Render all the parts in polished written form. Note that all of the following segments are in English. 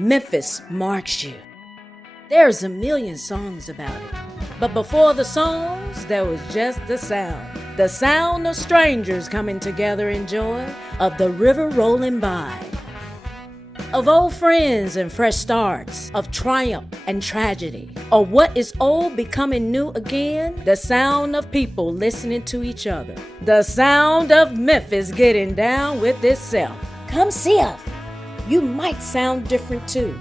Memphis marks you. There's a million songs about it. But before the songs, there was just the sound. The sound of strangers coming together in joy, of the river rolling by, of old friends and fresh starts, of triumph and tragedy, of what is old becoming new again, the sound of people listening to each other, the sound of Memphis getting down with itself. Come see us. You might sound different too.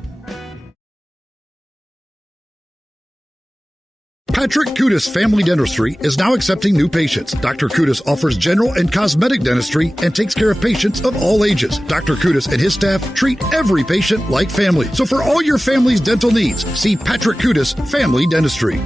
Patrick Kudis Family Dentistry is now accepting new patients. Dr. Kudis offers general and cosmetic dentistry and takes care of patients of all ages. Dr. Kudis and his staff treat every patient like family. So for all your family's dental needs, see Patrick Kudis Family Dentistry.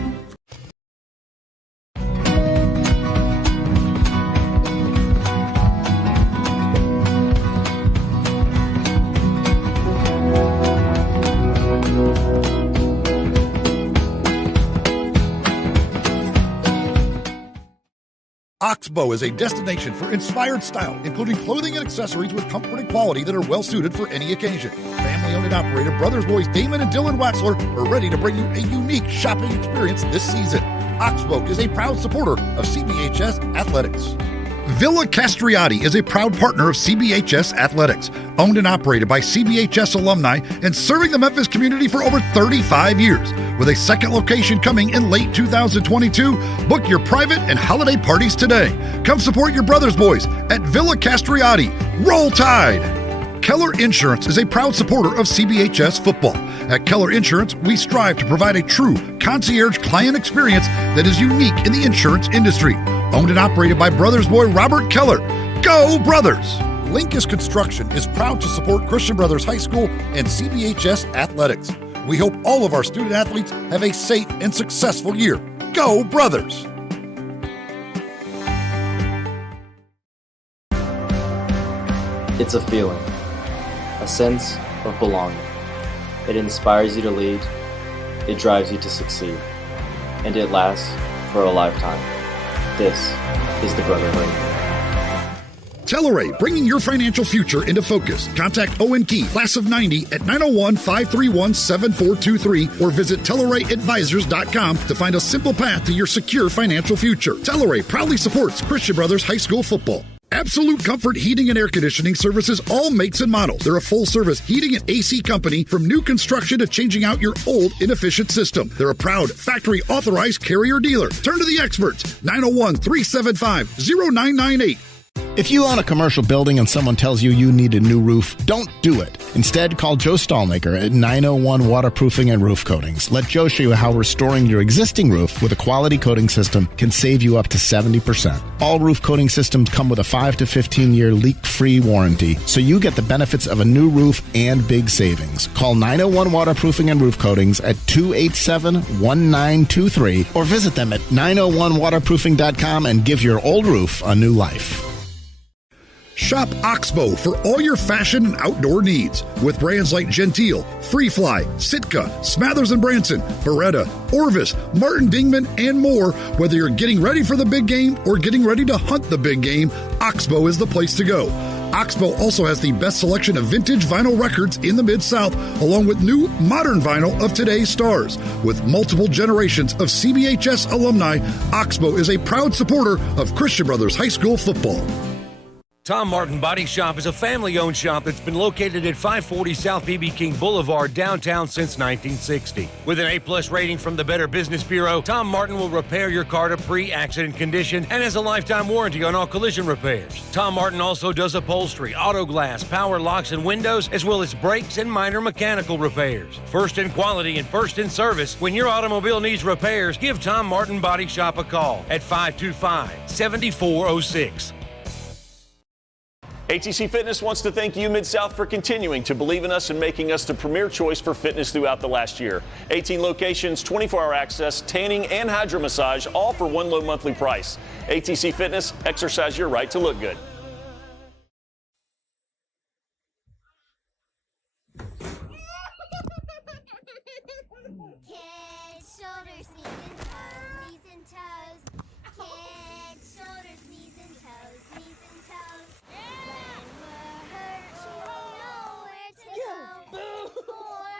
Oxbow is a destination for inspired style, including clothing and accessories with comfort and quality that are well suited for any occasion. Family-owned and operated Brothers Boys Damon and Dylan Waxler are ready to bring you a unique shopping experience this season. Oxbow is a proud supporter of CBHS Athletics. Villa Castriati is a proud partner of CBHS Athletics, owned and operated by CBHS alumni and serving the Memphis community for over 35 years. With a second location coming in late 2022, book your private and holiday parties today. Come support your Brothers Boys at Villa Castriati. Roll Tide! Keller Insurance is a proud supporter of CBHS football. At Keller Insurance, we strive to provide a true concierge client experience that is unique in the insurance industry. Owned and operated by Brothers Boy Robert Keller. Go Brothers! Linkus Construction is proud to support Christian Brothers High School and CBHS Athletics. We hope all of our student athletes have a safe and successful year. Go Brothers! It's a feeling, a sense of belonging. It inspires you to lead, it drives you to succeed, and it lasts for a lifetime. This is the Brotherhood. Telluride, bringing your financial future into focus. Contact Owen Key, class of 90 at 901-531-7423 or visit TelluradeAdvisors.com to find a simple path to your secure financial future. Telluride proudly supports Christian Brothers High School football. Absolute Comfort Heating and Air Conditioning services all makes and models. They're a full-service heating and AC company from new construction to changing out your old, inefficient system. They're a proud factory-authorized carrier dealer. Turn to the experts, 901-375-0998. If you own a commercial building and someone tells you you need a new roof, don't do it. Instead, call Joe Stallmaker at 901 Waterproofing and Roof Coatings. Let Joe show you how restoring your existing roof with a quality coating system can save you up to 70%. All roof coating systems come with a 5 to 15-year leak-free warranty, so you get the benefits of a new roof and big savings. Call 901 Waterproofing and Roof Coatings at 287-1923 or visit them at 901waterproofing.com and give your old roof a new life. Shop Oxbow for all your fashion and outdoor needs with brands like Gentile, Freefly, Sitka, Smathers & Branson, Beretta, Orvis, Martin Dingman, and more. Whether you're getting ready for the big game or getting ready to hunt the big game, Oxbow is the place to go. Oxbow also has the best selection of vintage vinyl records in the Mid-South, along with new modern vinyl of today's stars. With multiple generations of CBHS alumni, Oxbow is a proud supporter of Christian Brothers High School football. Tom Martin Body Shop is a family-owned shop that's been located at 540 South B.B. King Boulevard, downtown since 1960. With an A+ rating from the Better Business Bureau, Tom Martin will repair your car to pre-accident condition and has a lifetime warranty on all collision repairs. Tom Martin also does upholstery, auto glass, power locks, and windows, as well as brakes and minor mechanical repairs. First in quality and first in service. When your automobile needs repairs, give Tom Martin Body Shop a call at 525-7406. ATC Fitness wants to thank you, Mid-South, for continuing to believe in us and making us the premier choice for fitness throughout the last year. 18 locations, 24-hour access, tanning, and hydro massage, all for one low monthly price. ATC Fitness, exercise your right to look good. Kids, shoulders, knees and toes. Kids, shoulders, knees and toes, knees and toes. When we're hurt, you know where to go. For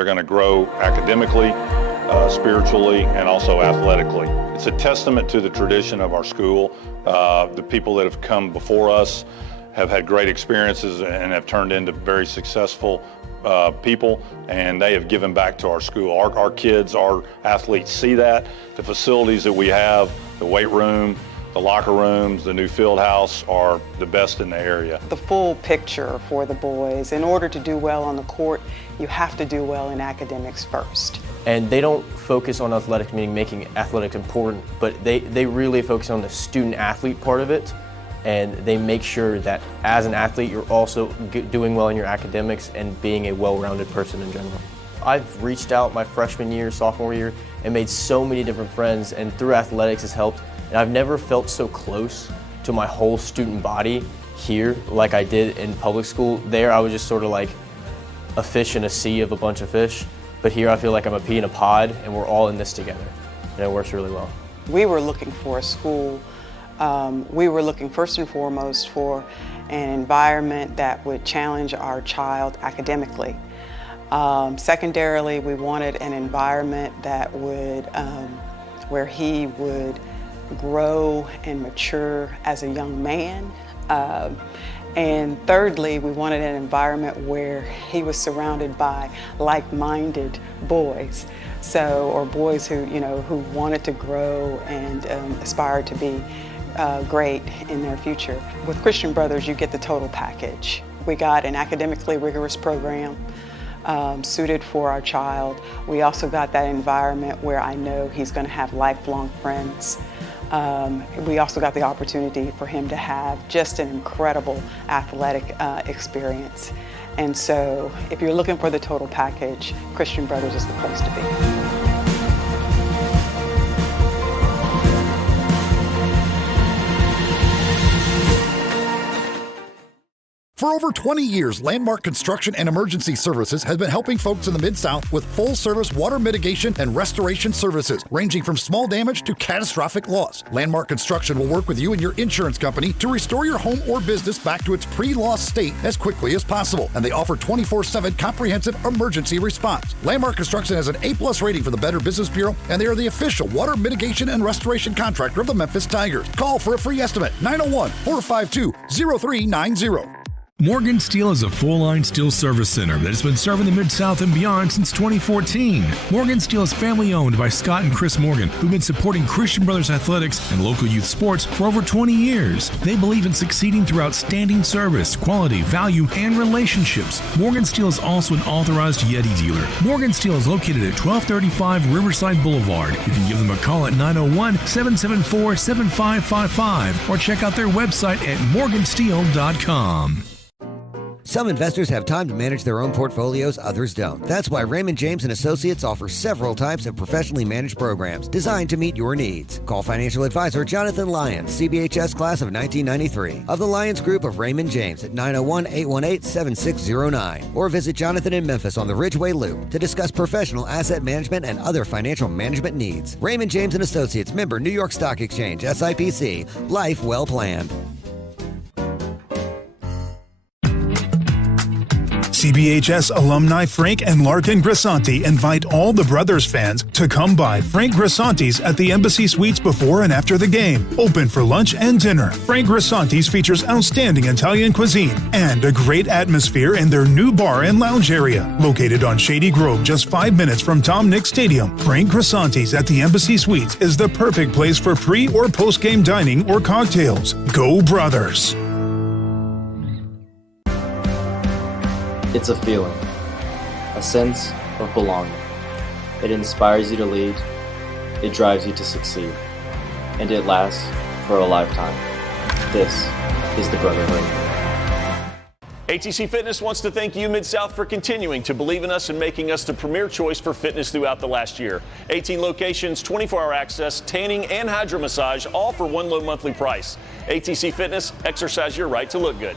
they're going to grow academically, spiritually, and also athletically. It's a testament to the tradition of our school. The people that have come before us have had great experiences and have turned into very successful people, and they have given back to our school. Our kids, our athletes see that. The facilities that we have, the weight room, the locker rooms, the new field house are the best in the area. The full picture for the boys. In order to do well on the court, you have to do well in academics first. And they don't focus on athletics, meaning making athletics important, but they really focus on the student athlete part of it. And they make sure that as an athlete, you're also doing well in your academics and being a well-rounded person in general. I've reached out my freshman year, sophomore year, and made so many different friends, and through athletics has helped. And I've never felt so close to my whole student body here like I did in public school. There, I was just sort of like a fish in a sea of a bunch of fish. But here, I feel like I'm a pea in a pod, and we're all in this together. And it works really well. We were looking for a school. We were looking first and foremost for an environment that would challenge our child academically. Secondarily, we wanted an environment that would, where he would grow and mature as a young man. And thirdly, we wanted an environment where he was surrounded by like-minded boys. Or boys who, who wanted to grow and aspired to be great in their future. With Christian Brothers, you get the total package. We got an academically rigorous program suited for our child. We also got that environment where I know he's going to have lifelong friends. We also got the opportunity for him to have just an incredible athletic experience. And so if you're looking for the total package, Christian Brothers is the place to be. For over 20 years, Landmark Construction and Emergency Services has been helping folks in the Mid-South with full-service water mitigation and restoration services, ranging from small damage to catastrophic loss. Landmark Construction will work with you and your insurance company to restore your home or business back to its pre-loss state as quickly as possible, and they offer 24/7 comprehensive emergency response. Landmark Construction has an A+ rating from the Better Business Bureau, and they are the official water mitigation and restoration contractor of the Memphis Tigers. Call for a free estimate, 901-452-0390. Morgan Steele is a full-line steel service center that has been serving the Mid-South and beyond since 2014. Morgan Steele is family-owned by Scott and Chris Morgan, who've been supporting Christian Brothers athletics and local youth sports for over 20 years. They believe in succeeding through outstanding service, quality, value, and relationships. Morgan Steele is also an authorized Yeti dealer. Morgan Steele is located at 1235 Riverside Boulevard. You can give them a call at 901-774-7555 or check out their website at morgansteel.com. Some investors have time to manage their own portfolios, others don't. That's why Raymond James & Associates offers several types of professionally managed programs designed to meet your needs. Call financial advisor Jonathan Lyons, CBHS class of 1993, of the Lyons Group of Raymond James at 901-818-7609, or visit Jonathan in Memphis on the Ridgeway Loop to discuss professional asset management and other financial management needs. Raymond James & Associates, member New York Stock Exchange, SIPC. Life well planned. CBHS alumni Frank and Larkin Grisanti invite all the Brothers fans to come by Frank Grisanti's at the Embassy Suites before and after the game. Open for lunch and dinner. Frank Grisanti's features outstanding Italian cuisine and a great atmosphere in their new bar and lounge area. Located on Shady Grove, just 5 minutes from Tom Nick Stadium, Frank Grisanti's at the Embassy Suites is the perfect place for pre- or post-game dining or cocktails. Go Brothers! It's a feeling, a sense of belonging. It inspires you to lead, it drives you to succeed, and it lasts for a lifetime. This is the Brotherhood. ATC Fitness wants to thank you, Mid-South, for continuing to believe in us and making us the premier choice for fitness throughout the last year. 18 locations, 24-hour access, tanning, and hydro massage, all for one low monthly price. ATC Fitness, exercise your right to look good.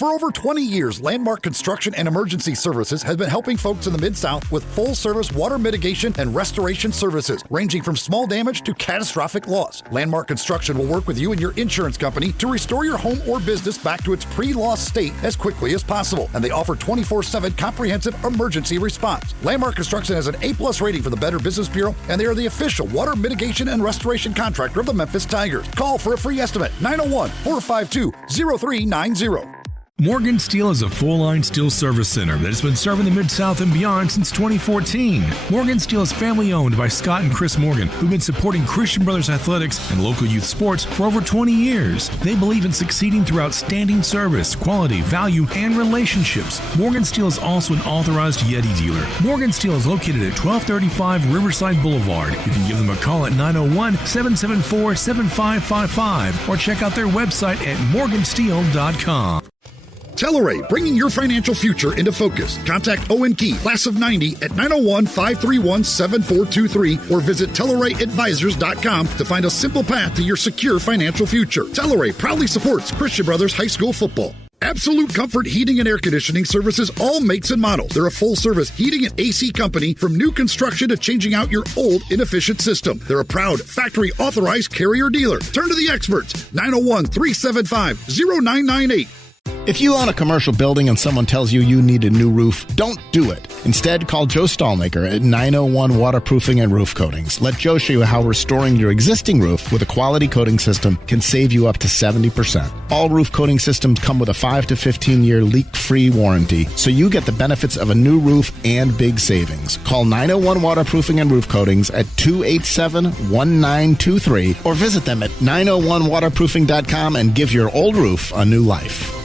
For over 20 years, Landmark Construction and Emergency Services has been helping folks in the Mid-South with full-service water mitigation and restoration services, ranging from small damage to catastrophic loss. Landmark Construction will work with you and your insurance company to restore your home or business back to its pre-loss state as quickly as possible, and they offer 24/7 comprehensive emergency response. Landmark Construction has an A+ rating for the Better Business Bureau, and they are the official water mitigation and restoration contractor of the Memphis Tigers. Call for a free estimate, 901-452-0390. Morgan Steele is a full-line steel service center that has been serving the Mid-South and beyond since 2014. Morgan Steele is family-owned by Scott and Chris Morgan, who've been supporting Christian Brothers athletics and local youth sports for over 20 years. They believe in succeeding through outstanding service, quality, value, and relationships. Morgan Steele is also an authorized Yeti dealer. Morgan Steele is located at 1235 Riverside Boulevard. You can give them a call at 901-774-7555 or check out their website at morgansteel.com. Telluride, bringing your financial future into focus. Contact Owen Key, class of 90, at 901-531-7423 or visit TellurideAdvisors.com to find a simple path to your secure financial future. Telluride proudly supports Christian Brothers High School football. Absolute Comfort Heating and Air Conditioning services all makes and models. They're a full-service heating and AC company from new construction to changing out your old, inefficient system. They're a proud factory-authorized Carrier dealer. Turn to the experts, 901-375-0998. If you own a commercial building and someone tells you you need a new roof, don't do it. Instead, call Joe Stallmaker at 901 Waterproofing and Roof Coatings. Let Joe show you how restoring your existing roof with a quality coating system can save you up to 70%. All roof coating systems come with a 5 to 15-year leak-free warranty, so you get the benefits of a new roof and big savings. Call 901 Waterproofing and Roof Coatings at 287-1923 or visit them at 901waterproofing.com and give your old roof a new life.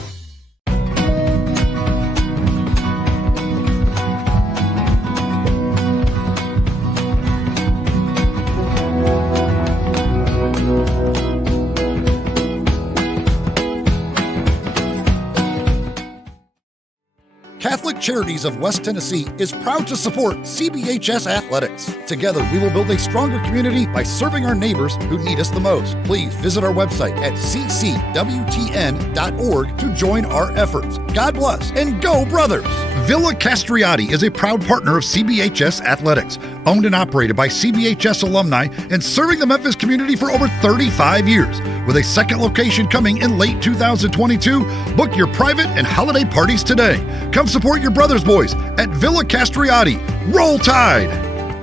Catholic Charities of West Tennessee is proud to support CBHS athletics. Together, we will build a stronger community by serving our neighbors who need us the most. Please visit our website at ccwtn.org to join our efforts. God bless and go Brothers! Villa Castriati is a proud partner of CBHS athletics, owned and operated by CBHS alumni and serving the Memphis community for over 35 years. With a second location coming in late 2022, book your private and holiday parties today. Come support your Brothers boys at Villa Castriati. Roll Tide!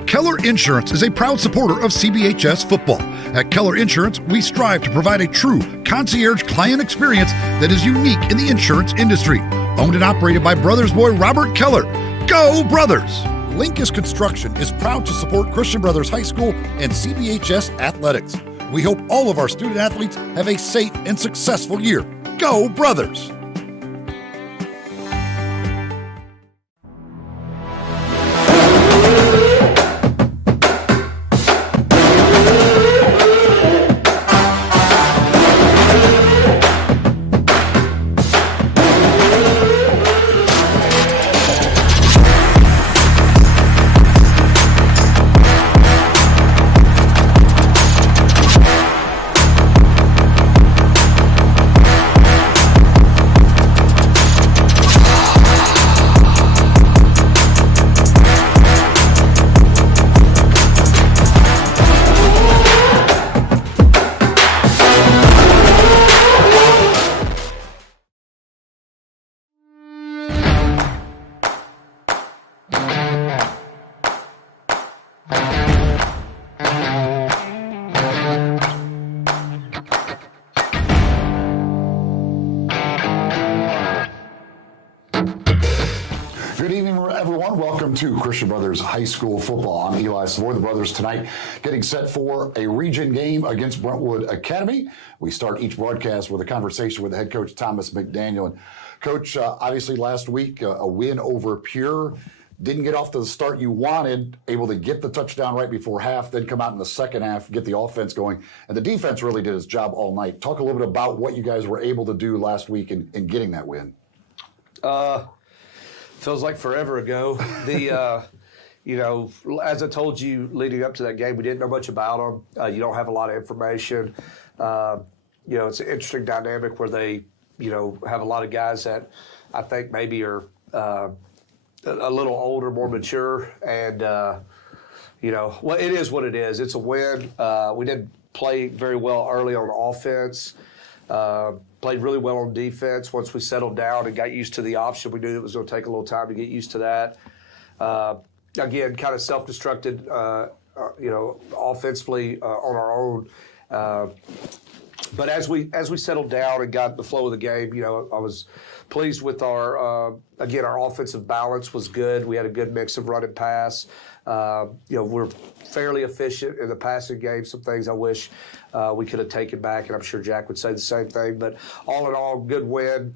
Keller Insurance is a proud supporter of CBHS football. At Keller Insurance, we strive to provide a true concierge client experience that is unique in the insurance industry. Owned and operated by Brothers boy Robert Keller. Go Brothers! Linkus Construction is proud to support Christian Brothers High School and CBHS athletics. We hope all of our student athletes have a safe and successful year. Go Brothers! Good evening, everyone. Welcome to Christian Brothers High School football. I'm Eli Savoy. The Brothers tonight getting set for a region game against Brentwood Academy. We start each broadcast with a conversation with the head coach, Thomas McDaniel. And Coach, obviously last week, a win over Pure. Didn't get off to the start you wanted, able to get the touchdown right before half, then come out in the second half, get the offense going. And the defense really did its job all night. Talk a little bit about what you guys were able to do last week in getting that win. Feels like forever ago. You know, as I told you leading up to that game, we didn't know much about them. You don't have a lot of information. You know, it's an interesting dynamic where they have a lot of guys that I think maybe are a little older, more mature, and well, it is what it is. It's a win. We didn't play very well early on offense. Played really well on defense. Once we settled down and got used to the option, we knew it was going to take a little time to get used to that. Again, kind of self-destructed, offensively on our own. But as we settled down and got the flow of the game, I was pleased with our offensive balance was good. We had a good mix of run and pass. We're fairly efficient in the passing game. Some things I wish we could have taken back, and I'm sure Jack would say the same thing. But all in all, good win.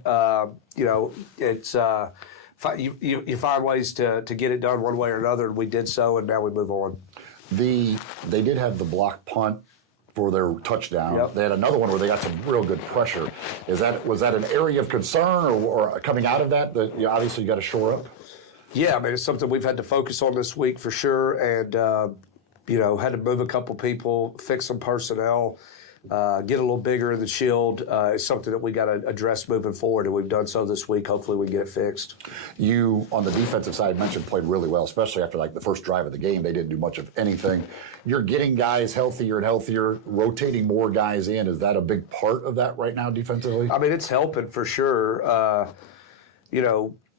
It's you find ways to get it done one way or another, and we did so, and now we move on. They did have the block punt for their touchdown. Yep. They had another one where they got some real good pressure. Was that an area of concern, or coming out of that obviously you got to shore up? Yeah, I mean, it's something we've had to focus on this week for sure, and had to move a couple people, fix some personnel, get a little bigger in the shield. It's something that we got to address moving forward, and we've done so this week. Hopefully we can get it fixed. You, on the defensive side, mentioned played really well, especially after the first drive of the game. They didn't do much of anything. You're getting guys healthier and healthier, rotating more guys in. Is that a big part of that right now defensively? I mean, it's helping for sure.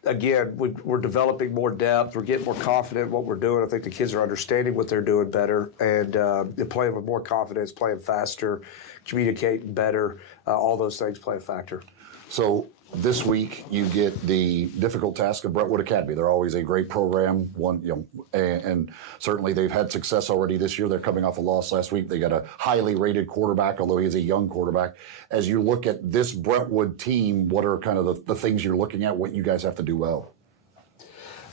Again, we're developing more depth. We're getting more confident in what we're doing. I think the kids are understanding what they're doing better, and they're playing with more confidence, playing faster, communicating better. All those things play a factor. So this week you get the difficult task of Brentwood Academy. They're always a great program, and certainly they've had success already this year. They're coming off a loss last week. They got a highly rated quarterback, although he's a young quarterback. As you look at this Brentwood team, what are kind of the things you're looking at, what you guys have to do well?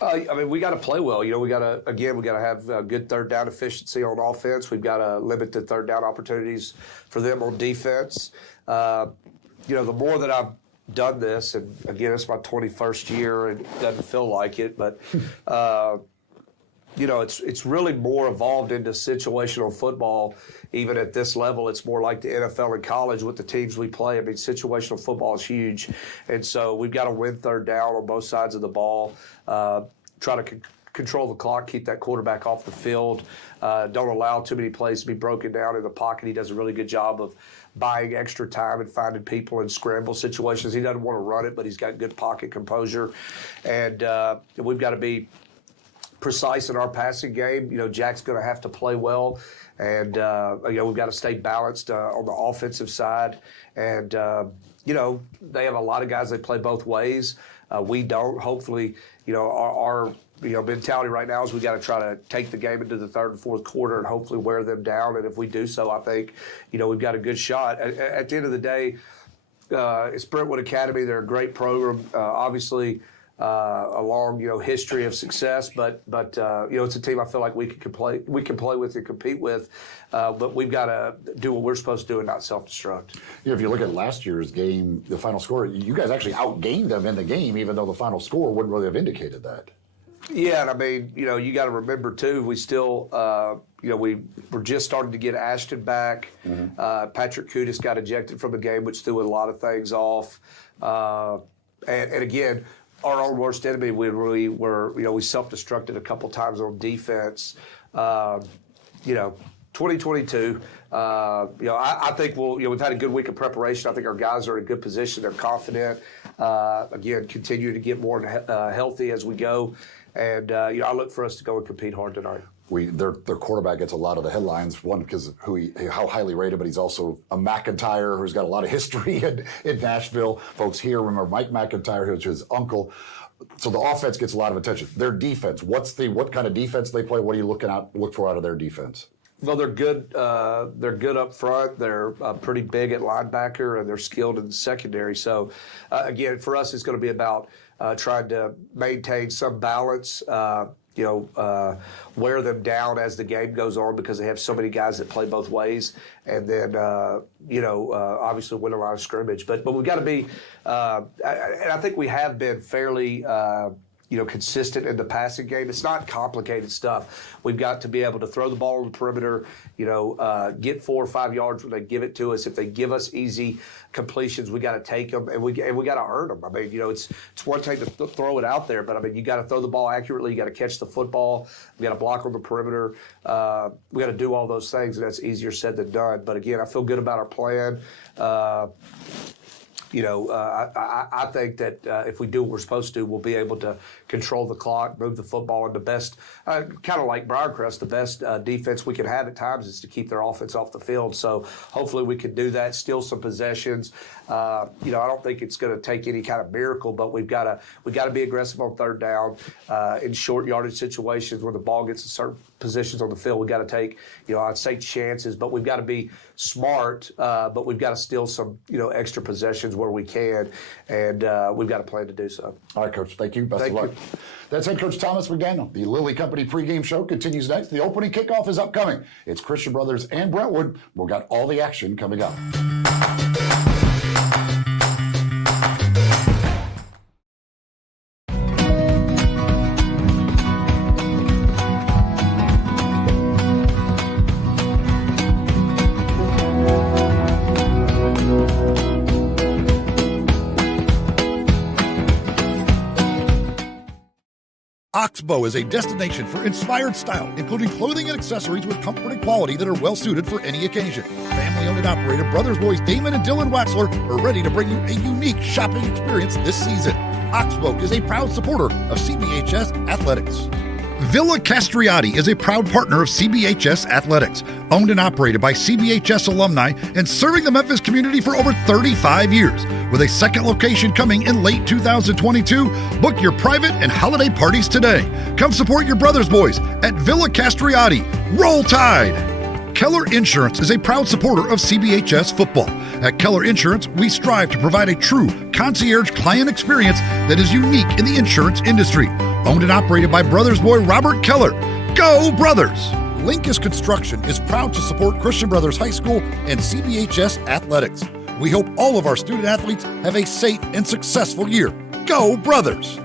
We got to play well. We got to have good third down efficiency on offense. We've got to limit the third down opportunities for them on defense. The more that I've done this, and again, it's my 21st year, and it doesn't feel like it, but it's really more evolved into situational football. Even at this level, it's more like the NFL and college with the teams we play. I mean, situational football is huge, and so we've got to win third down on both sides of the ball. Try to control the clock, keep that quarterback off the field. Don't allow too many plays to be broken down in the pocket. He does a really good job of buying extra time and finding people in scramble situations. He doesn't want to run it, but he's got good pocket composure. And we've got to be precise in our passing game. Jack's going to have to play well. And, we've got to stay balanced on the offensive side. And, they have a lot of guys that play both ways. We don't. Hopefully, our mentality right now is we got to try to take the game into the third and fourth quarter and hopefully wear them down. And if we do so, I think, we've got a good shot. At the end of the day, it's Brentwood Academy. They're a great program. Obviously, a long, history of success, but it's a team I feel like we can play with and compete with, but we've got to do what we're supposed to do and not self-destruct. If you look at last year's game, the final score, you guys actually outgained them in the game, even though the final score wouldn't really have indicated that. Yeah, and I mean, you got to remember too, we still, we were just starting to get Ashton back. Mm-hmm. Patrick Kudis got ejected from the game, which threw a lot of things off, and again, our own worst enemy. We really were, we self-destructed a couple times on defense. 2022. I think we've had a good week of preparation. I think our guys are in a good position. They're confident. Again, continue to get more healthy as we go. And I look for us to go and compete hard tonight. Their quarterback gets a lot of the headlines. One, because how highly rated, but he's also a McIntyre who's got a lot of history in Nashville. Folks here remember Mike McIntyre, who's his uncle. So the offense gets a lot of attention. Their defense, what kind of defense they play? What are you look for out of their defense? Well, they're good. They're good up front. They're pretty big at linebacker, and they're skilled in the secondary. So, again, for us, it's going to be about trying to maintain some balance. Wear them down as the game goes on because they have so many guys that play both ways, and then obviously win a line of scrimmage. But we've got to be, and I think we have been fairly. consistent in the passing game. It's not complicated stuff. We've got to be able to throw the ball on the perimeter, get 4 or 5 yards when they give it to us. If they give us easy completions, we got to take them, and we got to earn them. I mean, it's one thing to throw it out there, but I mean, you got to throw the ball accurately. You got to catch the football. We got to block on the perimeter. We got to do all those things, and that's easier said than done. But again, I feel good about our plan. I think that if we do what we're supposed to, we'll be able to control the clock, move the football, and the best, kind of like Briarcrest, the best defense we can have at times is to keep their offense off the field. So hopefully we can do that, steal some possessions. I don't think it's going to take any kind of miracle, but we got to be aggressive on third down in short yardage situations where the ball gets in certain positions on the field. We got to take, I'd say chances, but we've got to be smart. But we've got to steal some, extra possessions where we can, and we've got a plan to do so. All right, Coach. Thank you. Best of luck. That's head coach Thomas McDaniel. The Lilly Company pregame show continues next. The opening kickoff is upcoming. It's Christian Brothers and Brentwood. We've got all the action coming up. Oxbow is a destination for inspired style, including clothing and accessories with comfort and quality that are well suited for any occasion. Family-owned and operated Brothers Boys Damon and Dylan Waxler are ready to bring you a unique shopping experience this season. Oxbow is a proud supporter of CBHS Athletics. Villa Castriati is a proud partner of CBHS Athletics, owned and operated by CBHS alumni and serving the Memphis community for over 35 years. With a second location coming in late 2022, book your private and holiday parties today. Come support your Brothers Boys at Villa Castriati. Roll Tide! Keller Insurance is a proud supporter of CBHS football. At Keller Insurance, we strive to provide a true concierge client experience that is unique in the insurance industry. Owned and operated by Brothers boy Robert Keller. Go Brothers! Linkus Construction is proud to support Christian Brothers High School and CBHS Athletics. We hope all of our student athletes have a safe and successful year. Go Brothers!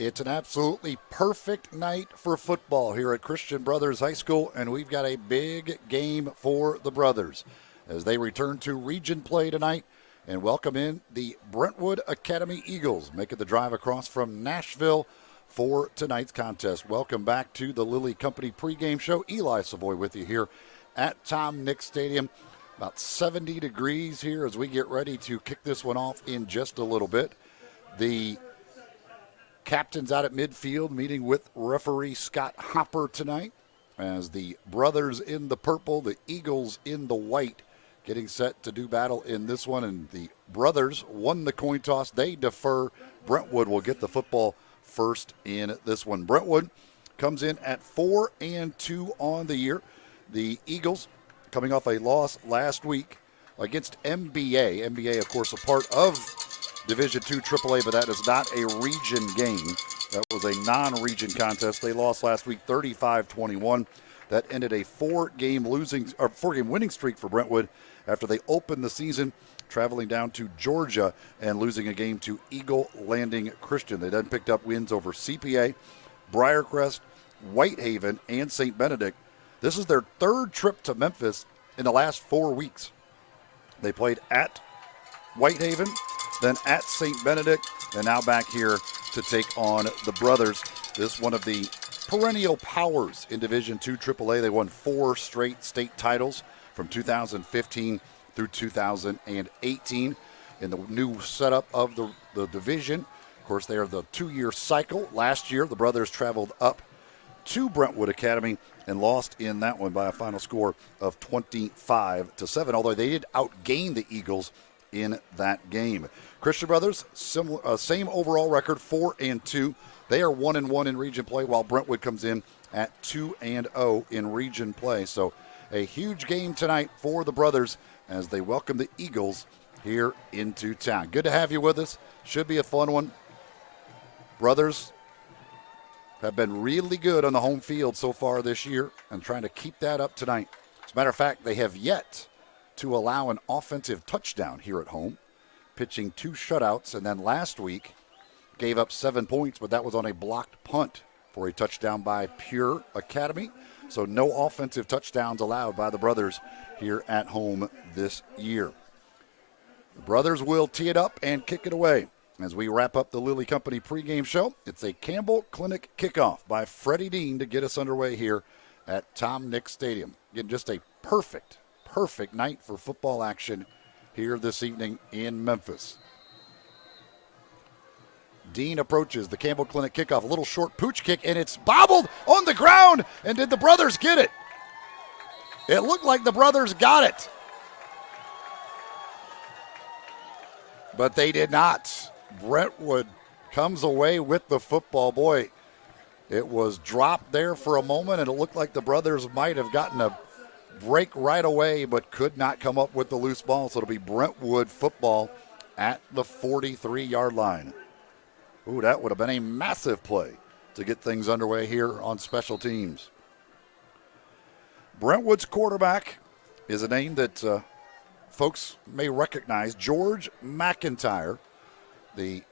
It's an absolutely perfect night for football here at Christian Brothers High School, and we've got a big game for the Brothers as they return to region play tonight and welcome in the Brentwood Academy Eagles, making the drive across from Nashville for tonight's contest. Welcome back to the Lilly Company pregame show. Eli Savoy with you here at Tom Nick Stadium. About 70 degrees here as we get ready to kick this one off in just a little bit. The captains out at midfield meeting with referee Scott Hopper tonight as the Brothers in the purple, the Eagles in the white, getting set to do battle in this one. And the Brothers won the coin toss. They defer. Brentwood will get the football first in this one. Brentwood comes in at 4-2 on the year. The Eagles coming off a loss last week against MBA. MBA, of course, a part of Division II AAA, but that is not a region game. That was a non-region contest. They lost last week 35-21. That ended a four-game winning streak for Brentwood after they opened the season traveling down to Georgia and losing a game to Eagle Landing Christian. They then picked up wins over CPA, Briarcrest, Whitehaven, and St. Benedict. This is their third trip to Memphis in the last 4 weeks. They played at Whitehaven, then at St. Benedict, and now back here to take on the Brothers. This one of the perennial powers in Division II AAA. They won 4 straight state titles from 2015 through 2018 in the new setup of the division. Of course, they are the 2-year cycle. Last year, the Brothers traveled up to Brentwood Academy and lost in that one by a final score of 25-7, although they did outgain the Eagles in that game. Christian Brothers, same overall record, 4-2. They are 1-1 in region play, while Brentwood comes in at 2-0 in region play. So a huge game tonight for the Brothers as they welcome the Eagles here into town. Good to have you with us. Should be a fun one. Brothers have been really good on the home field so far this year and trying to keep that up tonight. As a matter of fact, they have yet to allow an offensive touchdown here at home, pitching 2 shutouts, and then last week gave up 7 points, but that was on a blocked punt for a touchdown by Pure Academy. So no offensive touchdowns allowed by the Brothers here at home this year. The Brothers will tee it up and kick it away. As we wrap up the Lilly Company pregame show, it's a Campbell Clinic kickoff by Freddie Dean to get us underway here at Tom Nick Stadium. Again, just a perfect night for football action here this evening in Memphis. Dean approaches the Campbell Clinic kickoff, a little short pooch kick, and it's bobbled on the ground. And did the Brothers get it? It looked like the Brothers got it, but they did not. Brentwood comes away with the football. Boy, it was dropped there for a moment, and it looked like the Brothers might have gotten a break right away, but could not come up with the loose ball. So it'll be Brentwood football at the 43-yard line. Ooh, that would have been a massive play to get things underway here on special teams. Brentwood's quarterback is a name that folks may recognize, George McIntyre, the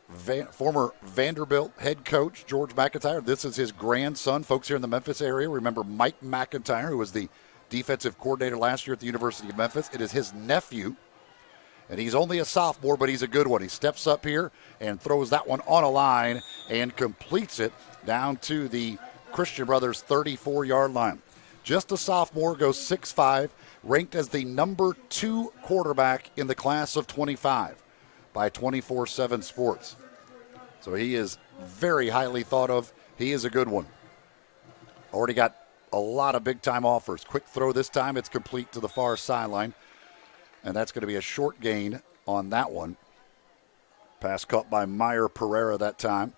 former Vanderbilt head coach, George McIntyre. This is his grandson. Folks here in the Memphis area remember Mike McIntyre, who was the defensive coordinator last year at the University of Memphis. It is his nephew, and he's only a sophomore, but he's a good one. He steps up here and throws that one on a line and completes it down to the Christian Brothers 34-yard line. Just a sophomore, goes 6'5", ranked as the number 2 quarterback in the class of 25 by 24/7 Sports. So he is very highly thought of. He is a good one. Already got a lot of big-time offers. Quick throw this time. It's complete to the far sideline. And that's going to be a short gain on that one. Pass caught by Meyer Pereira that time.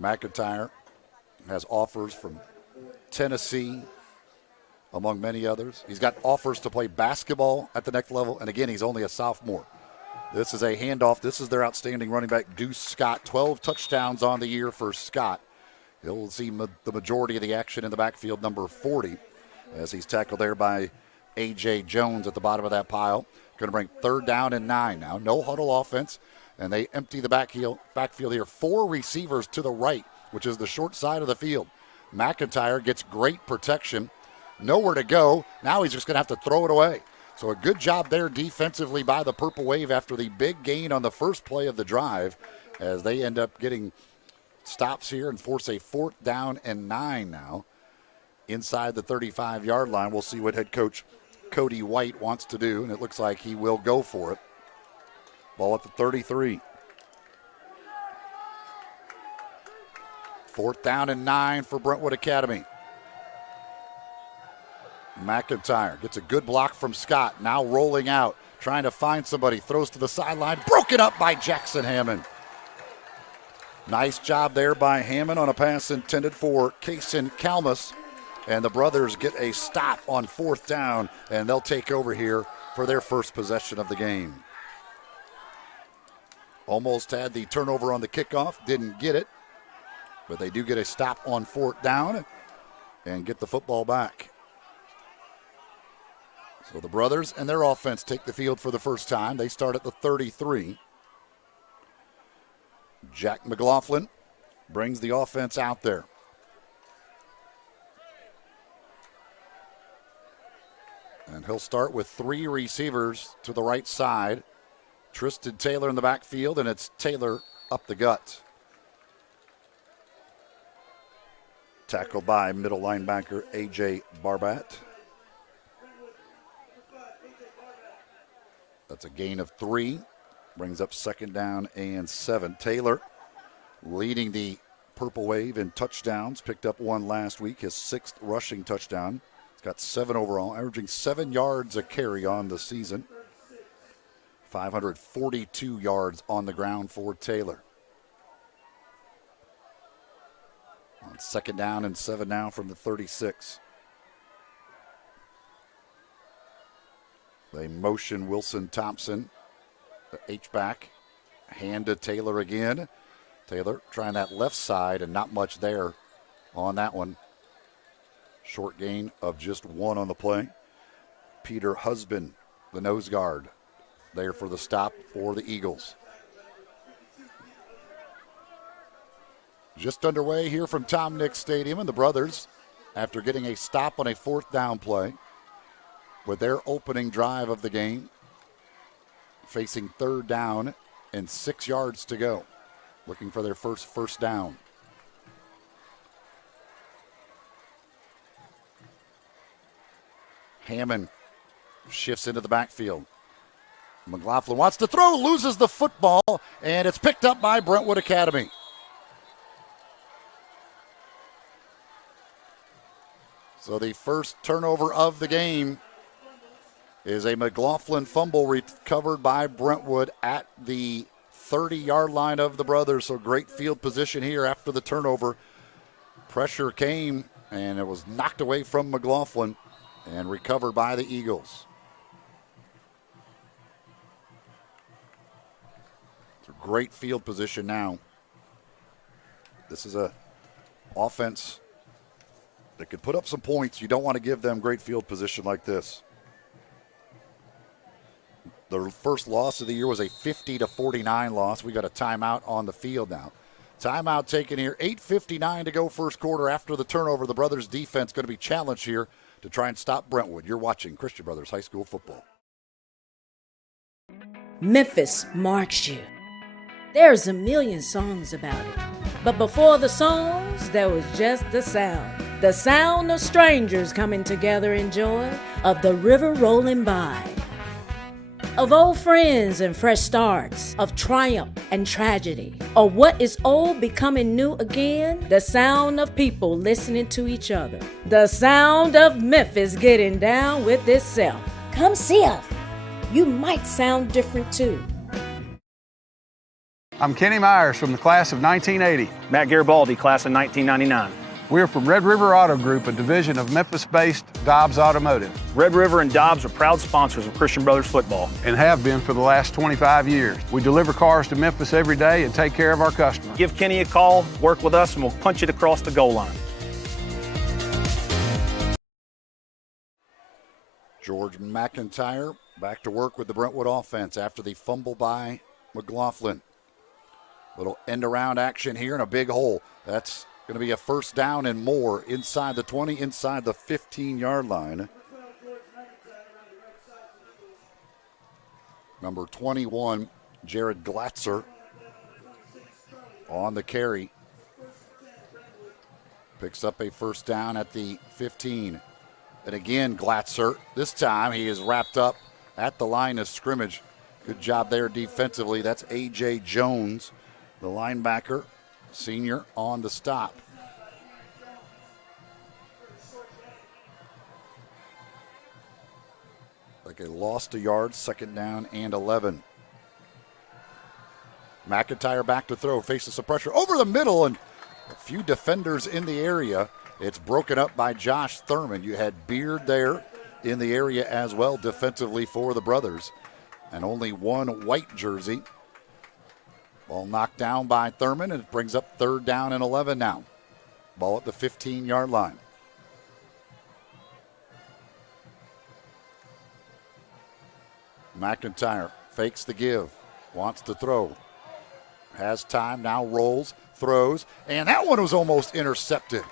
McIntyre has offers from Tennessee, among many others. He's got offers to play basketball at the next level. And again, he's only a sophomore. This is a handoff. This is their outstanding running back, Deuce Scott. 12 touchdowns on the year for Scott. He'll see the majority of the action in the backfield, number 40, as he's tackled there by A.J. Jones at the bottom of that pile. Going to bring 3rd down and 9 now. No huddle offense And they empty the backfield here. 4 receivers to the right, which is the short side of the field. McIntyre gets great protection. Nowhere to go. Now he's just going to have to throw it away. So a good job there defensively by the Purple Wave after the big gain on the first play of the drive, as they end up getting stops here and force a 4th down and 9 now inside the 35-yard line. We'll see what head coach Cody White wants to do, and it looks like he will go for it. Ball at the 33. 4th down and 9 for Brentwood Academy. McIntyre gets a good block from Scott. Now rolling out, trying to find somebody. Throws to the sideline. Broken up by Jackson Hammond. Nice job there by Hammond on a pass intended for Kaysen Kalmus. And the Brothers get a stop on 4th down, and they'll take over here for their first possession of the game. Almost had the turnover on the kickoff. Didn't get it. But they do get a stop on 4th down and get the football back. So the Brothers and their offense take the field for the first time. They start at the 33. Jack McLaughlin brings the offense out there. And he'll start with 3 receivers to the right side. Tristan Taylor in the backfield, and it's Taylor up the gut. Tackled by middle linebacker A.J. Barbat. That's a gain of 3. Brings up 2nd down and 7. Taylor leading the Purple Wave in touchdowns. Picked up 1 last week, his 6th rushing touchdown. He's got 7 overall, averaging 7 yards a carry on the season. 542 yards on the ground for Taylor. On 2nd down and 7 now from the 36. They motion Wilson Thompson, the H-back. Hand to Taylor again. Taylor trying that left side, and not much there on that one. Short gain of just 1 on the play. Peter Husband, the nose guard, there for the stop for the Eagles. Just underway here from Tom Nix Stadium, and the Brothers, after getting a stop on a 4th down play, with their opening drive of the game, facing 3rd down and 6 yards to go, looking for their first down. Hammond shifts into the backfield. McLaughlin wants to throw, loses the football, and it's picked up by Brentwood Academy. So the first turnover of the game is a McLaughlin fumble recovered by Brentwood at the 30-yard line of the Brothers. So great field position here after the turnover. Pressure came, and it was knocked away from McLaughlin and recovered by the Eagles. It's a great field position now. This is a offense that could put up some points. You don't want to give them great field position like this. The first loss of the year was a 50-49 loss. We got a timeout on the field now. Timeout taken here. 8:59 to go first quarter after the turnover. The Brothers defense going to be challenged here to try and stop Brentwood. You're watching Christian Brothers High School football. Memphis marks you. There's a million songs about it. But before the songs, there was just the sound. The sound of strangers coming together in joy, of the river rolling by. Of old friends and fresh starts, of triumph and tragedy, or what is old becoming new again, the sound of people listening to each other, the sound of Memphis getting down with itself. Come see us. You might sound different too. I'm Kenny Myers from the class of 1980. Matt Garibaldi, class of 1999. We're from Red River Auto Group, a division of Memphis-based Dobbs Automotive. Red River and Dobbs are proud sponsors of Christian Brothers football. And have been for the last 25 years. We deliver cars to Memphis every day and take care of our customers. Give Kenny a call, work with us, and we'll punch it across the goal line. George McIntyre back to work with the Brentwood offense after the fumble by McLaughlin. Little end-around action here and a big hole. That's going to be a first down and more inside the 20, inside the 15-yard line. Number 21, Jared Glatzer, on the carry. Picks up a first down at the 15. And again, Glatzer. This time he is wrapped up at the line of scrimmage. Good job there defensively. That's A.J. Jones, the linebacker, senior, on the stop. Like a lost a yard, second down and 11. McIntyre back to throw, faces some pressure over the middle, and a few defenders in the area. It's broken up by Josh Thurman. You had Beard there in the area as well defensively for the Brothers. And only one white jersey. Ball knocked down by Thurman, and it brings up third down and 11 now. Ball at the 15-yard line. McIntyre fakes the give, wants to throw. Has time, now rolls, throws, and that one was almost intercepted.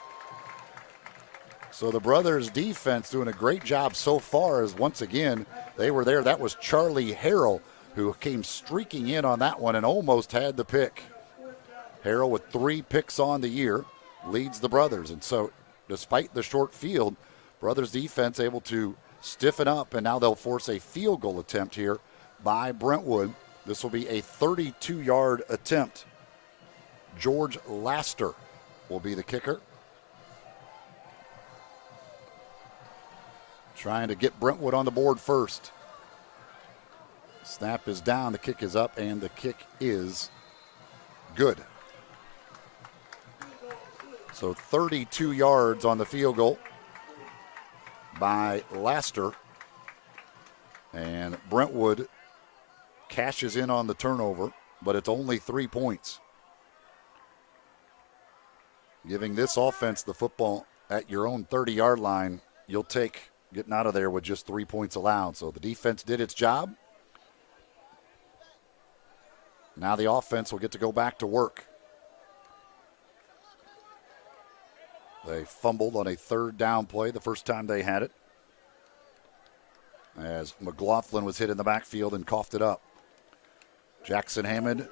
So the Brothers' defense doing a great job so far as once again they were there. That was Charlie Harrell who came streaking in on that one and almost had the pick. Harrell with 3 picks on the year leads the Brothers. And so despite the short field, Brothers' defense able to stiffen up, and now they'll force a field goal attempt here by Brentwood. This will be a 32-yard attempt. George Laster will be the kicker. Trying to get Brentwood on the board first. Snap is down, the kick is up, and the kick is good. So 32 yards on the field goal by Laster. And Brentwood cashes in on the turnover, but it's only 3 points. Giving this offense the football at your own 30-yard line, you'll take getting out of there with just 3 points allowed. So the defense did its job. Now the offense will get to go back to work. They fumbled on a third down play the first time they had it, as McLaughlin was hit in the backfield and coughed it up. Jackson Hammond,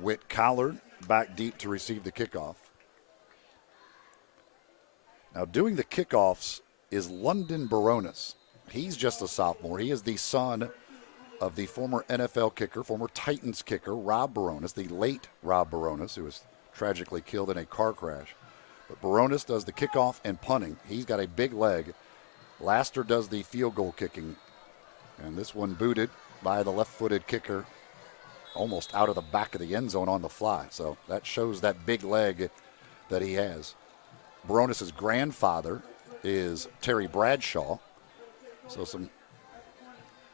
Whit Collard back deep to receive the kickoff. Now doing the kickoffs is London Baronis. He's just a sophomore. He is the son of the former NFL kicker, former Titans kicker, Rob Baronis, the late Rob Baronis, who was tragically killed in a car crash. But Baronis does the kickoff and punting. He's got a big leg. Laster does the field goal kicking. And this one booted by the left-footed kicker almost out of the back of the end zone on the fly. So that shows that big leg that he has. Baronis' grandfather is Terry Bradshaw. So some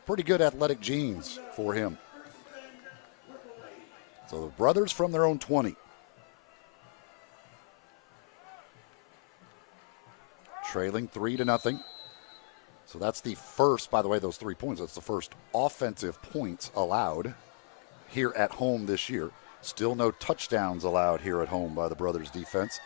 pretty good athletic genes for him. So the Brothers from their own 20. Trailing 3-0. So that's the first, by the way, those 3 points, that's the first offensive points allowed here at home this year. Still no touchdowns allowed here at home by the Brothers defense.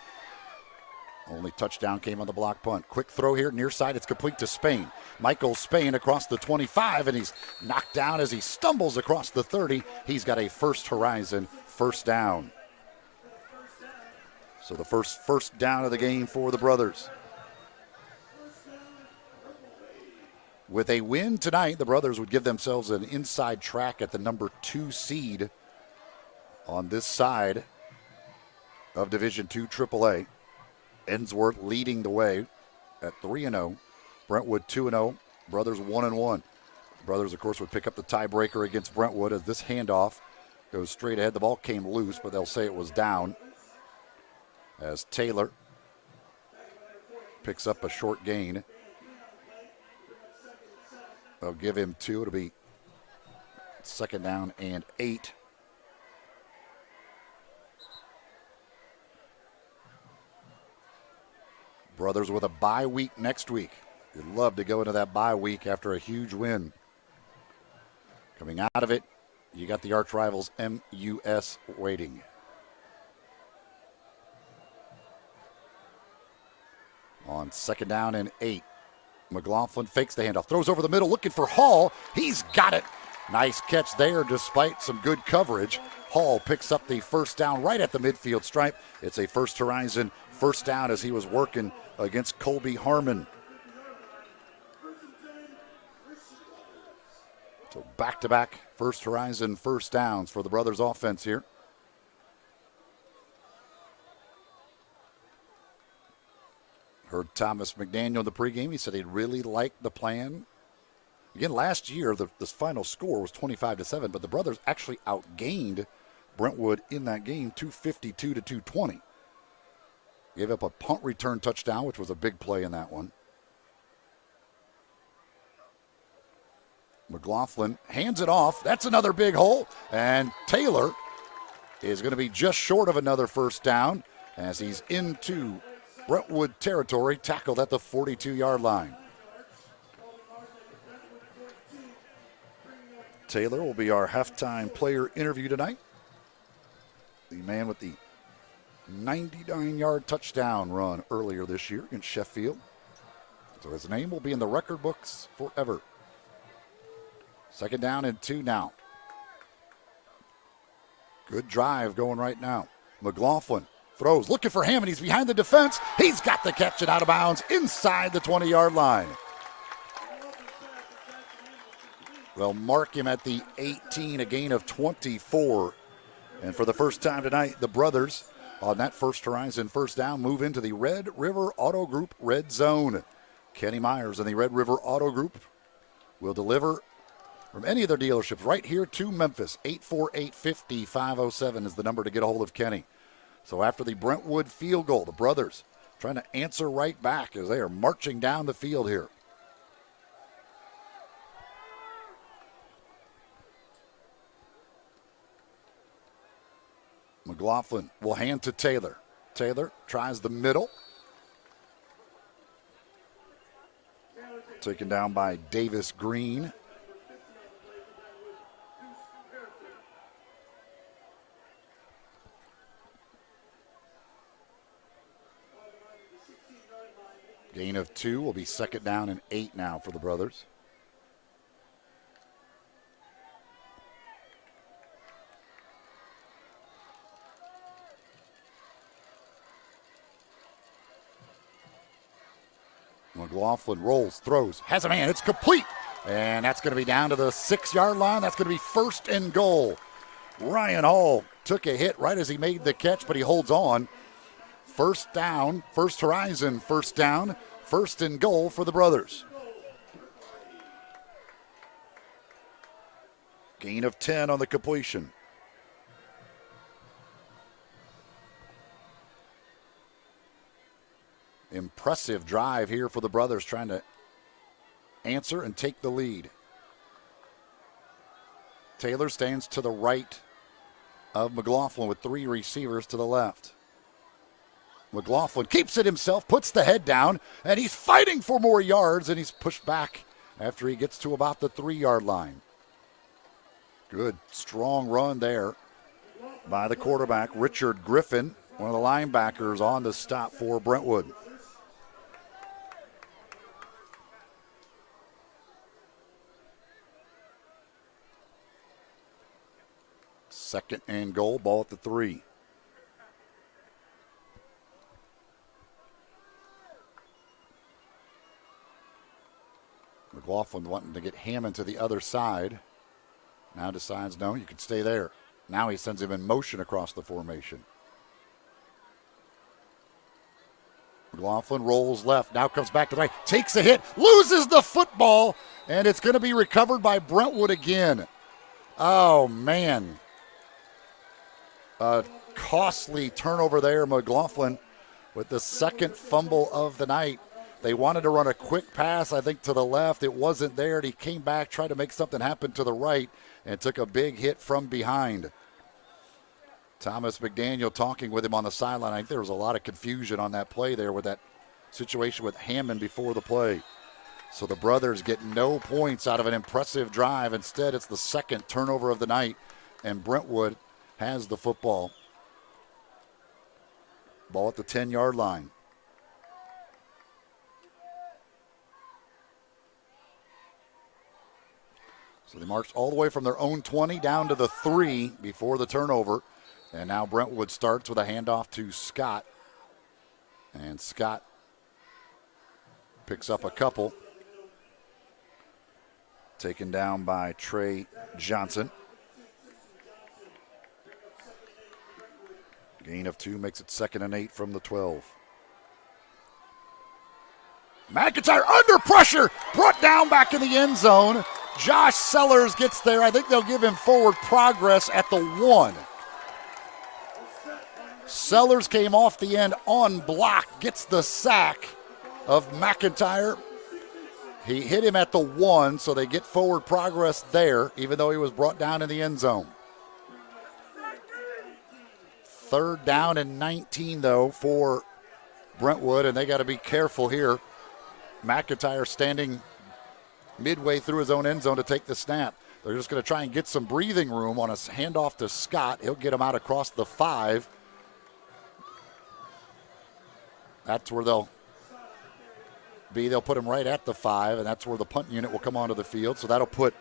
Only touchdown came on the block punt. Quick throw here near side. It's complete to Spain. Michael Spain across the 25, and he's knocked down as he stumbles across the 30. He's got a first horizon first down. So the first down of the game for the Brothers. With a win tonight, the Brothers would give themselves an inside track at the number 2 seed on this side of Division II AAA. Ensworth leading the way at 3-0. Brentwood 2-0. Brothers 1-1. Brothers, of course, would pick up the tiebreaker against Brentwood as this handoff goes straight ahead. The ball came loose, but they'll say it was down as Taylor picks up a short gain. They'll give him 2. It'll be second down and 8. Brothers with a bye week next week. You'd love to go into that bye week after a huge win. Coming out of it, You got the arch rivals MUS waiting. On 2nd down and 8. McLaughlin fakes the handoff, throws over the middle, looking for Hall. He's got it. Nice catch there despite some good coverage. Hall picks up the first down right at the midfield stripe. It's a First Horizon first down as he was working against Colby Harmon. So back-to-back First Horizon first downs for the Brothers offense here. Heard Thomas McDaniel in the pregame. He said he really liked the plan. Again, last year, this final score was 25-7, but the Brothers actually outgained Brentwood in that game, 252 to 220. Gave up a punt return touchdown, which was a big play in that one. McLaughlin hands it off. That's another big hole. And Taylor is going to be just short of another first down as he's into Brentwood territory, tackled at the 42-yard line. Taylor will be our halftime player interview tonight. The man with the 99-yard touchdown run earlier this year against Sheffield. So his name will be in the record books forever. 2nd down and 2 now. Good drive going right now. McLaughlin throws, looking for Hammond. He's behind the defense. He's got the catch and out of bounds inside the 20-yard line. Well, mark him at the 18, a gain of 24. And for the first time tonight, the Brothers on that First Horizon first down move into the Red River Auto Group red zone. Kenny Myers and the Red River Auto Group will deliver from any of their dealerships right here to Memphis. 848-50-507 is the number to get a hold of Kenny. So after the Brentwood field goal, the Brothers trying to answer right back as they are marching down the field here. McLaughlin will hand to Taylor. Taylor tries the middle. Taken down by Davis Green. Gain of 2 will be 2nd down and 8 now for the Brothers. McLaughlin rolls, throws, has a man, it's complete. And that's going to be down to the 6-yard line. That's going to be 1st and goal. Ryan Hall took a hit right as he made the catch, but he holds on. First down, First Horizon first down, 1st and goal for the Brothers. Gain of 10 on the completion. Impressive drive here for the Brothers, trying to answer and take the lead. Taylor stands to the right of McLaughlin with 3 receivers to the left. McLaughlin keeps it himself, puts the head down, and he's fighting for more yards, and he's pushed back after he gets to about the 3-yard line. Good, strong run there by the quarterback, Richard Griffin, one of the linebackers on the stop for Brentwood. Second and goal, ball at the 3. McLaughlin wanting to get Hammond to the other side. Now decides, no, you can stay there. Now he sends him in motion across the formation. McLaughlin rolls left, now comes back to the right, takes a hit, loses the football, and it's going to be recovered by Brentwood again. Oh, man. A costly turnover there, McLaughlin, with the second fumble of the night. They wanted to run a quick pass, I think, to the left. It wasn't there, and he came back, tried to make something happen to the right, and took a big hit from behind. Thomas McDaniel talking with him on the sideline. I think there was a lot of confusion on that play there with that situation with Hammond before the play. So the Brothers get no points out of an impressive drive. Instead, it's the second turnover of the night and Brentwood has the football. Ball at the 10-yard line. So they marched all the way from their own 20 down to the 3 before the turnover. And now Brentwood starts with a handoff to Scott. And Scott picks up a couple. Taken down by Trey Johnson. Gain of 2 makes it 2nd and 8 from the 12. McIntyre under pressure, brought down back in the end zone. Josh Sellers gets there. I think they'll give him forward progress at the 1. Sellers came off the end on block, gets the sack of McIntyre. He hit him at the 1, so they get forward progress there, even though he was brought down in the end zone. 3rd down and 19, though, for Brentwood, and they got to be careful here. McIntyre standing midway through his own end zone to take the snap. They're just going to try and get some breathing room on a handoff to Scott. He'll get him out across the 5. That's where they'll be. They'll put him right at the 5, and that's where the punt unit will come onto the field. So that'll put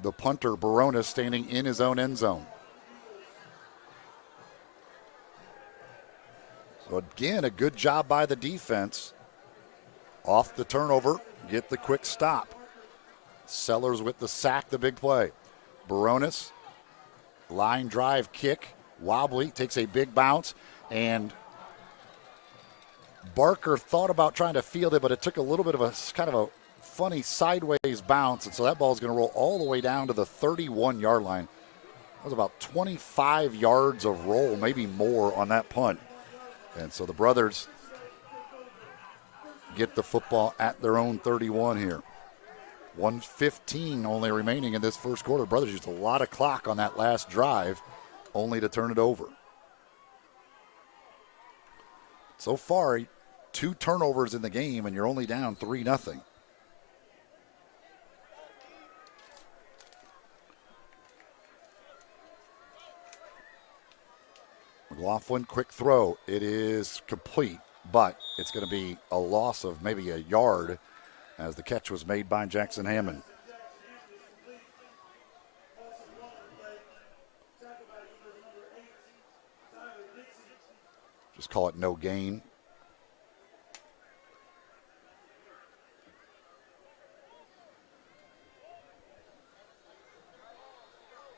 the punter, Baronis, standing in his own end zone. So again, a good job by the defense. Off the turnover, get the quick stop. Sellers with the sack, the big play. Baronis, line drive kick, wobbly, takes a big bounce, and Barker thought about trying to field it, but it took a little bit of a kind of a funny sideways bounce, and so that ball is going to roll all the way down to the 31-yard line. That was about 25 yards of roll, maybe more on that punt. And so the Brothers get the football at their own 31 here. 1:15 only remaining in this first quarter. The Brothers used a lot of clock on that last drive, only to turn it over. So far, 2 turnovers in the game, and you're only down 3-0. McLaughlin, quick throw. It is complete, but it's going to be a loss of maybe a yard as the catch was made by Jackson Hammond. Just call it no gain.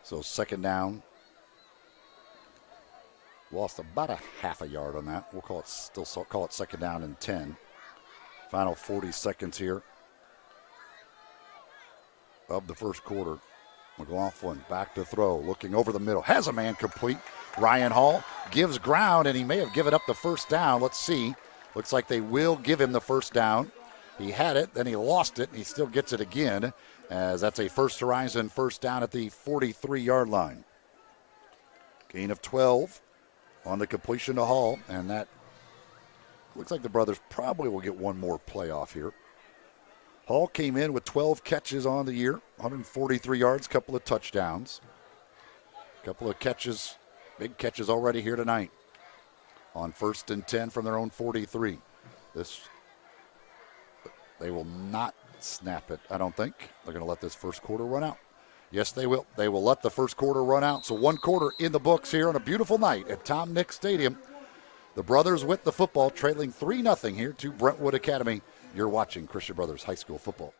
So 2nd down. Lost about a half a yard on that. We'll call it 2nd down and 10. Final 40 seconds here of the first quarter. McLaughlin back to throw, looking over the middle. Has a man complete. Ryan Hall gives ground, and he may have given up the first down. Let's see. Looks like they will give him the first down. He had it, then he lost it, and he still gets it again, as that's a First Horizon first down at the 43-yard line. Gain of 12 on the completion to Hall, and that looks like the Brothers probably will get one more playoff here. Hall came in with 12 catches on the year, 143 yards, couple of touchdowns. Couple of catches, big catches already here tonight on 1st and 10 from their own 43. They will not snap it, I don't think. They're going to let this first quarter run out. Yes, they will. They will let the first quarter run out. So 1 quarter in the books here on a beautiful night at Tom Nick Stadium. The Brothers with the football, trailing 3-0 here to Brentwood Academy. You're watching Christian Brothers High School football.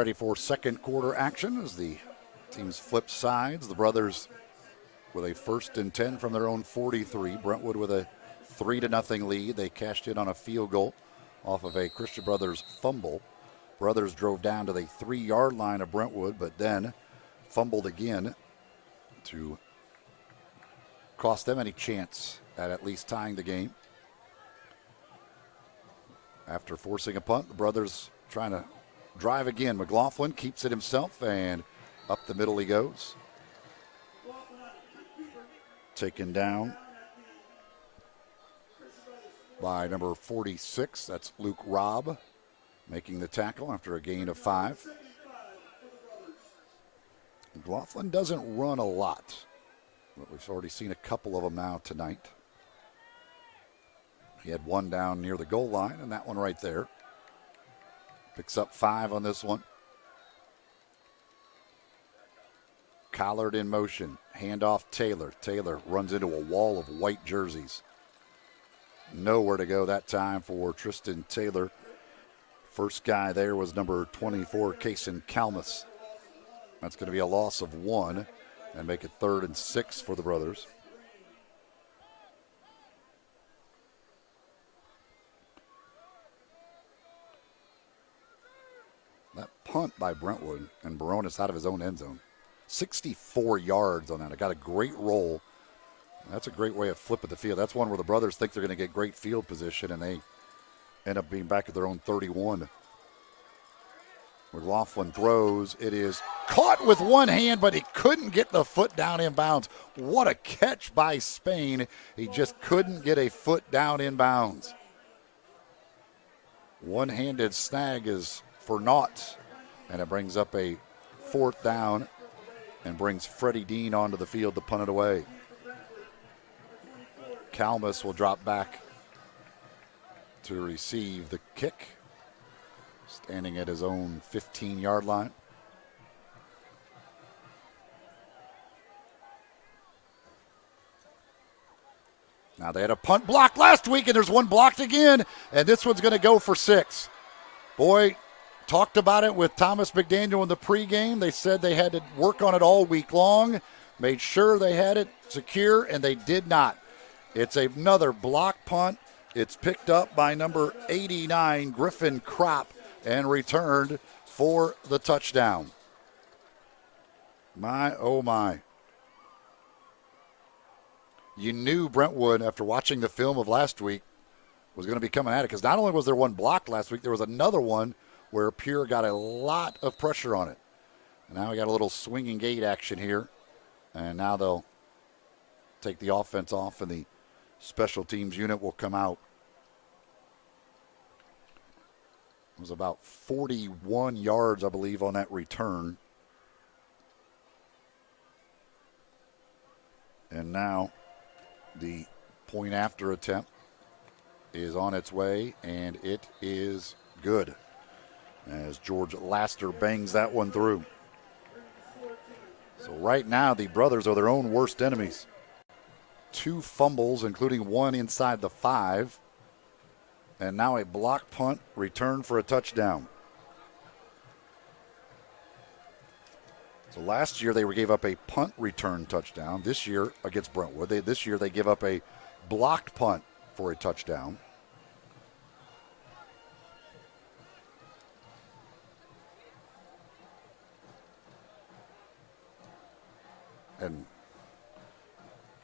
ready for second quarter action as the teams flip sides. The Brothers with a 1st and 10 from their own 43. Brentwood with a 3-0 lead. They cashed in on a field goal off of a Christian Brothers fumble. Brothers drove down to the 3-yard line of Brentwood, but then fumbled again to cost them any chance at least tying the game. After forcing a punt, the Brothers trying to drive again. McLaughlin keeps it himself, and up the middle he goes. Taken down by number 46. That's Luke Robb making the tackle after a gain of 5. McLaughlin doesn't run a lot, but we've already seen a couple of them now tonight. He had one down near the goal line, and that one right there. Picks up 5 on this one. Collard in motion. Handoff Taylor. Taylor runs into a wall of white jerseys. Nowhere to go that time for Tristan Taylor. First guy there was number 24, Kason Kalmus. That's going to be a loss of 1 and make it 3rd and 6 for the Brothers. That punt by Brentwood and Baronis out of his own end zone. 64 yards on that. It got a great roll. That's a great way of flipping the field. That's one where the Brothers think they're going to get great field position, and they end up being back at their own 31. McLaughlin throws. It is caught with one hand, but he couldn't get the foot down in bounds. What a catch by Spain. He just couldn't get a foot down in bounds. One-handed snag is for naught, and it brings up a 4th down and brings Freddie Dean onto the field to punt it away. Kalmus will drop back to receive the kick, standing at his own 15-yard line. Now, they had a punt block last week, and there's one blocked again, and this one's going to go for 6. Boy, talked about it with Thomas McDaniel in the pregame. They said they had to work on it all week long, made sure they had it secure, and they did not. It's another block punt. It's picked up by number 89, Griffin Kropp, and returned for the touchdown. My, oh my. You knew Brentwood, after watching the film of last week, was going to be coming at it, because not only was there one blocked last week, there was another one where Pure got a lot of pressure on it. And now we got a little swinging gate action here, and now they'll take the offense off, and the special teams unit will come out. It was about 41 yards, I believe, on that return. And now the point after attempt is on its way, and it is good as George Laster bangs that one through. So right now the Brothers are their own worst enemies. 2 fumbles, including one inside the 5. And now a block punt return for a touchdown. So last year they gave up a punt return touchdown. This year against Brentwood, this year they give up a blocked punt for a touchdown. And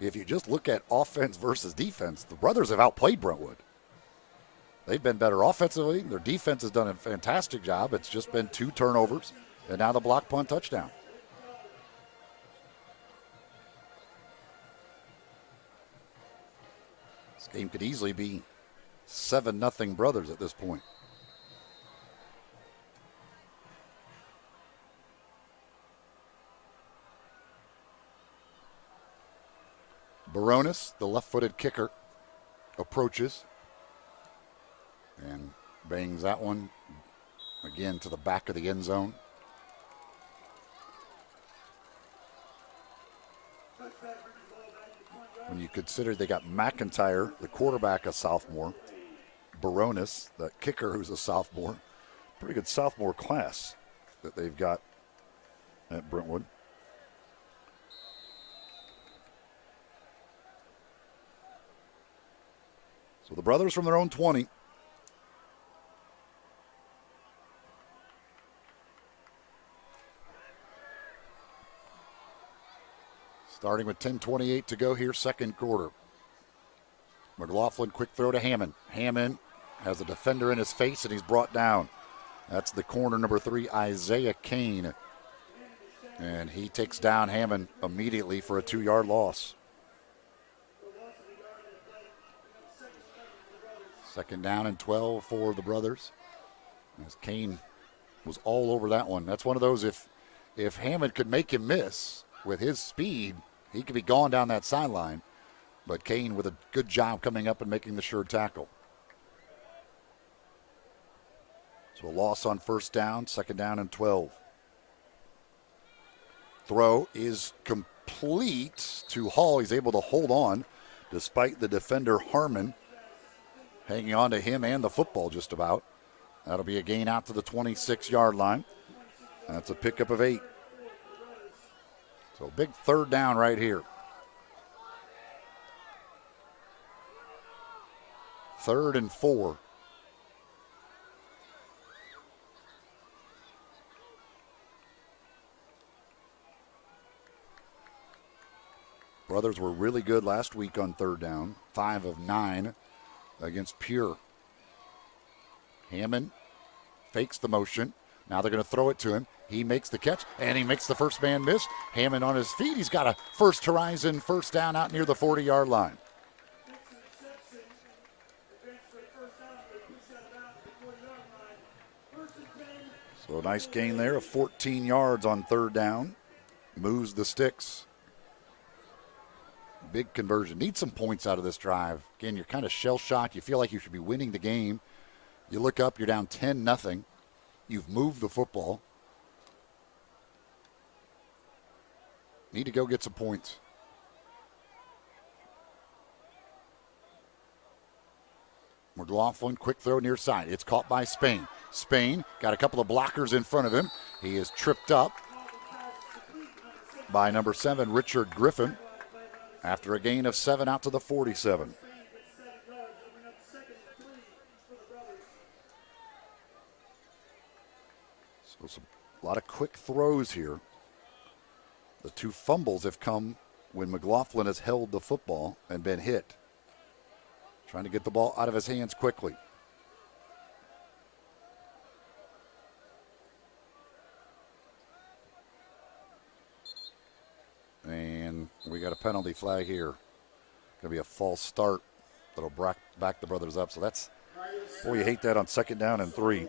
if you just look at offense versus defense, the Brothers have outplayed Brentwood. They've been better offensively. Their defense has done a fantastic job. It's just been 2 turnovers, and now the block punt touchdown. This game could easily be 7-0 Brothers at this point. Baronis, the left-footed kicker, approaches and bangs that one again to the back of the end zone. When you consider they got McIntyre, the quarterback, a sophomore, Baronis, the kicker, who's a sophomore, pretty good sophomore class that they've got at Brentwood. So the Brothers from their own 20. Starting with 10:28 to go here, second quarter. McLaughlin, quick throw to Hammond. Hammond has a defender in his face, and he's brought down. That's the corner, number 3, Isaiah Kane. And he takes down Hammond immediately for a 2-yard loss. Second down and 12 for the Brothers. As Kane was all over that one. That's one of those, if Hammond could make him miss with his speed, he could be gone down that sideline. But Kane with a good job coming up and making the sure tackle. So a loss on first down, second down and 12. Throw is complete to Hall. He's able to hold on despite the defender Harmon hanging on to him and the football just about. That'll be a gain out to the 26-yard line. That's a pickup of 8. So big third down right here. 3rd and 4. Brothers were really good last week on third down. 5 of 9 against Pure. Hammond fakes the motion. Now they're going to throw it to him. He makes the catch, and he makes the first man miss. Hammond on his feet. He's got a first horizon first down out near the 40-yard line. So a nice gain there of 14 yards on third down. Moves the sticks. Big conversion. Need some points out of this drive. Again, you're kind of shell-shocked. You feel like you should be winning the game. You look up, you're down 10-0. You've moved the football. Need to go get some points. McLaughlin, quick throw near side. It's caught by Spain. Spain got a couple of blockers in front of him. He is tripped up by number 7, Richard Griffin, after a gain of 7 out to the 47. So a lot of quick throws here. The 2 fumbles have come when McLaughlin has held the football and been hit. Trying to get the ball out of his hands quickly. And we got a penalty flag here. Going to be a false start that'll back the Brothers up. So that's, boy, you hate that on second down and 3.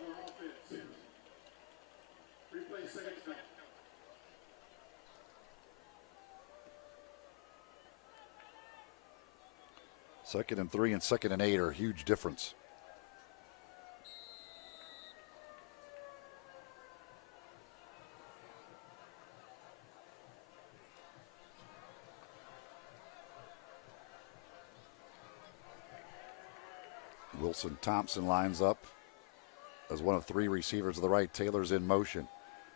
Second and 3 and second and 8 are a huge difference. Wilson Thompson lines up as one of 3 receivers to the right. Taylor's in motion.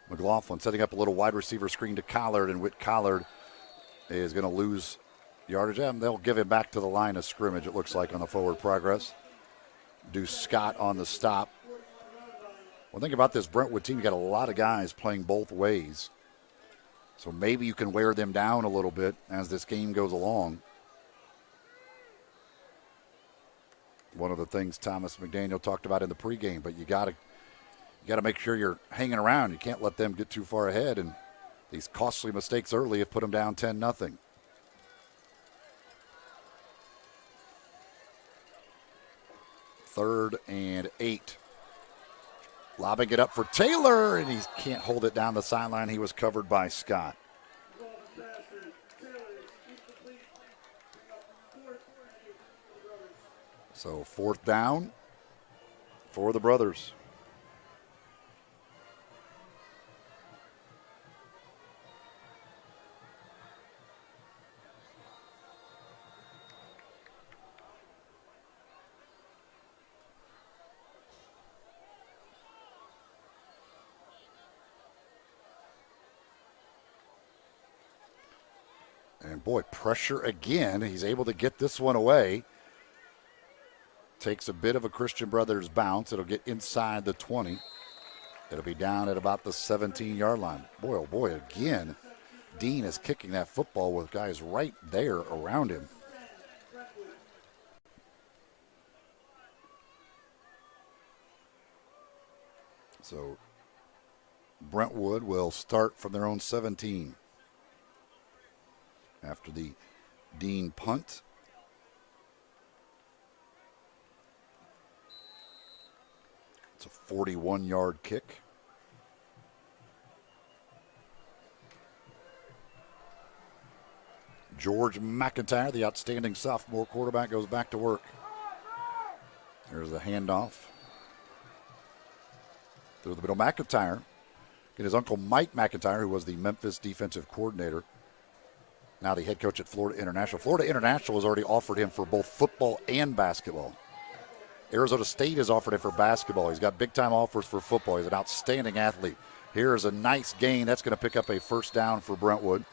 McLaughlin setting up a little wide receiver screen to Collard, and Whit Collard is going to lose yardage. They'll give him back to the line of scrimmage, it looks like, on the forward progress. Deuce Scott on the stop. One thing about this Brentwood team, you got a lot of guys playing both ways. So maybe you can wear them down a little bit as this game goes along. One of the things Thomas McDaniel talked about in the pregame, but you got to make sure you're hanging around. You can't let them get too far ahead, and these costly mistakes early have put them down 10-0. Third and 8. Lobbing it up for Taylor, and he can't hold it down the sideline. He was covered by Scott. So 4th down for the Brothers. And boy, pressure again. He's able to get this one away. Takes a bit of a Christian Brothers bounce. It'll get inside the 20. It'll be down at about the 17-yard line. Boy, oh boy, again, Dean is kicking that football with guys right there around him. So Brentwood will start from their own 17 after the Dean punt. It's a 41-yard kick. George McIntyre, the outstanding sophomore quarterback, goes back to work. There's a handoff. Through the middle, McIntyre. And his uncle Mike McIntyre, who was the Memphis defensive coordinator, now the head coach at Florida International. Florida International has already offered him for both football and basketball. Arizona State has offered him for basketball. He's got big-time offers for football. He's an outstanding athlete. Here is a nice gain. That's going to pick up a first down for Brentwood.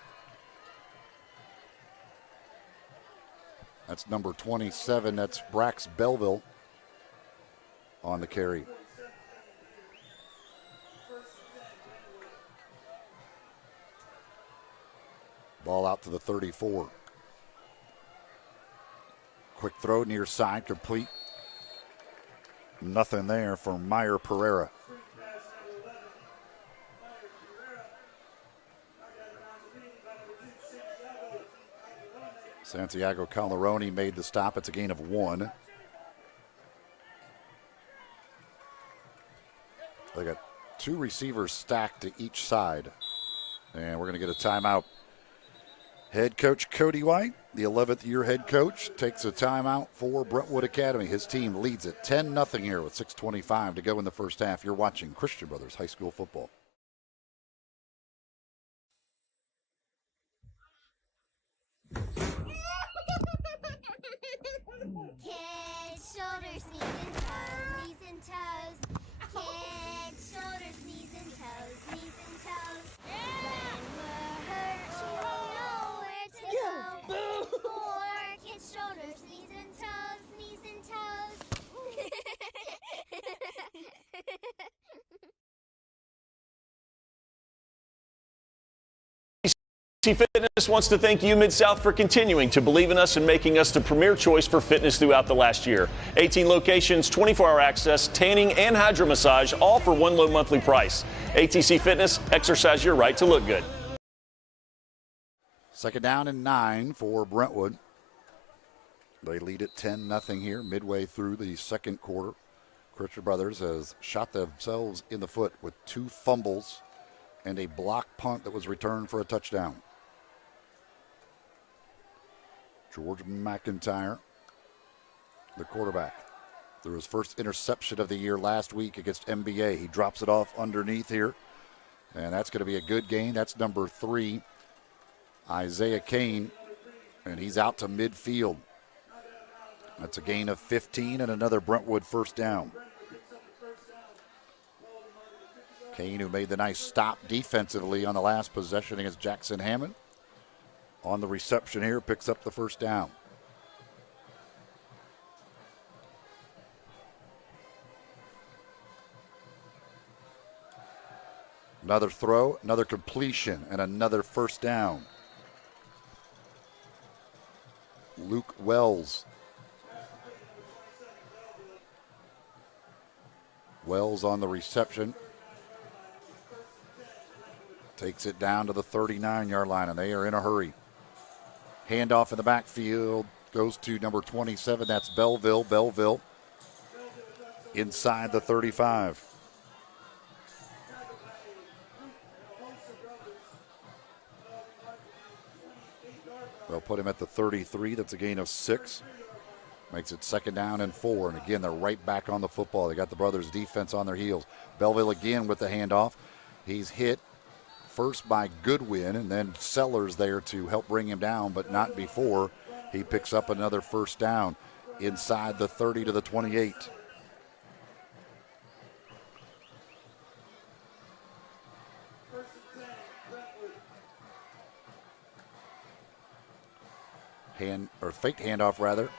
That's number 27. That's Brax Belleville on the carry. Ball out to the 34. Quick throw near side, complete. Nothing there for Meyer Pereira. Santiago Calderoni made the stop. It's a gain of 1. They got 2 receivers stacked to each side. And we're going to get a timeout. Head coach Cody White, the 11th year head coach, takes a timeout for Brentwood Academy. His team leads it 10-0 here with 6:25 to go in the first half. You're watching Christian Brothers High School Football. Kids, shoulders, knees and toes. Kids, shoulders, knees and toes. When we're hurt, you won't know where to go. For kids, shoulders, knees and toes. Fitness wants to thank you, Mid-South, for continuing to believe in us and making us the premier choice for fitness throughout the last year. 18 locations, 24-hour access, tanning, and hydro massage, all for one low monthly price. ATC Fitness, exercise your right to look good. Second down and 9 for Brentwood. They lead it 10-0 here midway through the second quarter. Christian Brothers has shot themselves in the foot with 2 fumbles and a block punt that was returned for a touchdown. George McIntyre, the quarterback, threw his first interception of the year last week against MBA. He drops it off underneath here, and that's going to be a good gain. That's number 3, Isaiah Kane, and he's out to midfield. That's a gain of 15 and another Brentwood first down. Kane, who made the nice stop defensively on the last possession against Jackson Hammond, on the reception here, picks up the first down. Another throw, another completion, and another first down. Luke Wells. Wells on the reception. Takes it down to the 39-yard line, and they are in a hurry. Handoff in the backfield goes to number 27. That's Belleville. Belleville inside the 35. They'll put him at the 33. That's a gain of 6. Makes it second down and 4. And again, they're right back on the football. They got the Brothers defense on their heels. Belleville again with the handoff. He's hit first by Goodwin, and then Sellers there to help bring him down, but not before he picks up another first down inside the 30 to the 28. Fake handoff rather.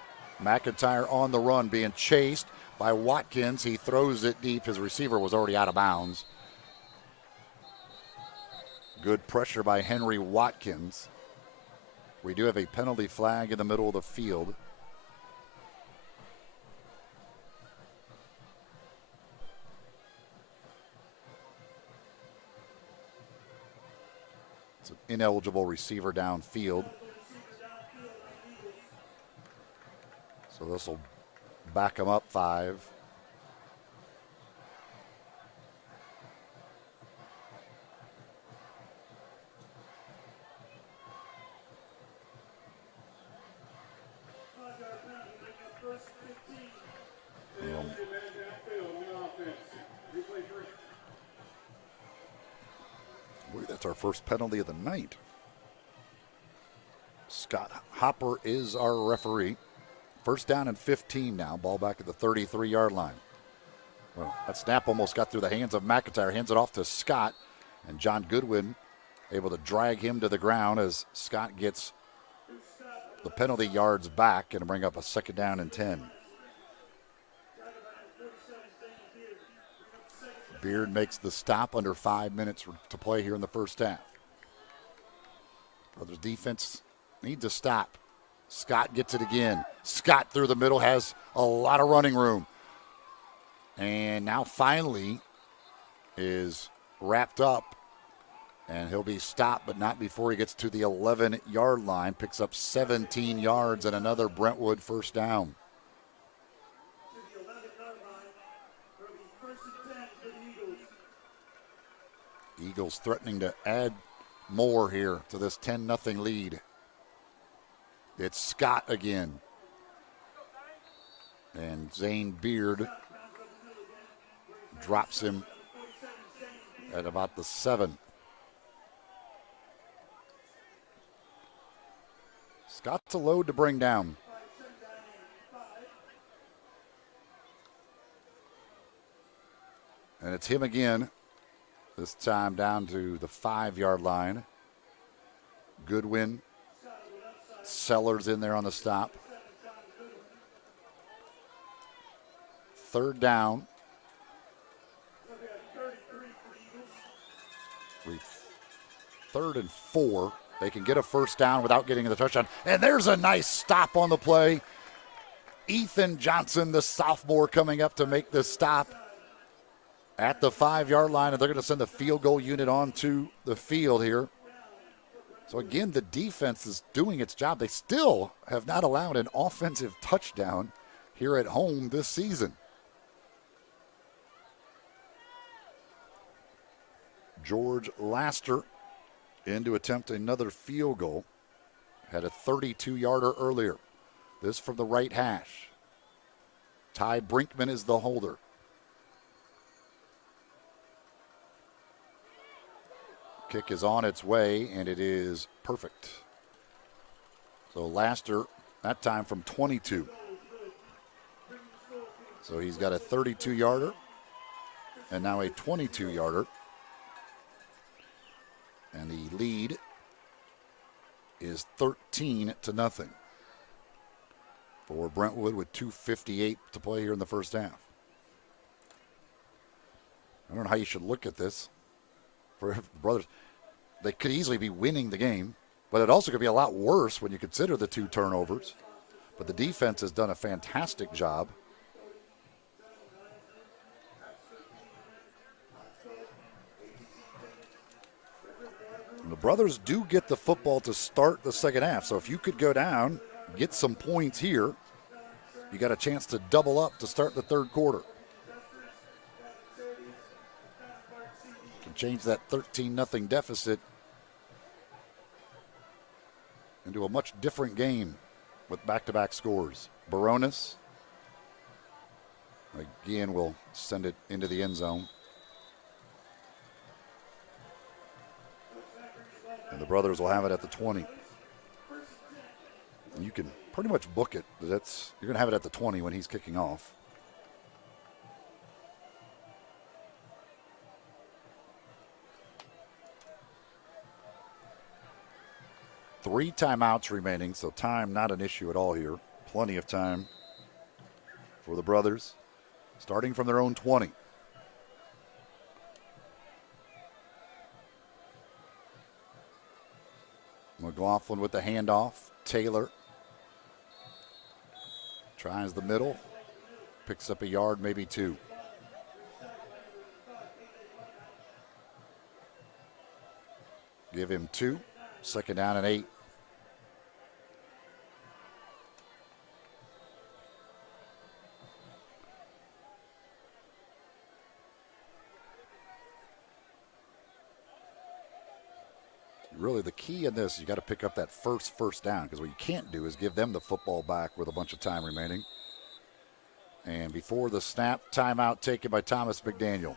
McIntyre on the run, being chased by Watkins. He throws it deep. His receiver was already out of bounds. Good pressure by Henry Watkins. We do have a penalty flag in the middle of the field. It's an ineligible receiver downfield. So this will back him up 5. That's our first penalty of the night. Scott Hopper is our referee. First down and 15 now. Ball back at the 33-yard line. Well, that snap almost got through the hands of McIntyre. Hands it off to Scott. And John Goodwin able to drag him to the ground as Scott gets the penalty yards back and bring up a second down and 10. Beard makes the stop under 5 minutes to play here in the first half. Brothers defense needs a stop. Scott gets it again. Scott through the middle has a lot of running room. And now finally is wrapped up. And he'll be stopped, but not before he gets to the 11-yard line. Picks up 17 yards and another Brentwood first down. Eagles threatening to add more here to this 10-0 lead. It's Scott again. And Zane Beard drops him at about the 7. Scott's a load to bring down. And it's him again. This time down to the 5-yard line. Goodwin. Sellers in there on the stop. Third down. Third and 4. They can get a first down without getting the touchdown. And there's a nice stop on the play. Ethan Johnson, the sophomore, coming up to make the stop at the 5-yard line, and they're going to send the field goal unit onto the field here. So again, the defense is doing its job. They still have not allowed an offensive touchdown here at home this season. George Laster in to attempt another field goal. Had a 32-yarder earlier. This from the right hash. Ty Brinkman is the holder. Kick is on its way, and it is perfect. So Laster, that time from 22. So he's got a 32-yarder and now a 22-yarder. And the lead is 13-0 for Brentwood with 2:58 to play here in the first half. I don't know how you should look at this. For the Brothers, they could easily be winning the game, but it also could be a lot worse when you consider the 2 turnovers. But the defense has done a fantastic job. And the Brothers do get the football to start the second half. So if you could go down, get some points here, you got a chance to double up to start the third quarter. Change that 13-0 deficit into a much different game with back-to-back scores. Baronis, again, will send it into the end zone. And the Brothers will have it at the 20. And you can pretty much book it. You're going to have it at the 20 when he's kicking off. 3 timeouts remaining, so time not an issue at all here. Plenty of time for the Brothers, starting from their own 20. McLaughlin with the handoff. Taylor tries the middle, picks up a yard, maybe 2. Give him 2. Second down and 8. Really, the key in this, you got to pick up that first down, because what you can't do is give them the football back with a bunch of time remaining. And before the snap, timeout taken by Thomas McDaniel.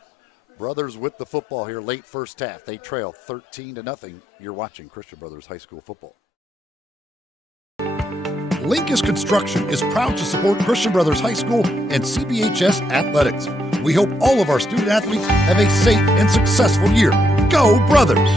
Brothers with the football here late first half. They trail 13-0. You're watching Christian Brothers High School football. Linkus Construction is proud to support Christian Brothers High School and CBHS athletics. We hope all of our student athletes have a safe and successful year. Go Brothers!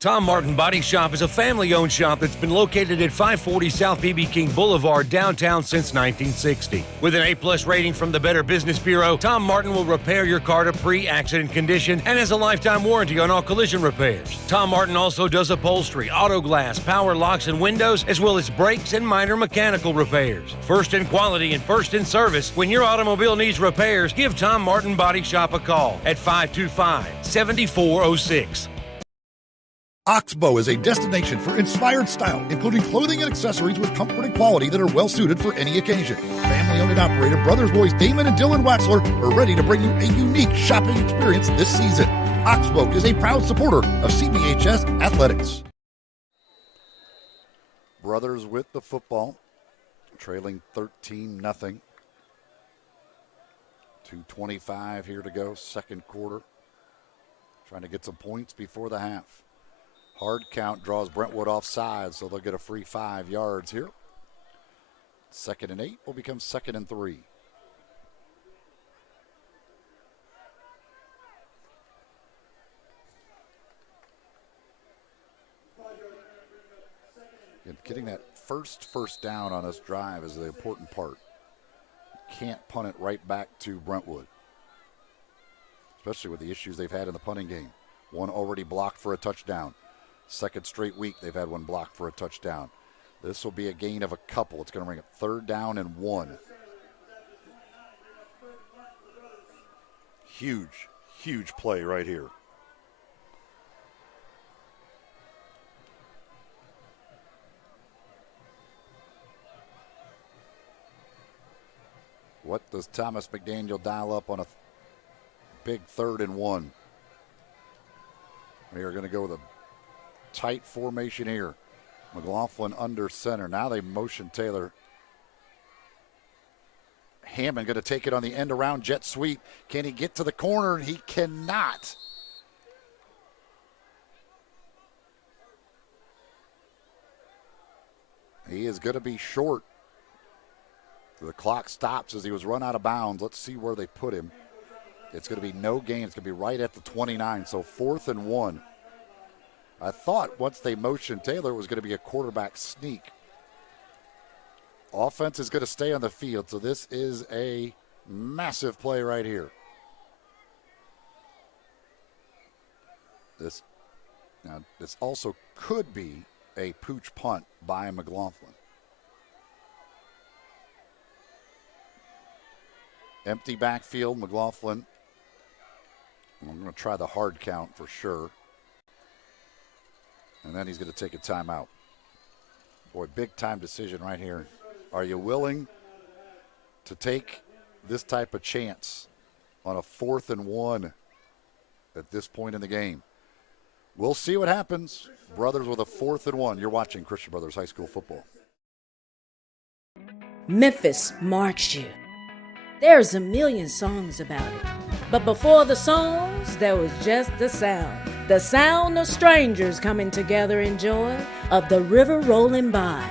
Tom Martin Body Shop is a family-owned shop that's been located at 540 South B.B. King Boulevard, downtown since 1960. With an A+ rating from the Better Business Bureau, Tom Martin will repair your car to pre-accident condition and has a lifetime warranty on all collision repairs. Tom Martin also does upholstery, auto glass, power locks, and windows, as well as brakes and minor mechanical repairs. First in quality and first in service. When your automobile needs repairs, give Tom Martin Body Shop a call at 525-7406. Oxbow is a destination for inspired style, including clothing and accessories with comfort and quality that are well suited for any occasion. Family owned and operated Brothers Boys Damon and Dylan Waxler are ready to bring you a unique shopping experience this season. Oxbow is a proud supporter of CBHS athletics. Brothers with the football, trailing 13-0. 2:25 here to go, second quarter. Trying to get some points before the half. Hard count draws Brentwood offside, so they'll get a free 5 yards here. 2nd and 8 will become 2nd and 3. And getting that first down on this drive is the important part. Can't punt it right back to Brentwood, especially with the issues they've had in the punting game. One already blocked for a touchdown. Second straight week they've had one blocked for a touchdown. This will be a gain of a couple. It's going to bring up 3rd down and 1. Huge play right here. What does Thomas McDaniel dial up on a big 3rd and 1? We are going to go with a tight formation here. McLaughlin under center. Now they motion Taylor. Hammond going to take it on the end around jet sweep. Can he get to the corner? He cannot. He is going to be short. The clock stops as he was run out of bounds. Let's see where they put him. It's going to be no gain. It's going to be right at the 29, so 4th and 1. I thought once they motioned Taylor, it was going to be a quarterback sneak. Offense is going to stay on the field, so this is a massive play right here. This also could be a pooch punt by McLaughlin. Empty backfield, McLaughlin. I'm going to try the hard count for sure. And then he's going to take a timeout. Boy, big time decision right here. Are you willing to take this type of chance on a 4th and 1 at this point in the game? We'll see what happens. Brothers with a 4th and 1. You're watching Christian Brothers High School football. Memphis marks you. There's a million songs about it. But before the songs, there was just the sound. The sound of strangers coming together in joy of the river rolling by.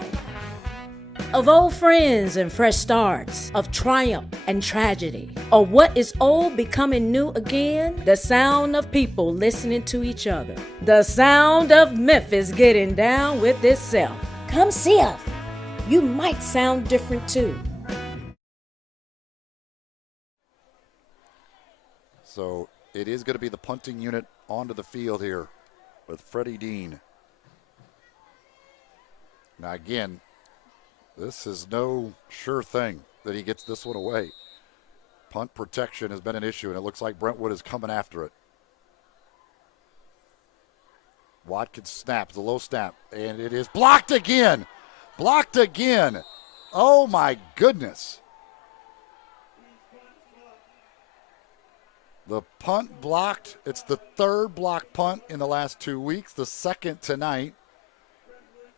of old friends and fresh starts, of triumph and tragedy, or what is old becoming new again, the sound of people listening to each other, the sound of Memphis getting down with itself. Come see us. You might sound different too. So it is going to be the punting unit onto the field here with Freddie Dean. Now again, this is no sure thing that he gets this one away. Punt protection has been an issue, and it looks like Brentwood is coming after it. Watkins snaps, the low snap, and it is blocked again. Blocked again. Oh my goodness. The punt blocked. It's the third block punt in the last 2 weeks, the second tonight.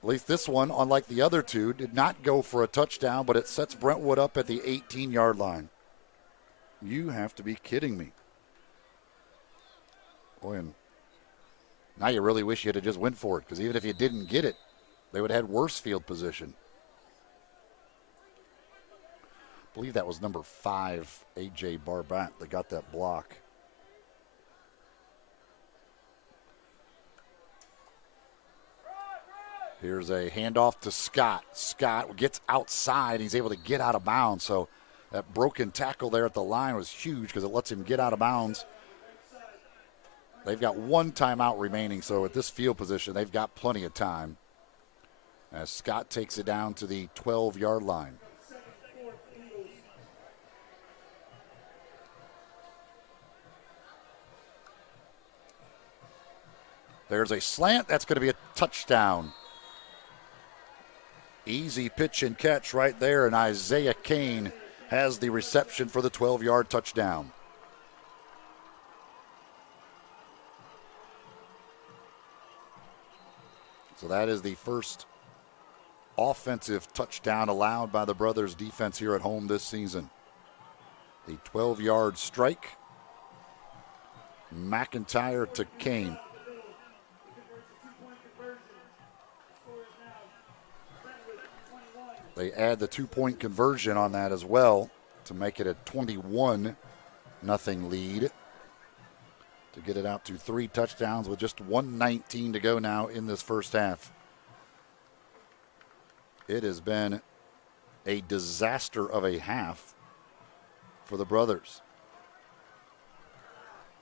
At least this one, unlike the other two, did not go for a touchdown, but it sets Brentwood up at the 18-yard line. You have to be kidding me. Boy, and now you really wish you had just went for it, because even if you didn't get it, they would have had worse field position. I believe that was number 5, A.J. Barbat, that got that block. Here's a handoff to Scott. Scott gets outside. He's able to get out of bounds. So that broken tackle there at the line was huge because it lets him get out of bounds. They've got one timeout remaining, so at this field position, they've got plenty of time as Scott takes it down to the 12-yard line. There's a slant. That's going to be a touchdown. Easy pitch and catch right there, and Isaiah Kane has the reception for the 12-yard touchdown. So that is the first offensive touchdown allowed by the Brothers defense here at home this season. The 12-yard strike. McIntyre to Kane. They add the 2-point conversion on that as well to make it a 21-0 lead to get it out to 3 touchdowns with just 1:19 to go now in this first half. It has been a disaster of a half for the Brothers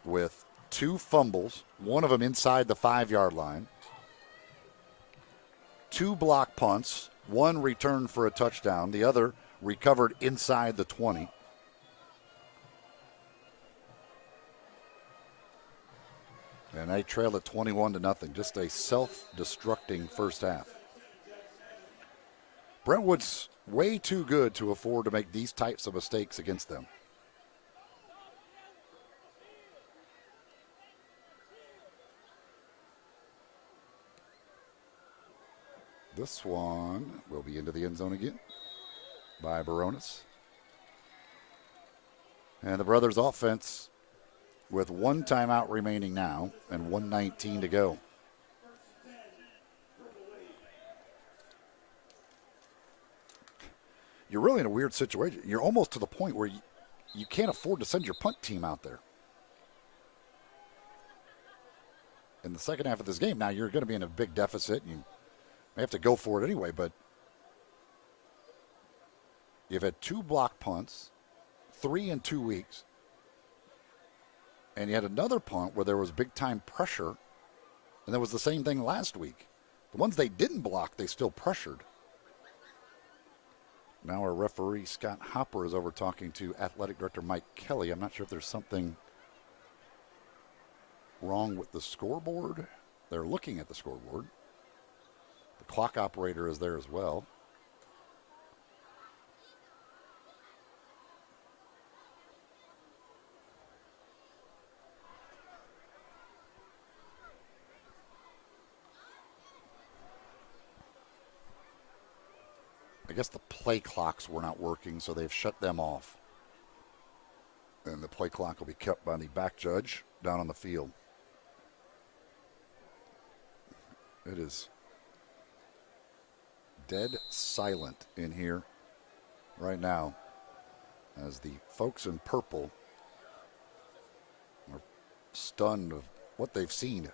with 2 fumbles, one of them inside the 5-yard line, 2 block punts, 1 returned for a touchdown, the other recovered inside the 20. And they trail at 21-0, just a self-destructing first half. Brentwood's way too good to afford to make these types of mistakes against them. This one will be into the end zone again by Baronis. And the Brothers offense with 1 timeout remaining now and 1:19 to go. You're really in a weird situation. You're almost to the point where you can't afford to send your punt team out there. In the second half of this game, now you're going to be in a big deficit. You may have to go for it anyway, but you've had 2 block punts, 3 in 2 weeks, and you had another punt where there was big-time pressure, and there was the same thing last week. The ones they didn't block, they still pressured. Now our referee, Scott Hopper, is over talking to Athletic Director Mike Kelly. I'm not sure if there's something wrong with the scoreboard. They're looking at the scoreboard. The clock operator is there as well. I guess the play clocks were not working, so they've shut them off. And the play clock will be kept by the back judge down on the field. It is dead silent in here right now as the folks in purple are stunned of what they've seen.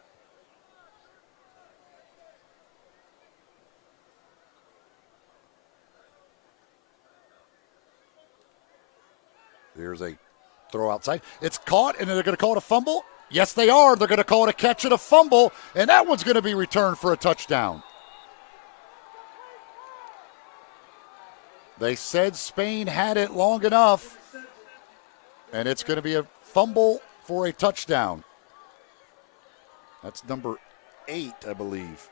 Here's a throw outside. It's caught, and they're going to call it a fumble. Yes, they are. They're going to call it a catch and a fumble, and that one's going to be returned for a touchdown. They said Spain had it long enough, and it's going to be a fumble for a touchdown. That's number 8, I believe.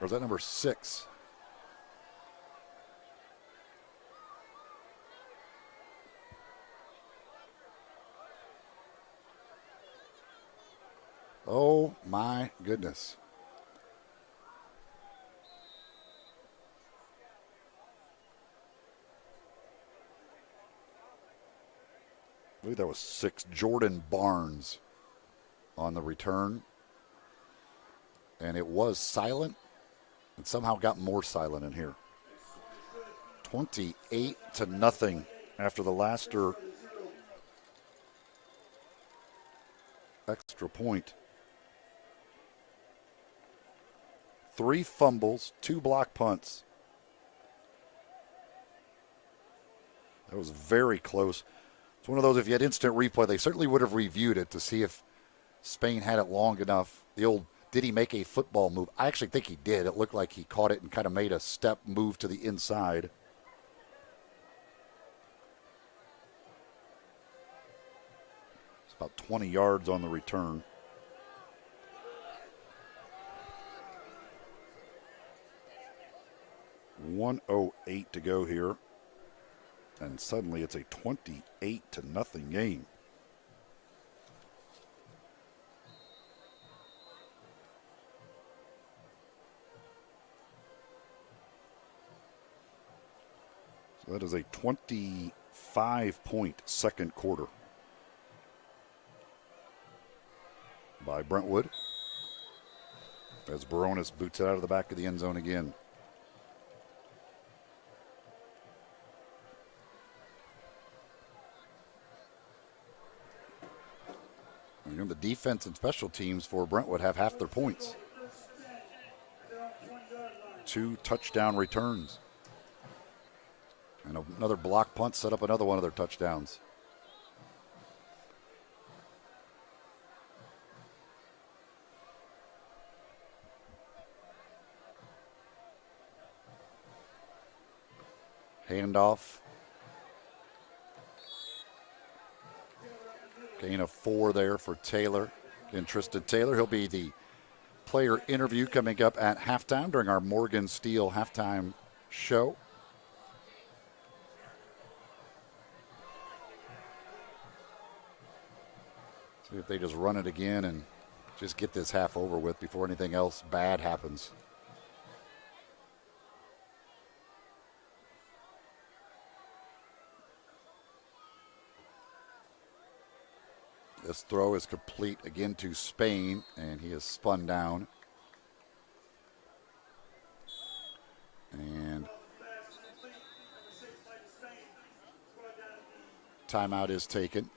Or is that number 6? Oh, my goodness. I believe that was 6. Jordan Barnes on the return. And it was silent and somehow got more silent in here. 28-0 after the last extra point. 3 fumbles, 2 block punts. That was very close. It's one of those, if you had instant replay, they certainly would have reviewed it to see if Spain had it long enough. The old, did he make a football move? I actually think he did. It looked like he caught it and kind of made a step move to the inside. It's about 20 yards on the return. .108 to go here. And suddenly it's a 28-0 game. So that is a 25-point second quarter by Brentwood. As Baronis boots it out of the back of the end zone again. You know, the defense and special teams for Brentwood have half their points. 2 touchdown returns. And another block punt set up another one of their touchdowns. Handoff. Gain of 4 there for Taylor. Again, Tristan Taylor, he'll be the player interview coming up at halftime during our Morgan Steele halftime show. See if they just run it again and just get this half over with before anything else bad happens. This throw is complete again to Spain, and he is spun down. And timeout is taken.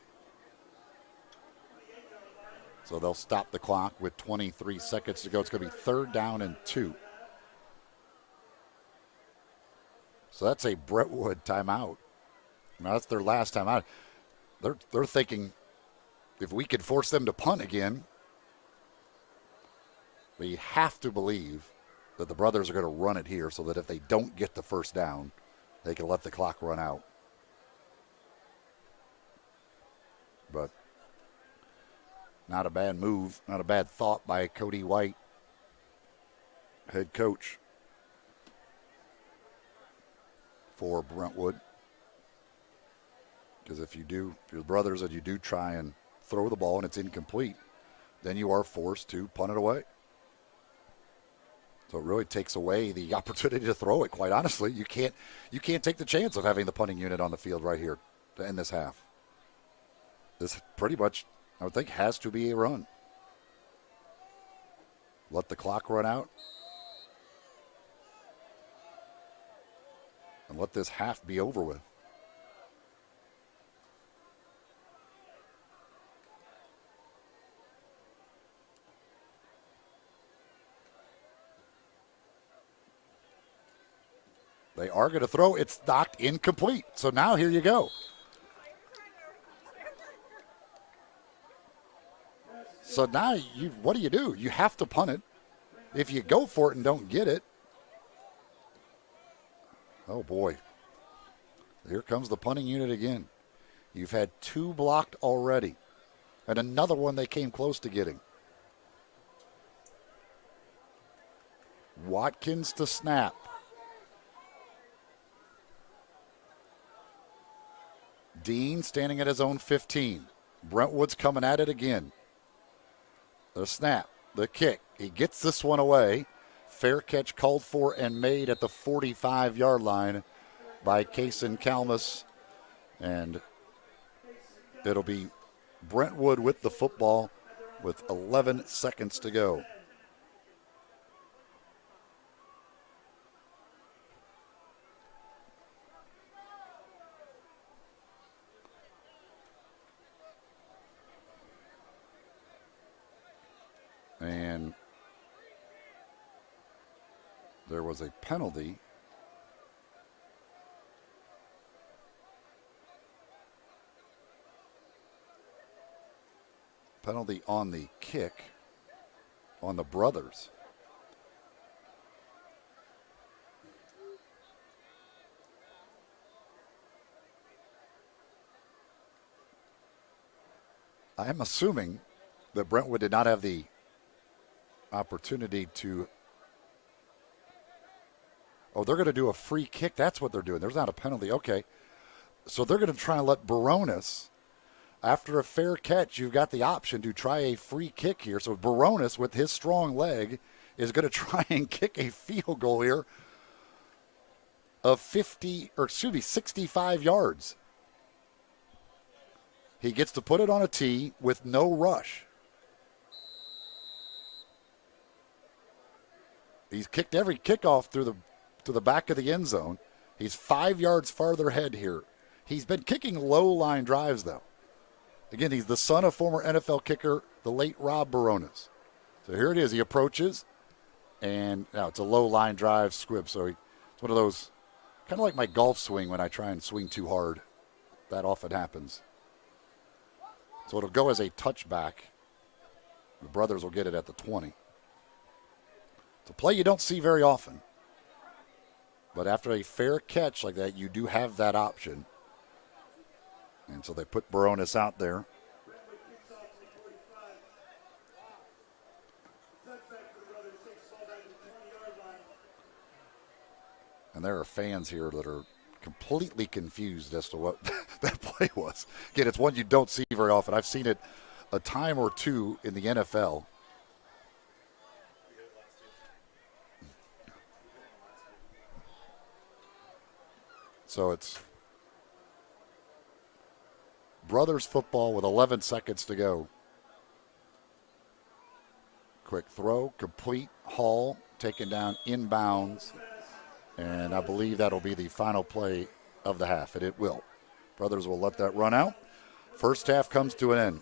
So they'll stop the clock with 23 seconds to go. It's going to be 3rd down and 2. So that's a Brentwood timeout. Now that's their last timeout. They're thinking, if we could force them to punt again, we have to believe that the Brothers are going to run it here so that if they don't get the first down, they can let the clock run out. But not a bad move, not a bad thought by Cody White, head coach for Brentwood. Because if you're the Brothers and you do try and throw the ball and it's incomplete, then you are forced to punt it away. So it really takes away the opportunity to throw it, quite honestly. You can't take the chance of having the punting unit on the field right here to end this half. This pretty much, I would think, has to be a run. Let the clock run out. and let this half be over with. They are going to throw. It's knocked incomplete. So now here you go. So now what do? You have to punt it. If you go for it and don't get it, oh boy. Here comes the punting unit again. You've had 2 blocked already. And another one they came close to getting. Watkins to snap. Dean standing at his own 15. Brentwood's coming at it again. The snap, the kick. He gets this one away. Fair catch called for and made at the 45-yard line by Kason Kalmus. And it'll be Brentwood with the football with 11 seconds to go. And there was a penalty. Penalty on the kick on the Brothers. I am assuming that Brentwood did not have the opportunity to. Oh, they're going to do a free kick. That's what they're doing. There's not a penalty. Okay. So they're going to try and let Baronis, after a fair catch, you've got the option to try a free kick here. So Baronis, with his strong leg, is going to try and kick a field goal here of 65 yards. He gets to put it on a tee with no rush. He's kicked every kickoff to the back of the end zone. He's 5 yards farther ahead here. He's been kicking low line drives, though. Again, he's the son of former NFL kicker, the late Rob Baronis. So here it is. He approaches, and now it's a low line drive squib. So it's one of those, kind of like my golf swing when I try and swing too hard. That often happens. So it'll go as a touchback. The Brothers will get it at the 20. It's a play you don't see very often. But after a fair catch like that, you do have that option. And so they put Baronis out there. And there are fans here that are completely confused as to what that play was. Again, it's one you don't see very often. I've seen it a time or two in the NFL. So it's Brothers football with 11 seconds to go. Quick throw, complete, Hall taken down inbounds. And I believe that'll be the final play of the half, and it will. Brothers will let that run out. First half comes to an end.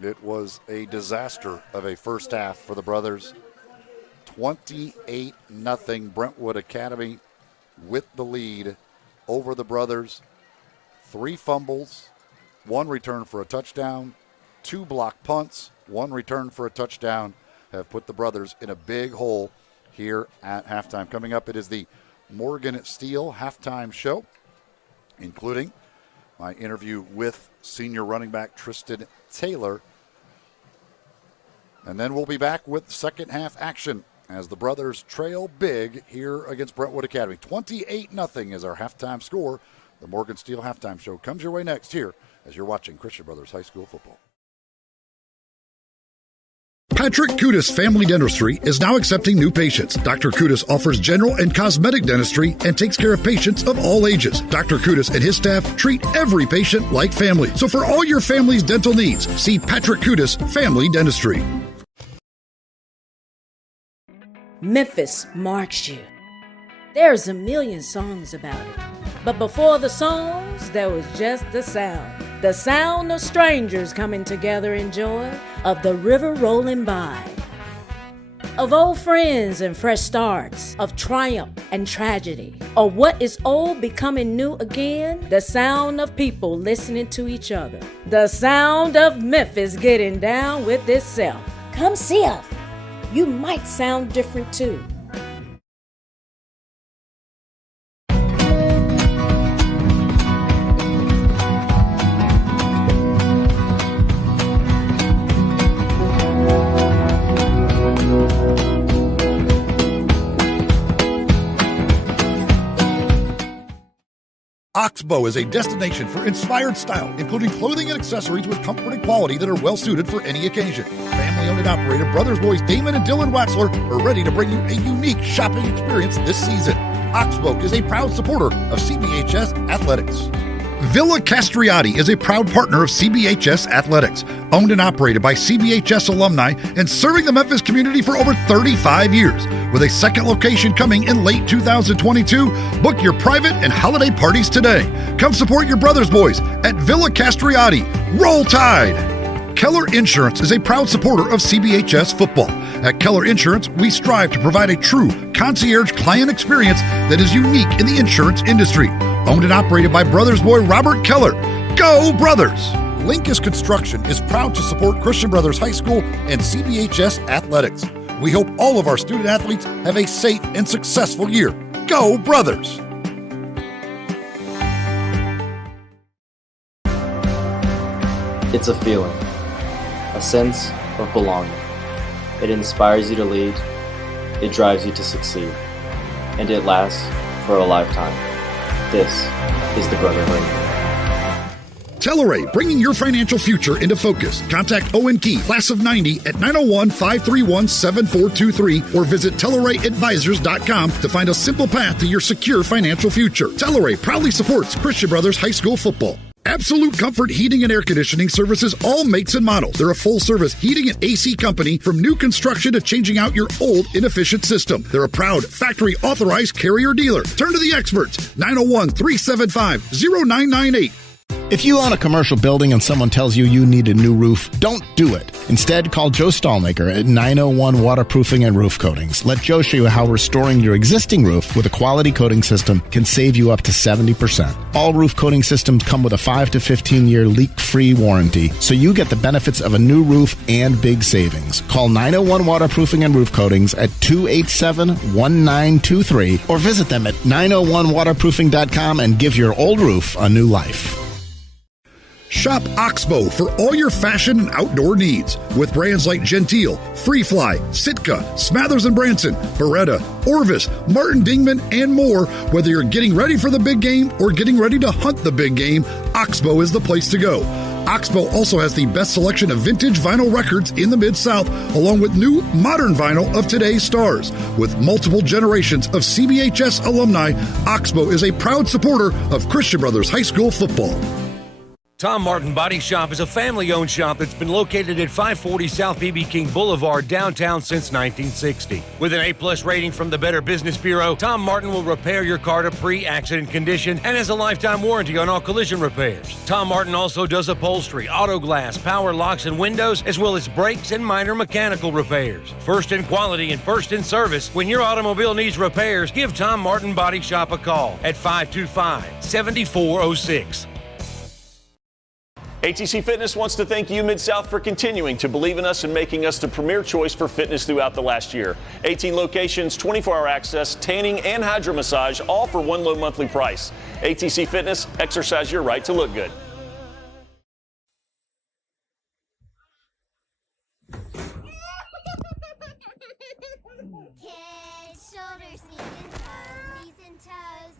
It was a disaster of a first half for the Brothers. 28-0 Brentwood Academy with the lead over the Brothers. 3 fumbles, 1 return for a touchdown, 2 block punts, 1 return for a touchdown have put the Brothers in a big hole here at halftime. Coming up, it is the Morgan Steele halftime show, including my interview with senior running back Tristan Taylor. And then we'll be back with second half action as the Brothers trail big here against Brentwood Academy. 28-0 is our halftime score. The Morgan Steele halftime show comes your way next here as you're watching Christian Brothers High School football. Patrick Kudis Family Dentistry is now accepting new patients. Dr. Kudis offers general and cosmetic dentistry and takes care of patients of all ages. Dr. Kudis and his staff treat every patient like family. So for all your family's dental needs, see Patrick Kudis Family Dentistry. Memphis marks you. There's a million songs about it. But before the songs, there was just the sound of strangers coming together in joy, of the river rolling by, of old friends and fresh starts, of triumph and tragedy, or what is old becoming new again, the sound of people listening to each other, the sound of Memphis getting down with itself. Come see us. You might sound different too. Oxbow is a destination for inspired style, including clothing and accessories with comfort and quality that are well suited for any occasion. Family owned and operated Brothers Boys Damon and Dylan Waxler are ready to bring you a unique shopping experience this season. Oxbow is a proud supporter of CBHS Athletics. Villa Castriati is a proud partner of CBHS Athletics, owned and operated by CBHS alumni and serving the Memphis community for over 35 years. With a second location coming in late 2022, book your private and holiday parties today. Come support your Brothers Boys at Villa Castriati. Roll Tide! Keller Insurance is a proud supporter of CBHS football. At Keller Insurance, we strive to provide a true concierge client experience that is unique in the insurance industry. Owned and operated by Brothers boy Robert Keller. Go Brothers! Linkus Construction is proud to support Christian Brothers High School and CBHS Athletics. We hope all of our student athletes have a safe and successful year. Go Brothers! It's a feeling, a sense of belonging. It inspires you to lead, it drives you to succeed, and it lasts for a lifetime. This is the Brotherhood. Telluride, bringing your financial future into focus. Contact Owen Key, class of 90 at 901-531-7423 or visit TelluradeAdvisors.com to find a simple path to your secure financial future. Telluride proudly supports Christian Brothers High School football. Absolute Comfort Heating and Air Conditioning services all makes and models. They're a full-service heating and AC company from new construction to changing out your old inefficient system. They're a proud factory-authorized carrier dealer. Turn to the experts, 901-375-0998. If you own a commercial building and someone tells you you need a new roof, don't do it. Instead, call Joe Stallmaker at 901 Waterproofing and Roof Coatings. Let Joe show you how restoring your existing roof with a quality coating system can save you up to 70%. All roof coating systems come with a 5 to 15-year leak-free warranty, so you get the benefits of a new roof and big savings. Call 901 Waterproofing and Roof Coatings at 287-1923 or visit them at 901waterproofing.com and give your old roof a new life. Shop Oxbow for all your fashion and outdoor needs with brands like Gentile, Freefly, Sitka, Smathers & Branson, Beretta, Orvis, Martin Dingman, and more. Whether you're getting ready for the big game or getting ready to hunt the big game, Oxbow is the place to go. Oxbow also has the best selection of vintage vinyl records in the Mid-South, along with new modern vinyl of today's stars. With multiple generations of CBHS alumni, Oxbow is a proud supporter of Christian Brothers High School football. Tom Martin Body Shop is a family-owned shop that's been located at 540 South B.B. King Boulevard, downtown since 1960. With an A-plus rating from the Better Business Bureau, Tom Martin will repair your car to pre-accident condition and has a lifetime warranty on all collision repairs. Tom Martin also does upholstery, auto glass, power locks, and windows, as well as brakes and minor mechanical repairs. First in quality and first in service. When your automobile needs repairs, give Tom Martin Body Shop a call at 525-7406. ATC Fitness wants to thank you, Mid-South, for continuing to believe in us and making us the premier choice for fitness throughout the last year. 18 locations, 24-hour access, tanning, and hydro massage, all for one low monthly price. ATC Fitness, exercise your right to look good. Kids, shoulders, knees and toes.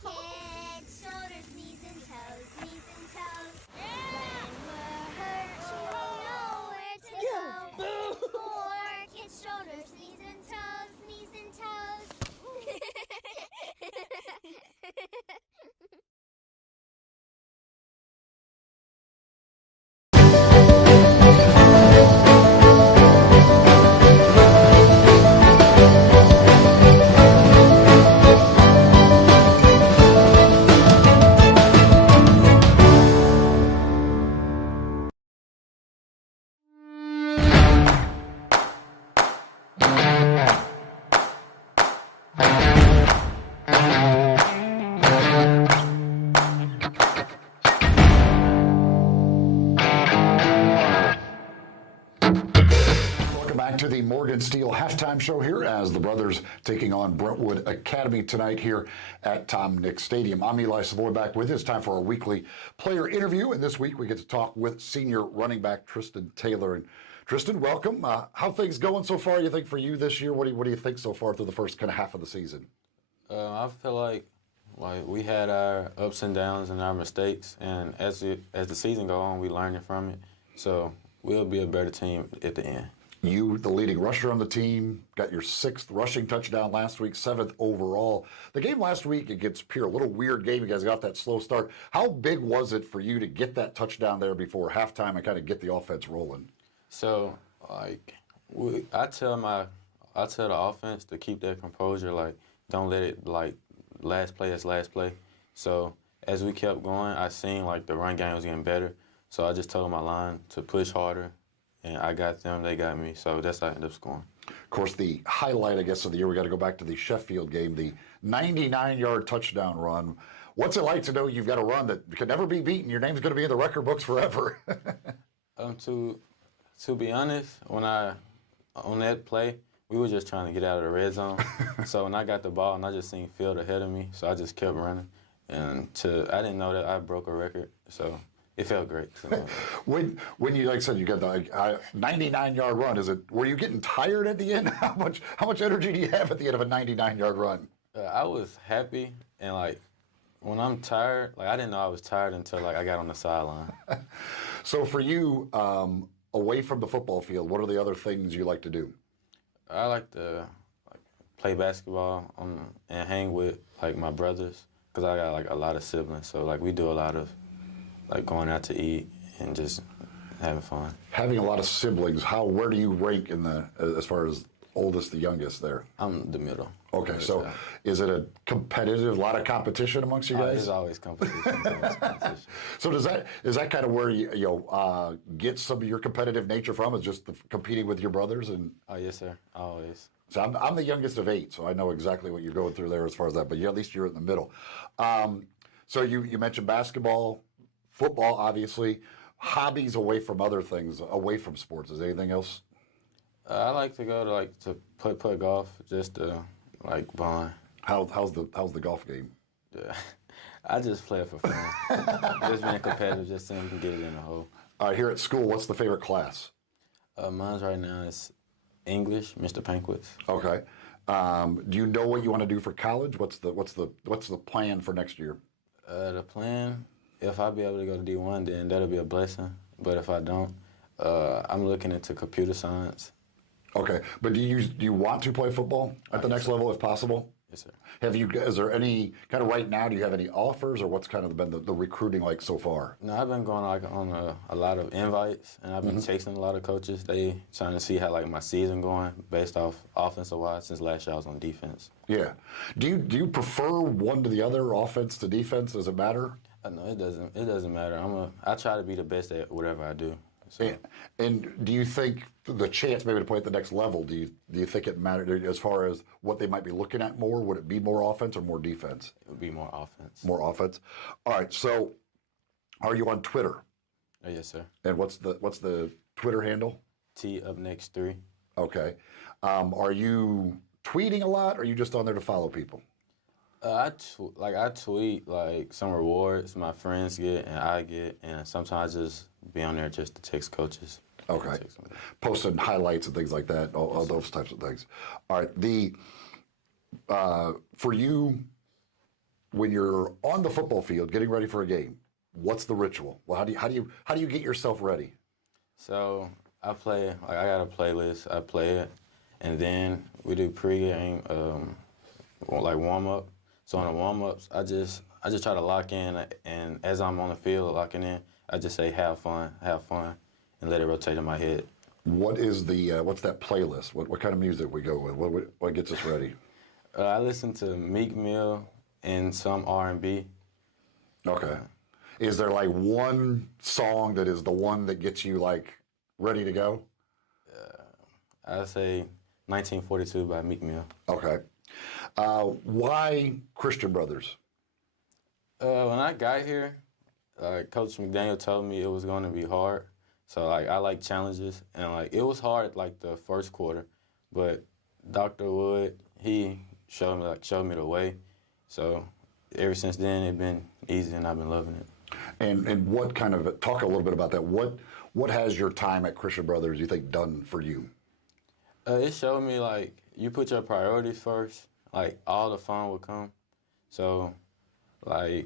Kids, shoulders, knees and toes. Knees and toes. When we're hurt, we won't know where to go. For kids, shoulders, knees and toes. Knees and toes. Welcome back to the Morgan Steele halftime show here as the Brothers taking on Brentwood Academy tonight here at Tom Nick Stadium. I'm Eli Savoy back with you. It's time for our weekly player interview, and this week we get to talk with senior running back Tristan Taylor. And Tristan, welcome. How things going so far, you think, for you this year? What do you think so far through the first kind of half of the season? I feel like we had our ups and downs and our mistakes, and as the season goes on, we learning from it. So we'll be a better team at the end. You, the leading rusher on the team, got your 6th rushing touchdown last week, 7th overall. The game last week against Pierre, a little weird game. You guys got that slow start. How big was it for you to get that touchdown there before halftime and kind of get the offense rolling? So, I tell the offense to keep their composure. Don't let it last play as last play. So as we kept going, I seen the run game was getting better. So I just told my line to push harder, and I got them, they got me. So that's how I ended up scoring. Of course, the highlight, I guess, of the year, we got to go back to the Sheffield game, the 99-yard touchdown run. What's it like to know you've got a run that can never be beaten? Your name's going to be in the record books forever. To be honest, on that play, we were just trying to get out of the red zone. So when I got the ball and I just seen Field ahead of me, so I just kept running. And I didn't know that I broke a record, so it felt great. When you, like I said, you got the 99-yard run, were you getting tired at the end? How much energy do you have at the end of a 99-yard run? I was happy, and when I'm tired, I didn't know I was tired until I got on the sideline. So for you, away from the football field, what are the other things you like to do? I like to play basketball and hang with my brothers, because I got a lot of siblings. So we do a lot of going out to eat and just having fun. Having a lot of siblings, where do you rank as far as oldest to youngest there? I'm the middle. Okay, so is it a lot of competition amongst you guys? There's always competition. So is that kind of where you get some of your competitive nature from? Is just competing with your brothers? Oh yes, sir. Always. So I'm the youngest of 8, so I know exactly what you're going through there as far as that. But at least you're in the middle. So you mentioned basketball, football, obviously. Hobbies away from other things, away from sports. Is there anything else? I like to go to play golf, just to bond. How's the golf game? Yeah, I just play it for fun. Just being competitive, just so you can get it in the hole. Here at school, what's the favorite class? Mine's right now is English, Mr. Pankwitz. Okay. Do you know what you want to do for college? What's the plan for next year? The plan, if I be able to go to D1, then that'll be a blessing. But if I don't, I'm looking into computer science. Okay, but do you want to play football at the next level if possible? Yes, sir. Is there any kind of right now? Do you have any offers, or what's kind of been the recruiting like so far? No, I've been going on a lot of invites, and I've been texting a lot of coaches. They trying to see how my season going based off offensive wise. Since last year I was on defense. Yeah. Do you prefer one to the other, offense to defense? Does it matter? No, it doesn't. It doesn't matter. I try to be the best at whatever I do. So. And do you think the chance maybe to play at the next level, do you think it mattered as far as what they might be looking at more? Would it be more offense or more defense? It would be more offense. More offense. All right. So, are you on Twitter? Yes, sir. And what's the Twitter handle? TUpNext3. Okay. Are you tweeting a lot, or are you just on there to follow people? I tweet some rewards my friends get and I get, and sometimes I just be on there just to text coaches. Okay. Posting highlights and things like that, all those types of things. All right. For you, when you're on the football field getting ready for a game, what's the ritual? Well, how do you get yourself ready? So I play. I got a playlist. I play it, and then we do pregame, warm up. So on the warm ups, I just try to lock in, and as I'm on the field locking in, I just say have fun, and let it rotate in my head. What is what's that playlist? What kind of music we go with? What gets us ready? I listen to Meek Mill and some R&B. Okay. Is there one song that is the one that gets you ready to go? I'd say 1942 by Meek Mill. Okay. Why Christian Brothers? When I got here, Coach McDaniel told me it was going to be hard. So, I like challenges. And, it was hard, the first quarter. But Dr. Wood, he showed me the way. So, ever since then, it's been easy, and I've been loving it. And what kind of, talk a little bit about that. What has your time at Christian Brothers, you think, done for you? It showed me, you put your priorities first, all the fun would come. So, I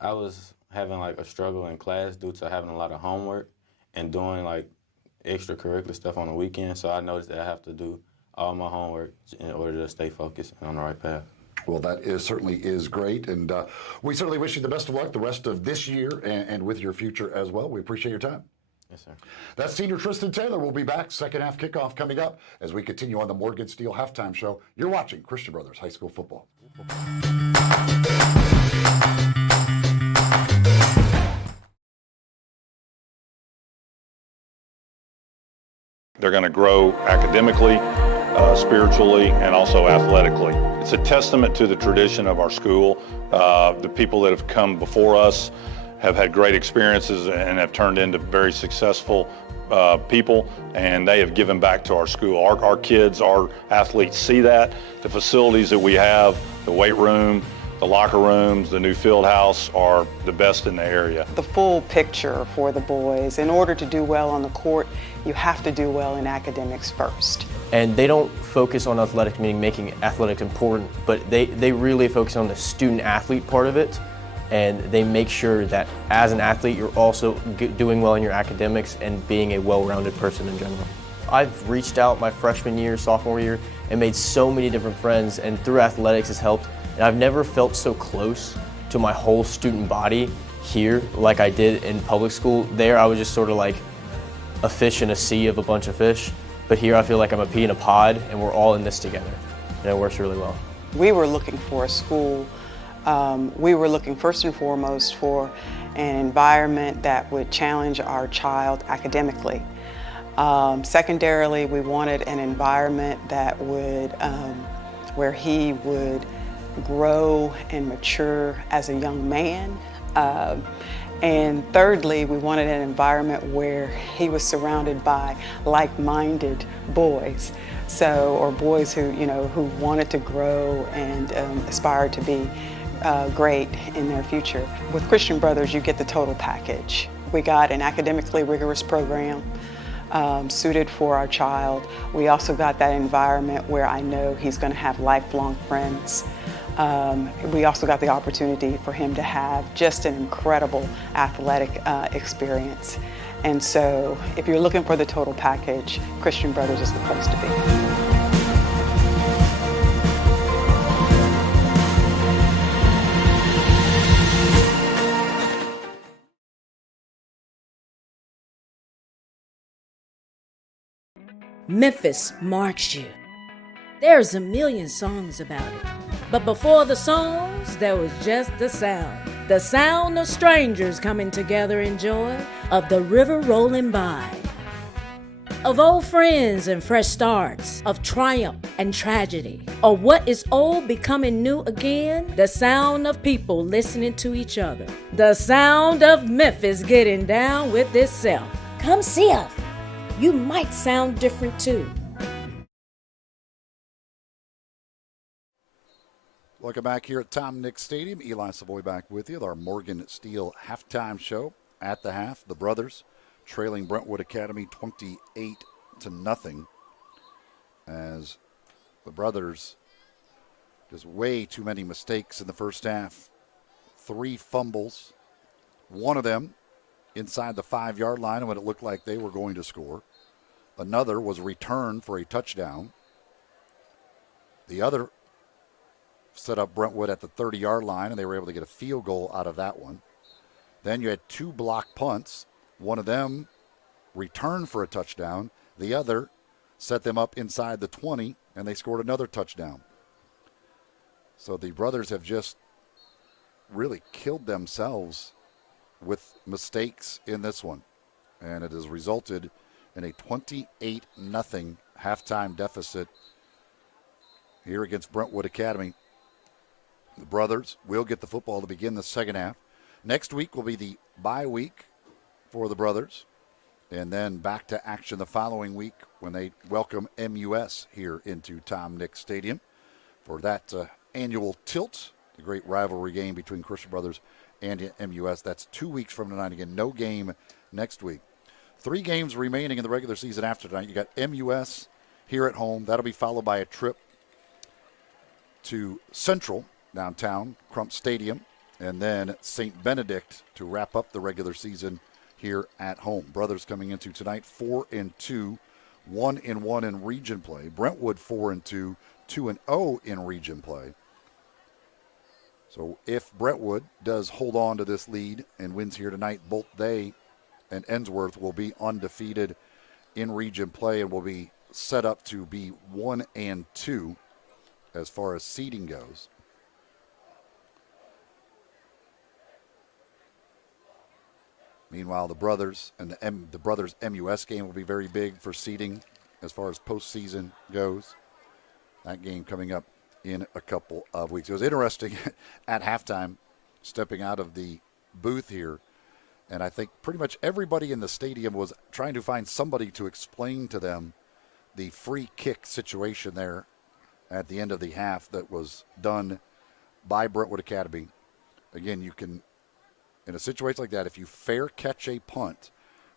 was having, a struggle in class due to having a lot of homework and doing, extracurricular stuff on the weekend. So I noticed that I have to do all my homework in order to stay focused and on the right path. Well, that certainly is great, and we certainly wish you the best of luck the rest of this year and with your future as well. We appreciate your time. Yes, sir. That's senior Tristan Taylor. We'll be back. Second half kickoff coming up as we continue on the Morgan Steele Halftime Show. You're watching Christian Brothers High School Football. They're going to grow academically, spiritually, and also athletically. It's a testament to the tradition of our school. The people that have come before us have had great experiences and have turned into very successful people, and they have given back to our school. Our kids, our athletes see that. The facilities that we have, the weight room, the locker rooms, the new field house are the best in the area. The full picture for the boys. In order to do well on the court, you have to do well in academics first. And they don't focus on athletics, meaning making athletics important, but they really focus on the student-athlete part of it. And they make sure that as an athlete, you're also doing well in your academics and being a well-rounded person in general. I've reached out my freshman year, sophomore year, and made so many different friends, and through athletics has helped. And I've never felt so close to my whole student body here like I did in public school. There, I was just sort of like a fish in a sea of a bunch of fish. But here, I feel like I'm a pea in a pod, and we're all in this together. And it works really well. We were looking for a school. We were looking first and foremost for an environment that would challenge our child academically. Secondarily, we wanted an environment that would, where he would grow and mature as a young man. And thirdly, we wanted an environment where he was surrounded by like-minded boys. Or boys who, who wanted to grow and aspired to be great in their future. With Christian Brothers, you get the total package. We got an academically rigorous program suited for our child. We also got that environment where I know he's going to have lifelong friends. We also got the opportunity for him to have just an incredible athletic experience. And so if you're looking for the total package, Christian Brothers is the place to be. Memphis marks you. There's a million songs about it. But before the songs, there was just the sound of strangers coming together in joy, of the river rolling by, of old friends and fresh starts, of triumph and tragedy, of what is old becoming new again, the sound of people listening to each other, the sound of Memphis getting down with itself. Come see us. You might sound different too. Welcome back here at Tom Nick Stadium. Eli Savoy back with you with our Morgan Steele halftime show. At the half, the Brothers trailing Brentwood Academy 28-0 as the Brothers just way too many mistakes in the first half. 3 fumbles, one of them inside the 5-yard line when it looked like they were going to score. Another was returned for a touchdown. The other set up Brentwood at the 30-yard line, and they were able to get a field goal out of that one. Then you had 2 blocked punts. One of them returned for a touchdown. The other set them up inside the 20, and they scored another touchdown. So the Brothers have just really killed themselves with mistakes in this one, and it has resulted in a 28-0 halftime deficit here against Brentwood Academy. The Brothers will get the football to begin the second half. Next week will be the bye week for the Brothers, and then back to action the following week when they welcome MUS here into Tom Nix Stadium for that annual tilt, the great rivalry game between Christian Brothers and MUS. That's 2 weeks from tonight. Again, no game next week. 3 games remaining in the regular season after tonight. You got MUS here at home. That'll be followed by a trip to Central, downtown, Crump Stadium, and then St. Benedict to wrap up the regular season here at home. Brothers coming into tonight 4-2, 1-1 in region play. Brentwood 4-2, 2-0 in region play. So if Brentwood does hold on to this lead and wins here tonight, both they and Ensworth will be undefeated in region play and will be set up to be 1-2 as far as seeding goes. Meanwhile, the Brothers and the Brothers MUS game will be very big for seeding as far as postseason goes. That game coming up in a couple of weeks. It was interesting at halftime, stepping out of the booth here, and I think pretty much everybody in the stadium was trying to find somebody to explain to them the free kick situation there at the end of the half that was done by Brentwood Academy. Again, you can, in a situation like that, if you fair catch a punt,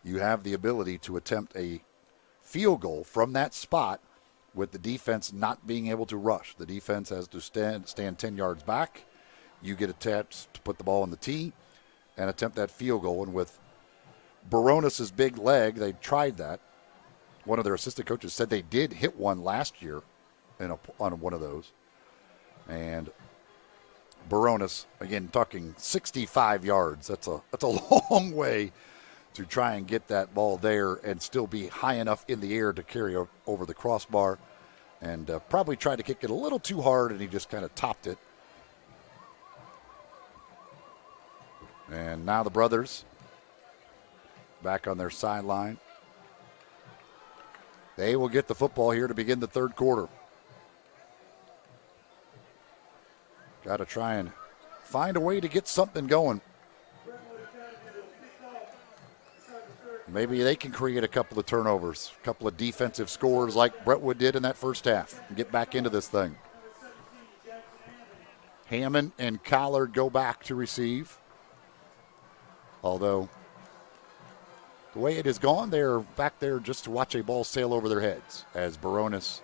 you have the ability to attempt a field goal from that spot with the defense not being able to rush. The defense has to stand 10 yards back. You get a chance to put the ball in the tee and attempt that field goal. And with Baronis' big leg, they tried that. One of their assistant coaches said they did hit one last year on one of those. And Baronis, again, talking 65 yards. That's a long way to try and get that ball there and still be high enough in the air to carry over the crossbar. And probably tried to kick it a little too hard, and he just kind of topped it. And now the Brothers back on their sideline. They will get the football here to begin the third quarter. Got to try and find a way to get something going. Maybe they can create a couple of turnovers, a couple of defensive scores like Brentwood did in that first half and get back into this thing. Hammond and Collard go back to receive. Although the way it has gone, they're back there just to watch a ball sail over their heads as Baronis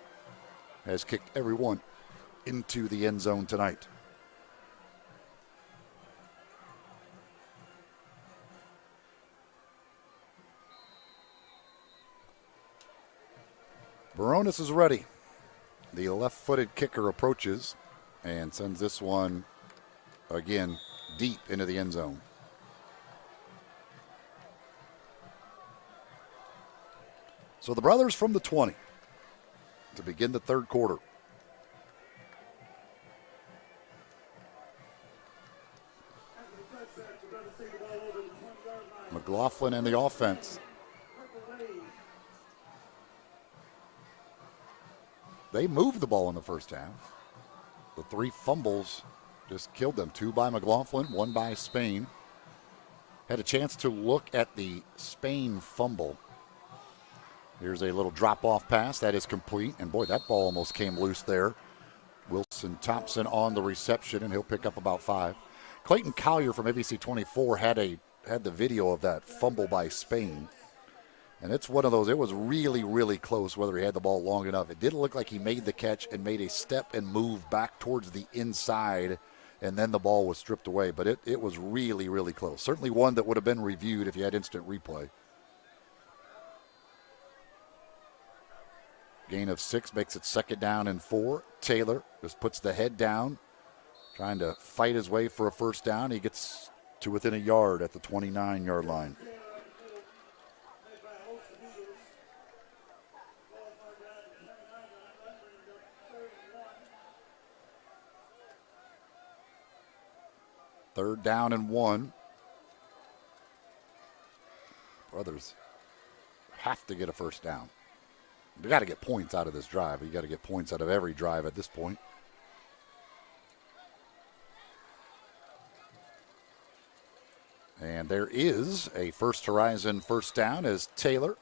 has kicked everyone into the end zone tonight. Baronis is ready. The left-footed kicker approaches and sends this one, again, deep into the end zone. So the Brothers from the 20 to begin the third quarter. McLaughlin and the offense. They moved the ball in the first half. The 3 fumbles just killed them. 2 by McLaughlin, 1 by Spain. Had a chance to look at the Spain fumble. Here's a little drop-off pass. That is complete. And, boy, that ball almost came loose there. Wilson Thompson on the reception, and he'll pick up about 5. Clayton Collier from ABC 24 had the video of that fumble by Spain. And it's one of those, it was really, really close whether he had the ball long enough. It didn't look like he made the catch and made a step and move back towards the inside, and then the ball was stripped away. But it was really, really close. Certainly one that would have been reviewed if you had instant replay. Gain of 6 makes it 2nd down and 4. Taylor just puts the head down, trying to fight his way for a first down. He gets to within a yard at the 29-yard line. Third down and 1. Brothers have to get a first down. We got to get points out of this drive. You got to get points out of every drive at this point. And there is a First Horizon first down as Taylor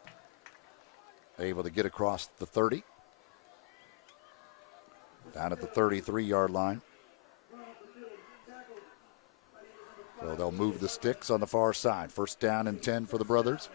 able to get across the 30. Down at the 33-yard line. So they'll move the sticks on the far side. First down and 10 for the Brothers.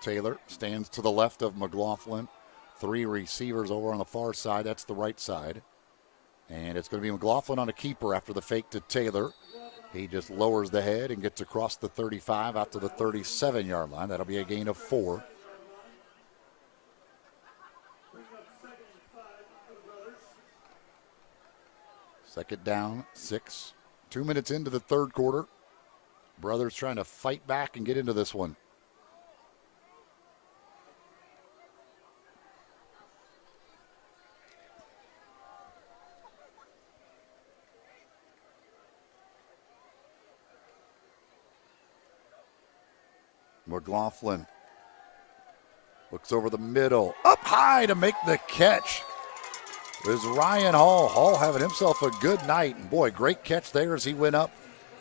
Taylor stands to the left of McLaughlin. 3 receivers over on the far side. That's the right side. And it's going to be McLaughlin on a keeper after the fake to Taylor. He just lowers the head and gets across the 35 out to the 37-yard line. That'll be a gain of 4. Second down, 6. 2 minutes into the third quarter. Brothers trying to fight back and get into this one. McLaughlin looks over the middle, up high to make the catch. Is Ryan Hall. Hall having himself a good night. And boy, great catch there as he went up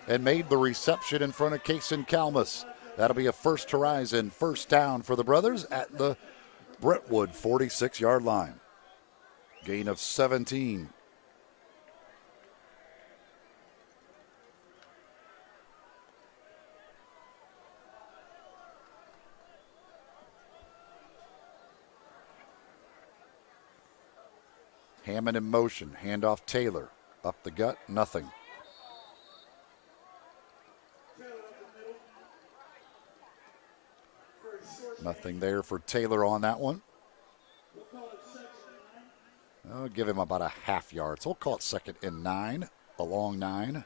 and made the reception in front of Kason Kalmus. That'll be a First Horizon first down for the Brothers at the Brentwood 46-yard line. Gain of 17. Hammond in motion, handoff Taylor. Up the gut, nothing. Nothing there for Taylor on that one. I'll give him about a half yard. So we'll call it 2nd and 9, a long 9.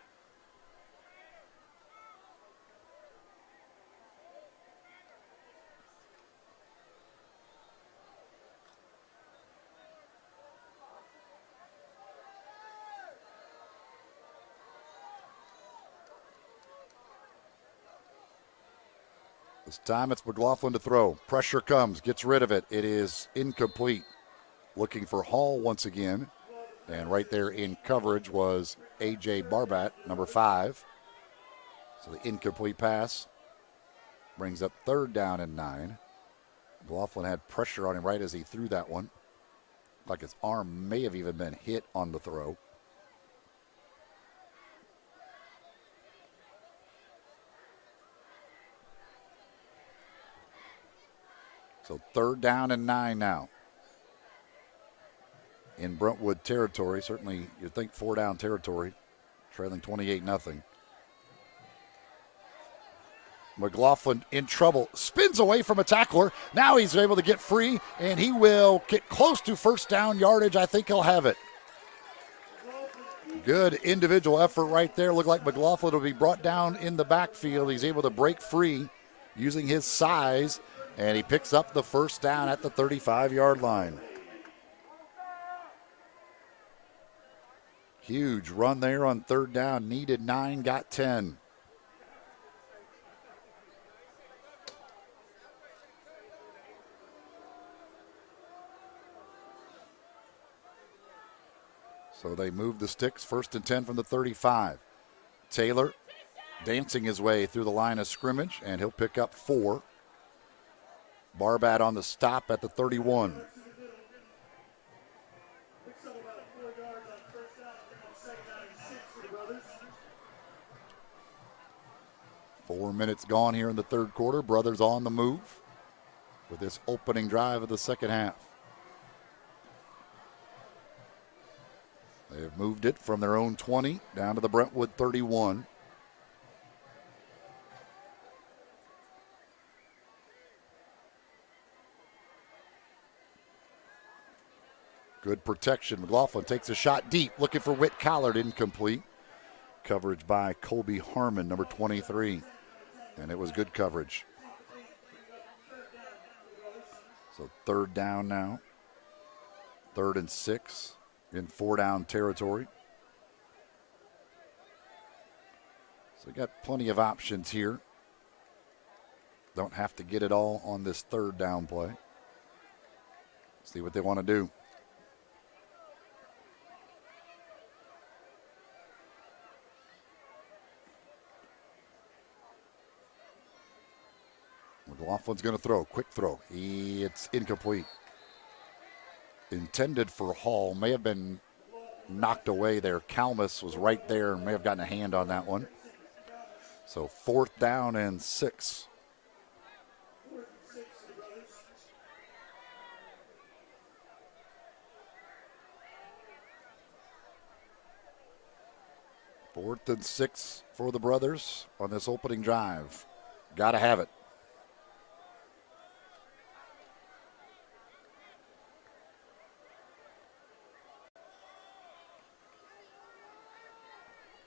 This time it's McLaughlin to throw. Pressure comes, gets rid of it. It is incomplete. Looking for Hall once again. And right there in coverage was A.J. Barbat, number 5. So the incomplete pass brings up 3rd down and 9. McLaughlin had pressure on him right as he threw that one. Like his arm may have even been hit on the throw. So 3rd down and 9 now. In Brentwood territory, certainly you'd think 4-down territory, trailing 28-0. McLaughlin in trouble, spins away from a tackler. Now he's able to get free, and he will get close to first down yardage. I think he'll have it. Good individual effort right there. Looked like McLaughlin will be brought down in the backfield. He's able to break free using his size. And he picks up the first down at the 35-yard line. Huge run there on 3rd down. Needed 9, got 10. So they move the sticks. 1st and 10 from the 35. Taylor dancing his way through the line of scrimmage, and he'll pick up 4. Barbat on the stop at the 31. Four minutes gone here in the third quarter. Brothers on the move with this opening drive of the second half. They've moved it from their own 20 down to the Brentwood 31. Good protection. McLaughlin takes a shot deep, looking for Whit Collard, incomplete. Coverage by Colby Harmon, number 23. And it was good coverage. So 3rd down now. 3rd and 6 in 4-down territory. So we got plenty of options here. Don't have to get it all on this 3rd down play. See what they want to do. McLaughlin's going to throw. Quick throw. It's incomplete. Intended for Hall. May have been knocked away there. Kalmus was right there and may have gotten a hand on that one. So 4th down and 6. Fourth and 6 for the Brothers on this opening drive. Got to have it.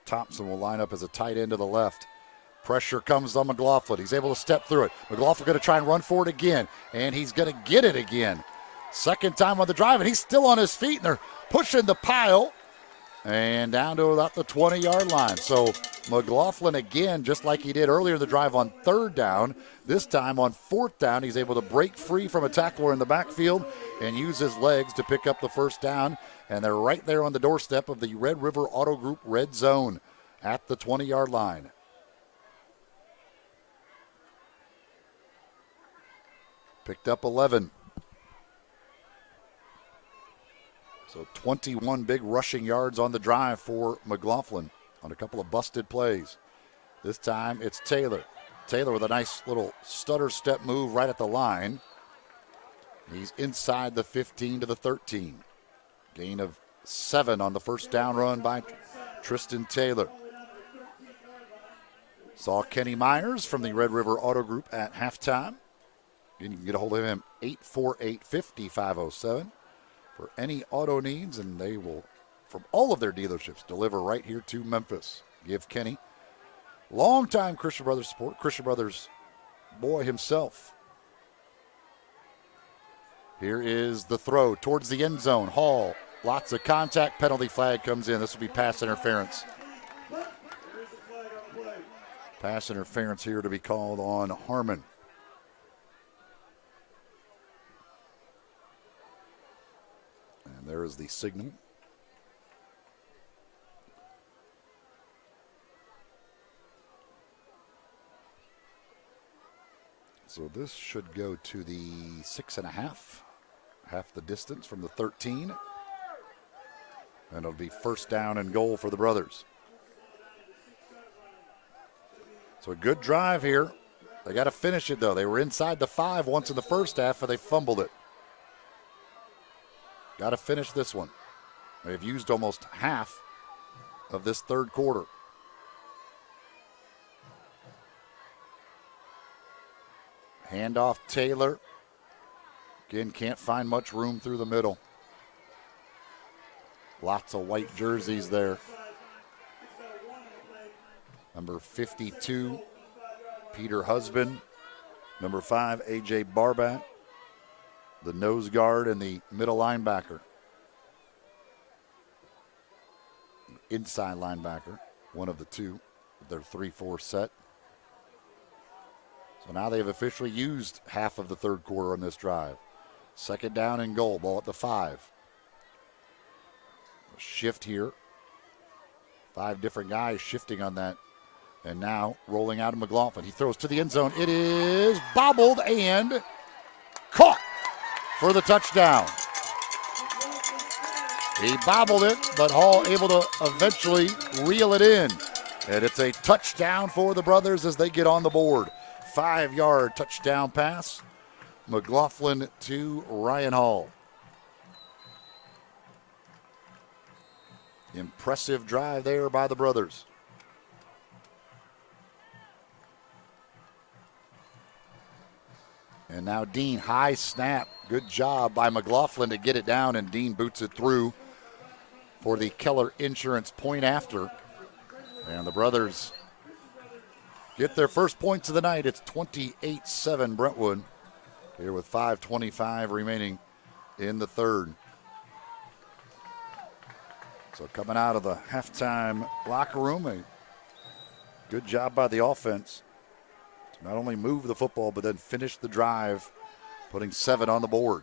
Thompson will line up as a tight end to the left. Pressure comes on McLaughlin. He's able to step through it. McLaughlin going to try and run for it again, and he's going to get it again. Second time on the drive, and he's still on his feet, and they're pushing the pile. And down to about the 20-yard line. So McLaughlin again, just like he did earlier in the drive on 3rd down, this time on 4th down, he's able to break free from a tackler in the backfield and use his legs to pick up the 1st down. And they're right there on the doorstep of the Red River Auto Group red zone at the 20-yard line. Picked up 11. So 21 big rushing yards on the drive for McLaughlin on a couple of busted plays. This time it's Taylor. Taylor with a nice little stutter step move right at the line. He's inside the 15 to the 13. Gain of 7 on the 1st down run by Tristan Taylor. Saw Kenny Myers from the Red River Auto Group at halftime. You can get a hold of him 848-5507 for any auto needs, and they will, from all of their dealerships, deliver right here to Memphis. Give Kenny longtime Christian Brothers support. Christian Brothers boy himself. Here is the throw towards the end zone. Hall, lots of contact, penalty flag comes in. This will be pass interference. Pass interference here to be called on Harmon. And there is the signal. So this should go to the 6.5, half the distance from the 13. And it'll be 1st down and goal for the Brothers. So a good drive here. They got to finish it, though. They were inside the 5 once in the first half, and they fumbled it. Got to finish this one. They've used almost half of this 3rd quarter. Handoff Taylor. Again, can't find much room through the middle. Lots of white jerseys there. Number 52, Peter Husband. Number 5, A.J. Barbat. The nose guard and the middle linebacker. Inside linebacker, one of the two. Their 3-4 set. So now they've officially used half of the 3rd quarter on this drive. 2nd down and goal, ball at the 5. A shift here. 5 different guys shifting on that. And now rolling out of McLaughlin. He throws to the end zone. It is bobbled and caught for the touchdown. He bobbled it, but Hall able to eventually reel it in. And it's a touchdown for the Brothers as they get on the board. 5-yard touchdown pass. McLaughlin to Ryan Hall. Impressive drive there by the Brothers. And now Dean, high snap. Good job by McLaughlin to get it down, and Dean boots it through for the Keller Insurance point after. And the Brothers get their first points of the night. It's 28-7 Brentwood here with 5:25 remaining in the 3rd. So coming out of the halftime locker room, a good job by the offense to not only move the football, but then finish the drive, putting 7 on the board.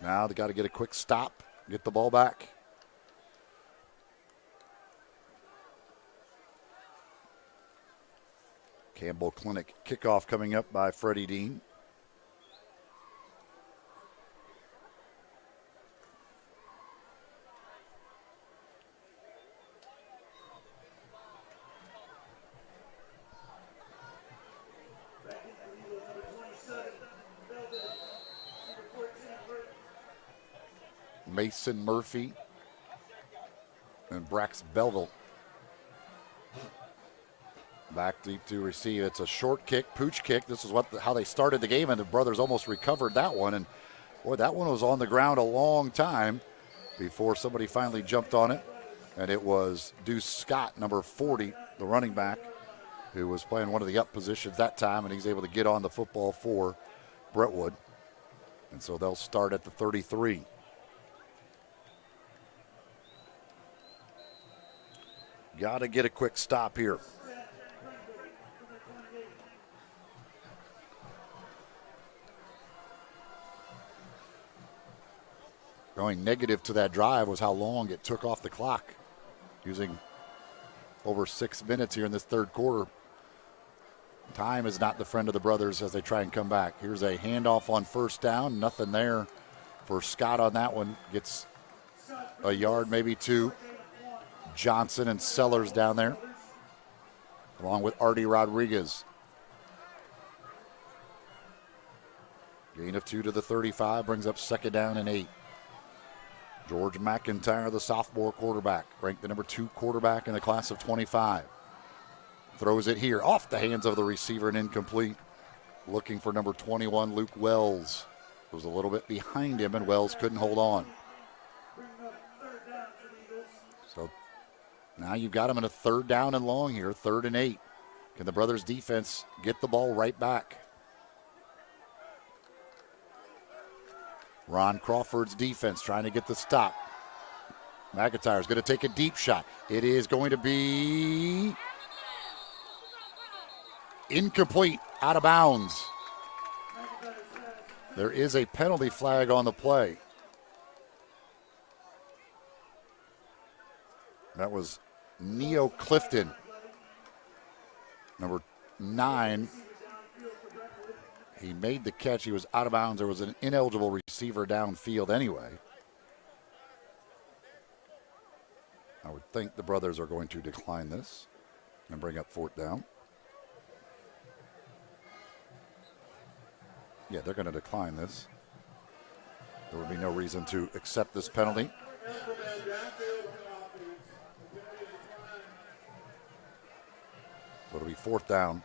Now they got to get a quick stop, get the ball back. Campbell Clinic kickoff coming up by Freddie Dean. Mason Murphy and Brax Belleville back deep to receive. It's a short kick, pooch kick. This is how they started the game, and the brothers almost recovered that one. And boy, that one was on the ground a long time before somebody finally jumped on it. And it was Deuce Scott, number 40, the running back, who was playing one of the up positions that time, and he's able to get on the football for Brentwood. And so they'll start at the 33. Got to get a quick stop here. Going negative to that drive was how long it took off the clock, using over 6 minutes here in this third quarter. Time is not the friend of the brothers as they try and come back. Here's a handoff on first down. Nothing there for Scott on that one. Gets a yard, maybe 2. Johnson and Sellers down there, along with Artie Rodriguez. Gain of 2 to the 35 brings up second down and 8. George McIntyre, the sophomore quarterback, ranked the number 2 quarterback in the class of 25. Throws it here off the hands of the receiver and incomplete. Looking for number 21, Luke Wells. Was a little bit behind him, and Wells couldn't hold on. So now you've got him in a third down and long here, 3rd and 8. Can the brothers' defense get the ball right back? Ron Crawford's defense trying to get the stop. McIntyre's going to take a deep shot. It is going to be incomplete, out of bounds. There is a penalty flag on the play. That was Neo Clifton, number 9. He made the catch. He was out of bounds. There was an ineligible receiver downfield anyway. I would think the brothers are going to decline this and bring up 4th down. Yeah, they're going to decline this. There would be no reason to accept this penalty. So it'll be 4th down.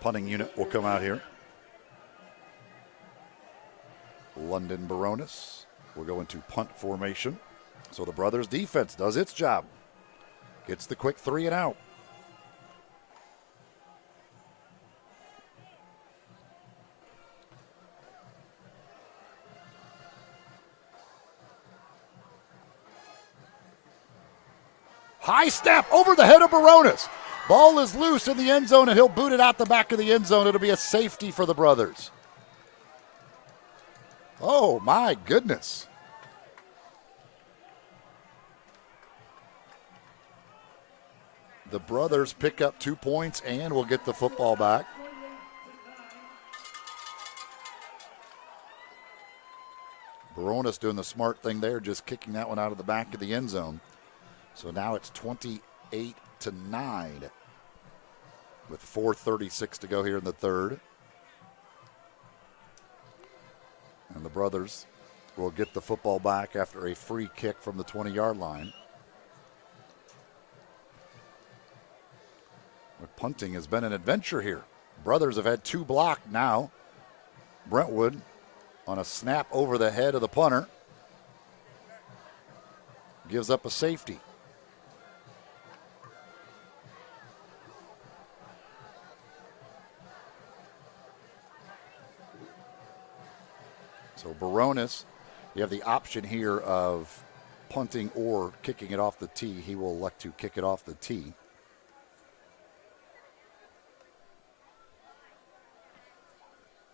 Punting unit will come out here. London Baronis will go into punt formation. So the brothers' defense does its job. Gets the quick 3 and out. High snap over the head of Baronis. Ball is loose in the end zone, and he'll boot it out the back of the end zone. It'll be a safety for the brothers. Oh, my goodness. The brothers pick up 2 points and will get the football back. Baronis doing the smart thing there, just kicking that one out of the back of the end zone. So now it's 28-9 with 4:36 to go here in the third. And the brothers will get the football back after a free kick from the 20-yard line. But punting has been an adventure here. Brothers have had 2 blocked now. Brentwood on a snap over the head of the punter gives up a safety. So Baronis You have the option here of punting or kicking it off the tee. He will elect to kick it off the tee.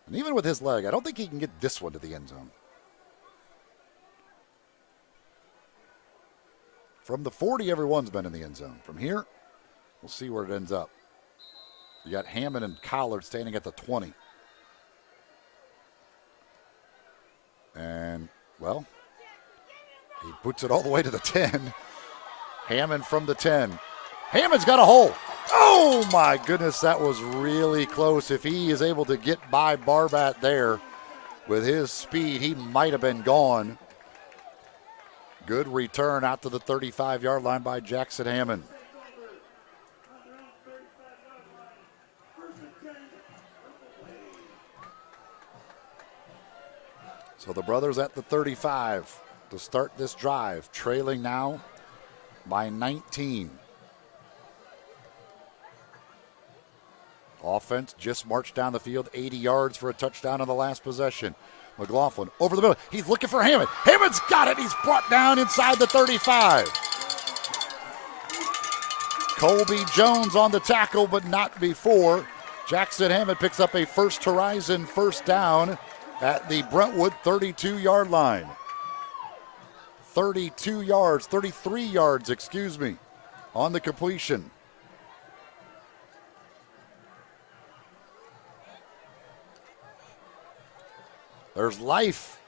And even with his leg, I don't think he can get this one to the end zone. From the 40, everyone's been in the end zone. From here, we'll see where it ends up. You got Hammond and Collard standing at the 20. And, well, he puts it all the way to the 10. Hammond from the 10. Hammond's got a hole. Oh, my goodness, that was really close. If he is able to get by Barbat there with his speed, he might have been gone. Good return out to the 35-yard line by Jackson Hammond. So the Brothers at the 35 to start this drive, trailing now by 19. Offense just marched down the field 80 yards for a touchdown on the last possession. McLaughlin over the middle. He's looking for Hammond. Hammond's got it. He's brought down inside the 35. Colby Jones on the tackle, but not before. Jackson Hammond picks up a first horizon first down at the Brentwood 32-yard line. 33 yards, excuse me, on the completion. There's life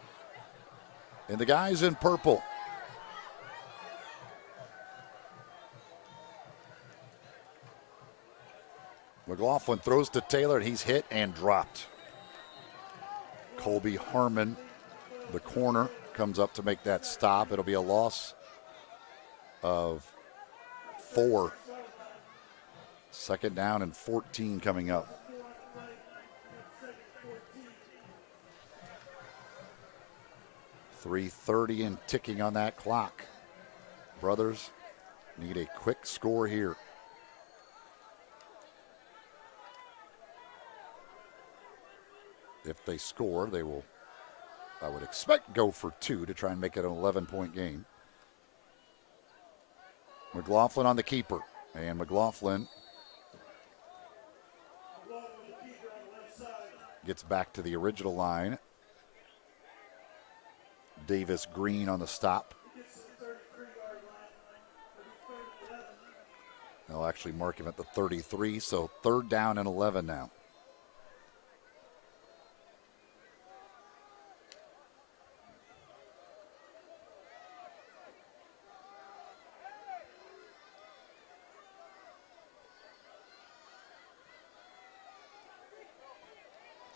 in the guys in purple. McLaughlin throws to Taylor, and he's hit and dropped. Colby Harmon, the corner, comes up to make that stop. It'll be a loss of 4. Second down and 14 coming up. .330 and ticking on that clock. Brothers need a quick score here. If they score, they will, I would expect, go for 2 to try and make it an 11-point game. McLaughlin on the keeper. And McLaughlin gets back to the original line. Davis Green on the stop. They'll actually mark him at the 33, so 3rd down and 11 now.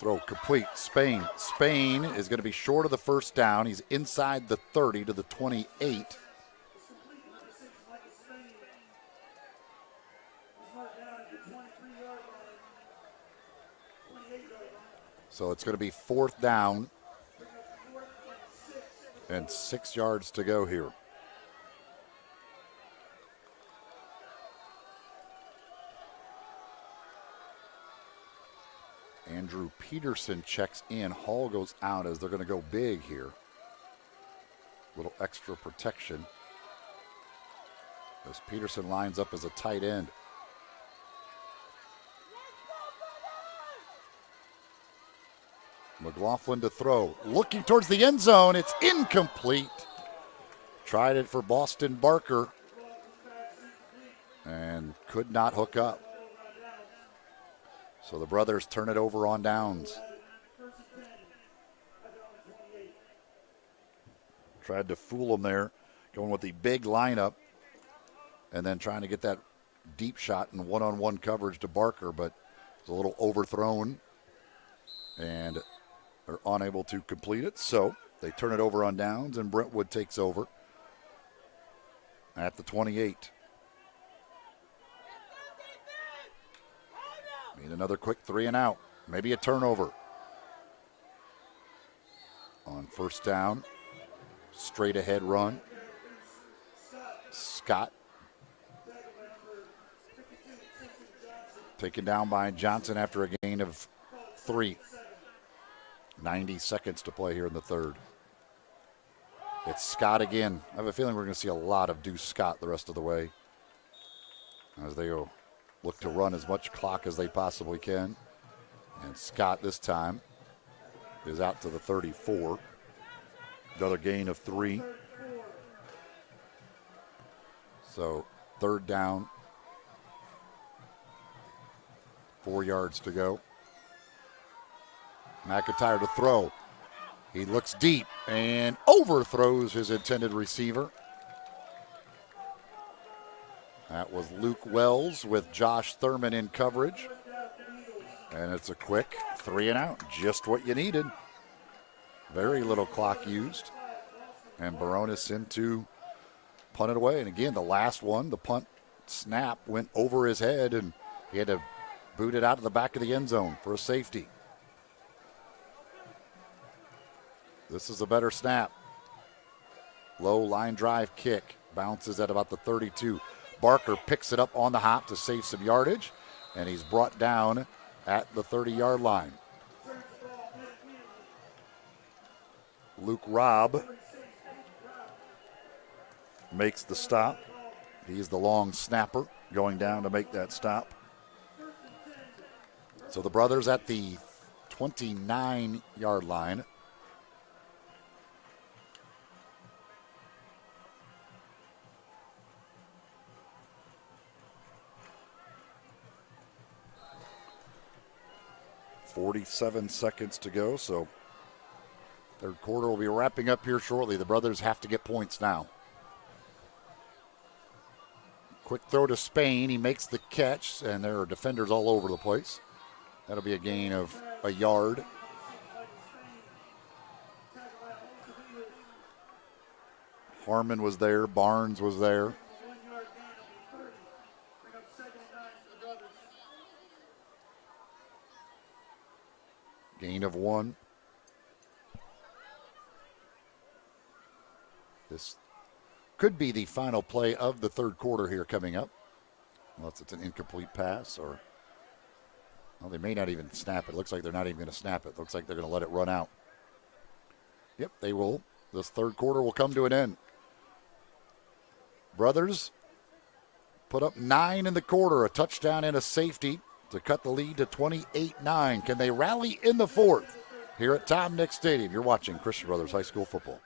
Throw complete. Spain is going to be short of the first down. He's inside the 30 to the 28. So it's going to be 4th down and 6 yards to go here. Andrew Peterson checks in. Hall goes out as they're going to go big here. Little extra protection as Peterson lines up as a tight end. McLaughlin to throw. Looking towards the end zone. It's incomplete. Tried it for Boston Barker and could not hook up. So the Brothers turn it over on downs. Tried to fool them there, going with the big lineup and then trying to get that deep shot in one-on-one coverage to Barker, but it's a little overthrown and they're unable to complete it. So they turn it over on downs and Brentwood takes over at the 28. Need another quick 3 and out. Maybe a turnover. On first down, straight ahead run. Scott taken down by Johnson after a gain of 3. 90 seconds to play here in the third. It's Scott again. I have a feeling we're going to see a lot of Deuce Scott the rest of the way as they look to run as much clock as they possibly can. And Scott this time is out to the 34. Another gain of 3. So 3rd down. 4 yards to go. McIntyre to throw. He looks deep and overthrows his intended receiver. That was Luke Wells with Josh Thurman in coverage. And it's a quick 3 and out, just what you needed. Very little clock used. And Baronis in to punt it away. And again, the last one, the punt snap went over his head, and he had to boot it out to the back of the end zone for a safety. This is a better snap. Low line drive kick. Bounces at about the 32. Barker picks it up on the hop to save some yardage, and he's brought down at the 30-yard line. Luke Robb makes the stop. He's the long snapper going down to make that stop. So the Brothers at the 29-yard line. .47 seconds to go, so third quarter will be wrapping up here shortly. The Brothers have to get points now. Quick throw to Spain. He makes the catch, and there are defenders all over the place. That'll be a gain of a yard. Harmon was there. Barnes was there. Gain of 1. This could be the final play of the third quarter here coming up. Unless it's an incomplete pass or, well, they may not even snap it. Looks like they're not even going to snap it. Looks like they're going to let it run out. Yep, they will. This third quarter will come to an end. Brothers put up 9 in the quarter, a touchdown and a safety to cut the lead to 28-9. Can they rally in the fourth here at Tom Nick Stadium? You're watching Christian Brothers High School football.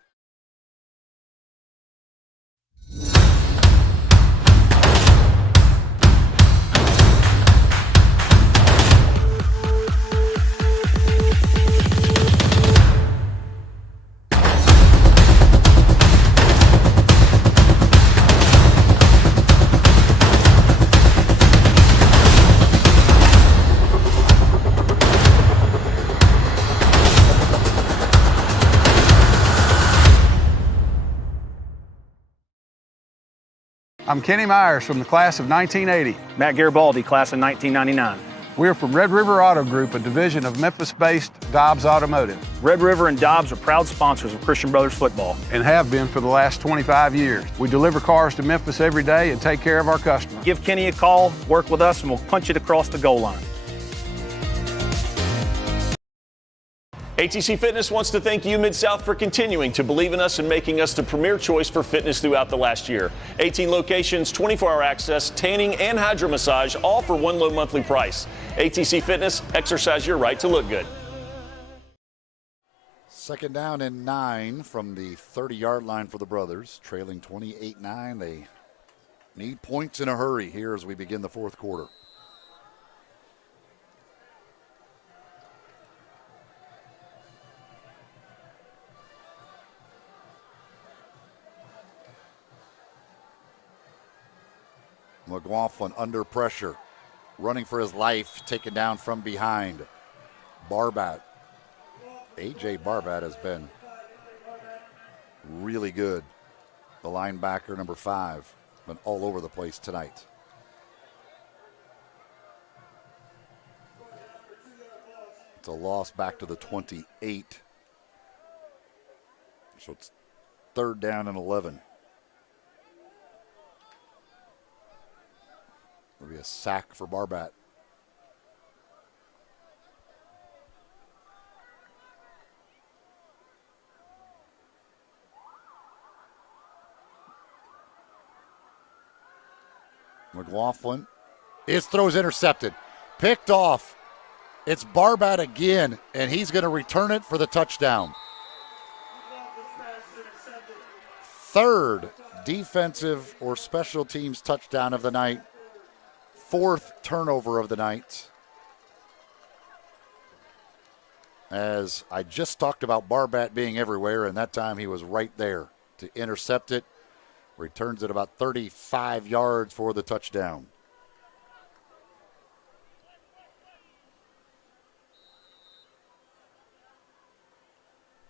I'm Kenny Myers from the class of 1980. Matt Garibaldi, class of 1999. We're from Red River Auto Group, a division of Memphis-based Dobbs Automotive. Red River and Dobbs are proud sponsors of Christian Brothers football. And have been for the last 25 years. We deliver cars to Memphis every day and take care of our customers. Give Kenny a call, work with us, and we'll punch it across the goal line. ATC Fitness wants to thank you, Mid-South, for continuing to believe in us and making us the premier choice for fitness throughout the last year. 18 locations, 24-hour access, tanning, and hydro massage, all for one low monthly price. ATC Fitness, exercise your right to look good. Second down and 9 from the 30-yard line for the Brothers, trailing 28-9. They need points in a hurry here as we begin the fourth quarter. McLaughlin under pressure, running for his life, taken down from behind. Barbat. A.J. Barbat has been really good. The linebacker, number 5, been all over the place tonight. It's a loss back to the 28. So it's third down and 11. It'll be a sack for Barbat. McLaughlin. His throw's intercepted. Picked off. It's Barbat again, and he's going to return it for the touchdown. Third defensive or special teams touchdown of the night. Fourth turnover of the night. As I just talked about Barbat being everywhere, and that time he was right there to intercept it. Returns it about 35 yards for the touchdown.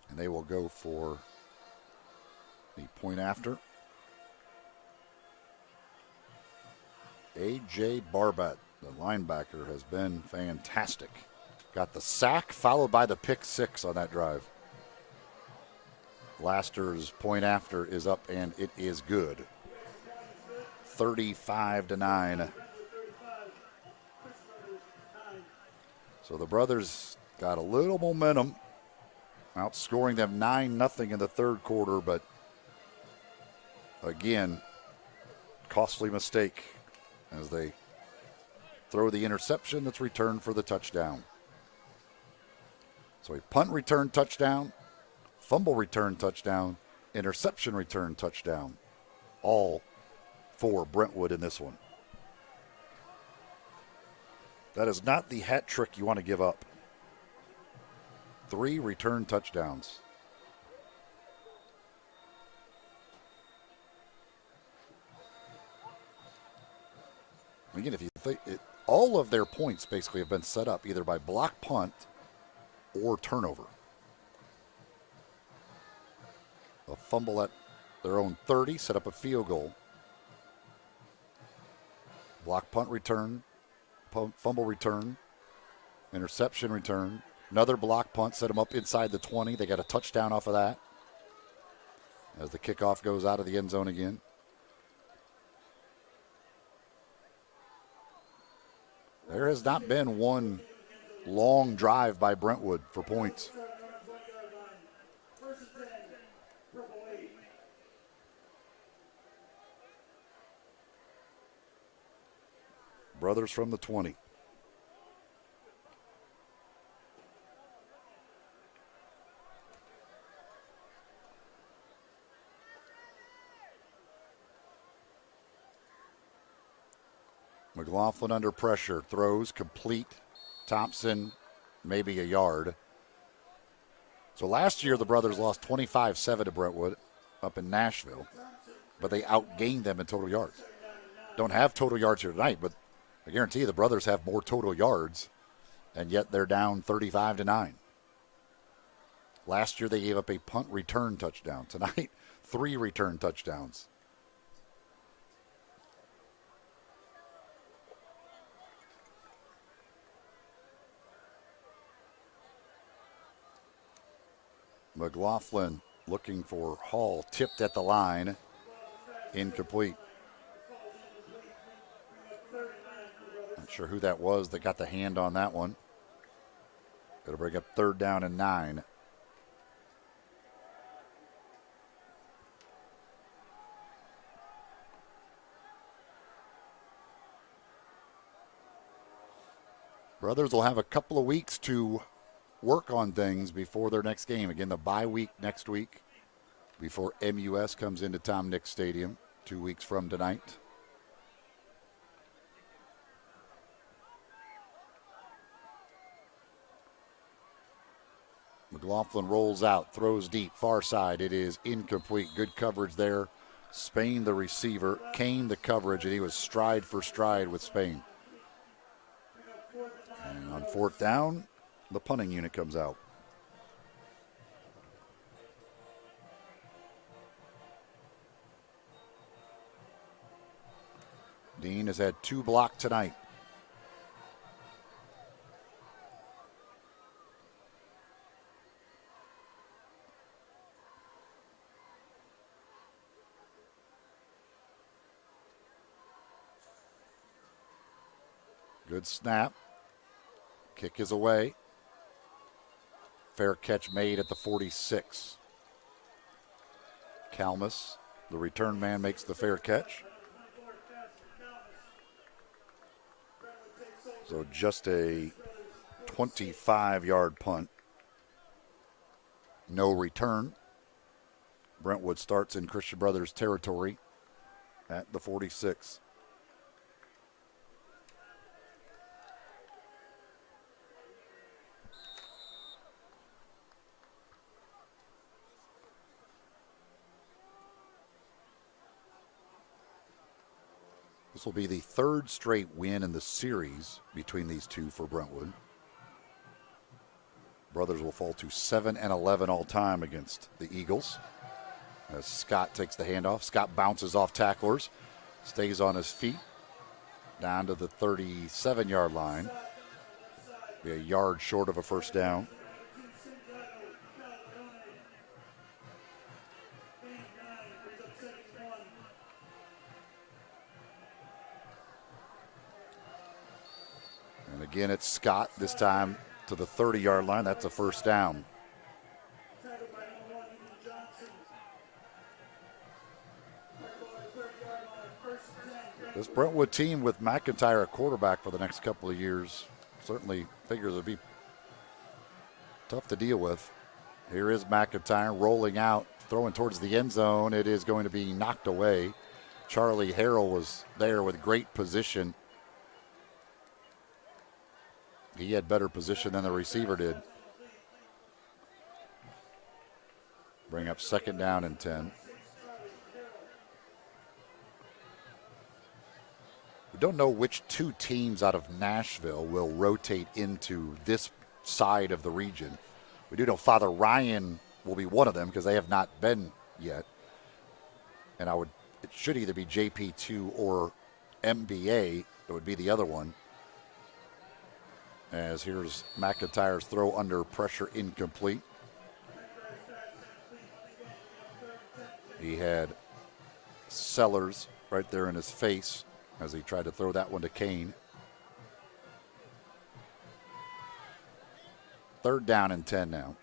And they will go for the point after. A.J. Barbat, the linebacker, has been fantastic. Got the sack, followed by the pick six on that drive. Laster's point after is up, and it is good. 35-9. So the Brothers got a little momentum, outscoring them 9-0 in the third quarter, but again, costly mistake as they throw the interception that's returned for the touchdown. So a punt return touchdown, fumble return touchdown, interception return touchdown, all for Brentwood in this one. That is not the hat trick you want to give up. 3 return touchdowns. Again, if you think all of their points basically have been set up either by block punt or turnover. A fumble at their own 30, set up a field goal. Block punt return, fumble return, interception return, another block punt, set them up inside the 20. They got a touchdown off of that as the kickoff goes out of the end zone again. There has not been one long drive by Brentwood for points. Brothers from the 20. McLaughlin under pressure, throws complete. Thompson, maybe a yard. So last year the Brothers lost 25-7 to Brentwood up in Nashville, but they outgained them in total yards. Don't have total yards here tonight, but I guarantee you the Brothers have more total yards, and yet they're down 35-9. Last year they gave up a punt return touchdown. Tonight, 3 return touchdowns. McLaughlin looking for Hall, tipped at the line, incomplete. Not sure who that was that got the hand on that one. Going to bring up 3rd down and 9. Brothers will have a couple of weeks to work on things before their next game. Again, the bye week next week before MUS comes into Tom Nix Stadium 2 weeks from tonight. McLaughlin rolls out, throws deep, far side. It is incomplete. Good coverage there. Spain, the receiver, Kane, the coverage, and he was stride for stride with Spain. And on 4th down, the punting unit comes out. Dean has had 2 blocked tonight. Good snap. Kick is away. Fair catch made at the 46. Kalmus, the return man, makes the fair catch. So just a 25-yard punt. No return. Brentwood starts in Christian Brothers territory at the 46. This will be the third straight win in the series between these two for Brentwood. Brothers will fall to 7-11 all time against the Eagles. As Scott takes the handoff, Scott bounces off tacklers, stays on his feet, down to the 37-yard line. Be a yard short of a first down. And again, it's Scott, this time to the 30-yard line. That's a first down. This Brentwood team with McIntyre at quarterback for the next couple of years certainly figures it'll be tough to deal with. Here is McIntyre rolling out, throwing towards the end zone. It is going to be knocked away. Charlie Harrell was there with great position. He had better position than the receiver did. Bring up second down and 10. We don't know which two teams out of Nashville will rotate into this side of the region. We do know Father Ryan will be one of them because they have not been yet. And it should either be JP2 or MBA. It would be the other one. As here's McIntyre's throw under pressure, incomplete. He had Sellers right there in his face as he tried to throw that one to Kane. Third down and 10 now.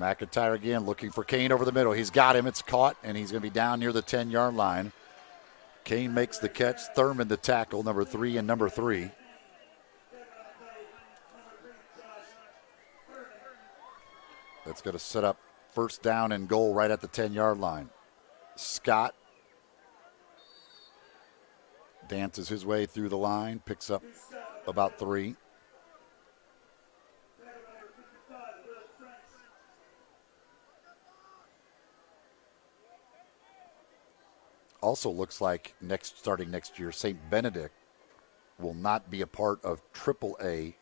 McIntyre again looking for Kane over the middle. He's got him. It's caught, and he's going to be down near the 10-yard line. Kane makes the catch. Thurman the tackle, number 3 and number 3. That's going to set up first down and goal right at the 10-yard line. Scott dances his way through the line, picks up about 3. Also looks like starting next year, St. Benedict will not be a part of AAA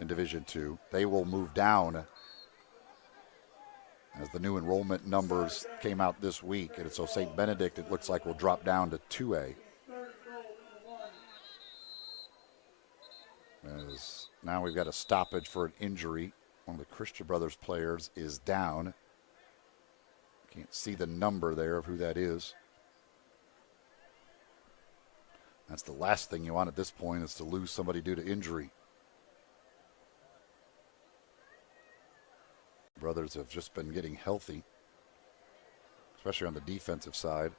in Division II. They will move down as the new enrollment numbers came out this week. And so St. Benedict, it looks like, will drop down to 2A. As now we've got a stoppage for an injury. One of the Christian Brothers players is down. Can't see the number there of who that is. That's the last thing you want at this point, is to lose somebody due to injury. Brothers have just been getting healthy, especially on the defensive side.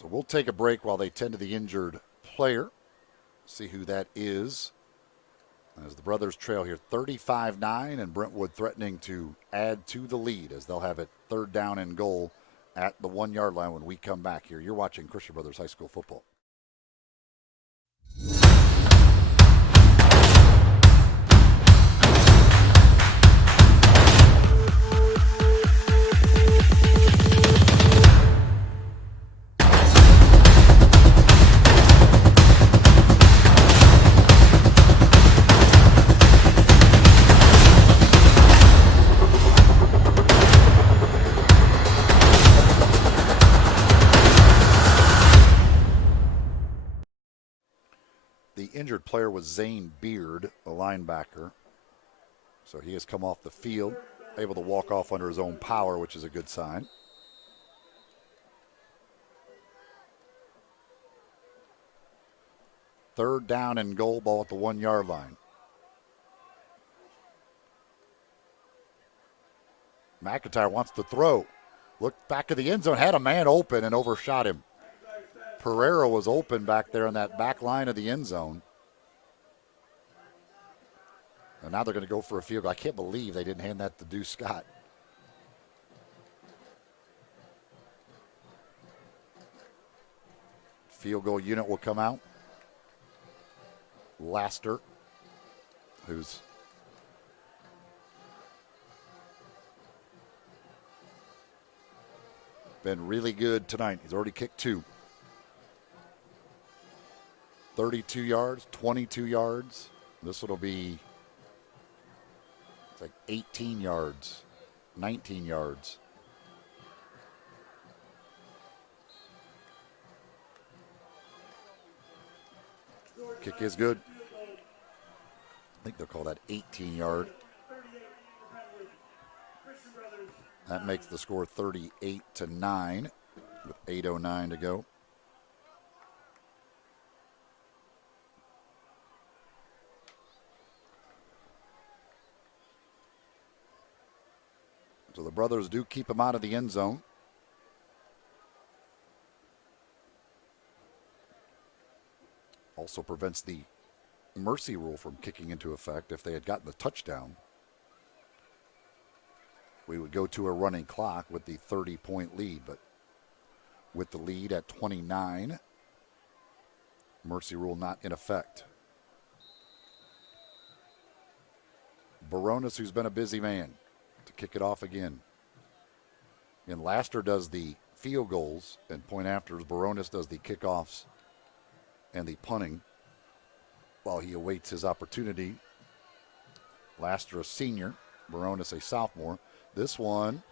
So we'll take a break while they tend to the injured player. See who that is. As the Brothers trail here 35-9, and Brentwood threatening to add to the lead as they'll have it third down and goal at the 1-yard line when we come back here. You're watching Christian Brothers High School football. Injured player was Zane Beard, a linebacker. So he has come off the field, able to walk off under his own power, which is a good sign. Third down and goal, ball at the 1-yard line. McIntyre wants to throw. Looked back of the end zone, had a man open and overshot him. Pereira was open back there in that back line of the end zone. And now they're going to go for a field goal. I can't believe they didn't hand that to Deuce Scott. Field goal unit will come out. Laster, who's been really good tonight. He's already kicked 2. 32 yards, 22 yards. This one will be, it's like 18 yards, 19 yards. Kick is good. I think they'll call that 18-yard. That makes the score 38-9 with 8:09 to go. So the Brothers do keep him out of the end zone. Also prevents the mercy rule from kicking into effect. If they had gotten the touchdown, we would go to a running clock with the 30-point lead. But with the lead at 29, mercy rule not in effect. Baronis, who's been a busy man, to kick it off again. And Laster does the field goals and point afters. Baronis does the kickoffs and the punting while he awaits his opportunity. Laster, a senior. Baronis, a sophomore. This one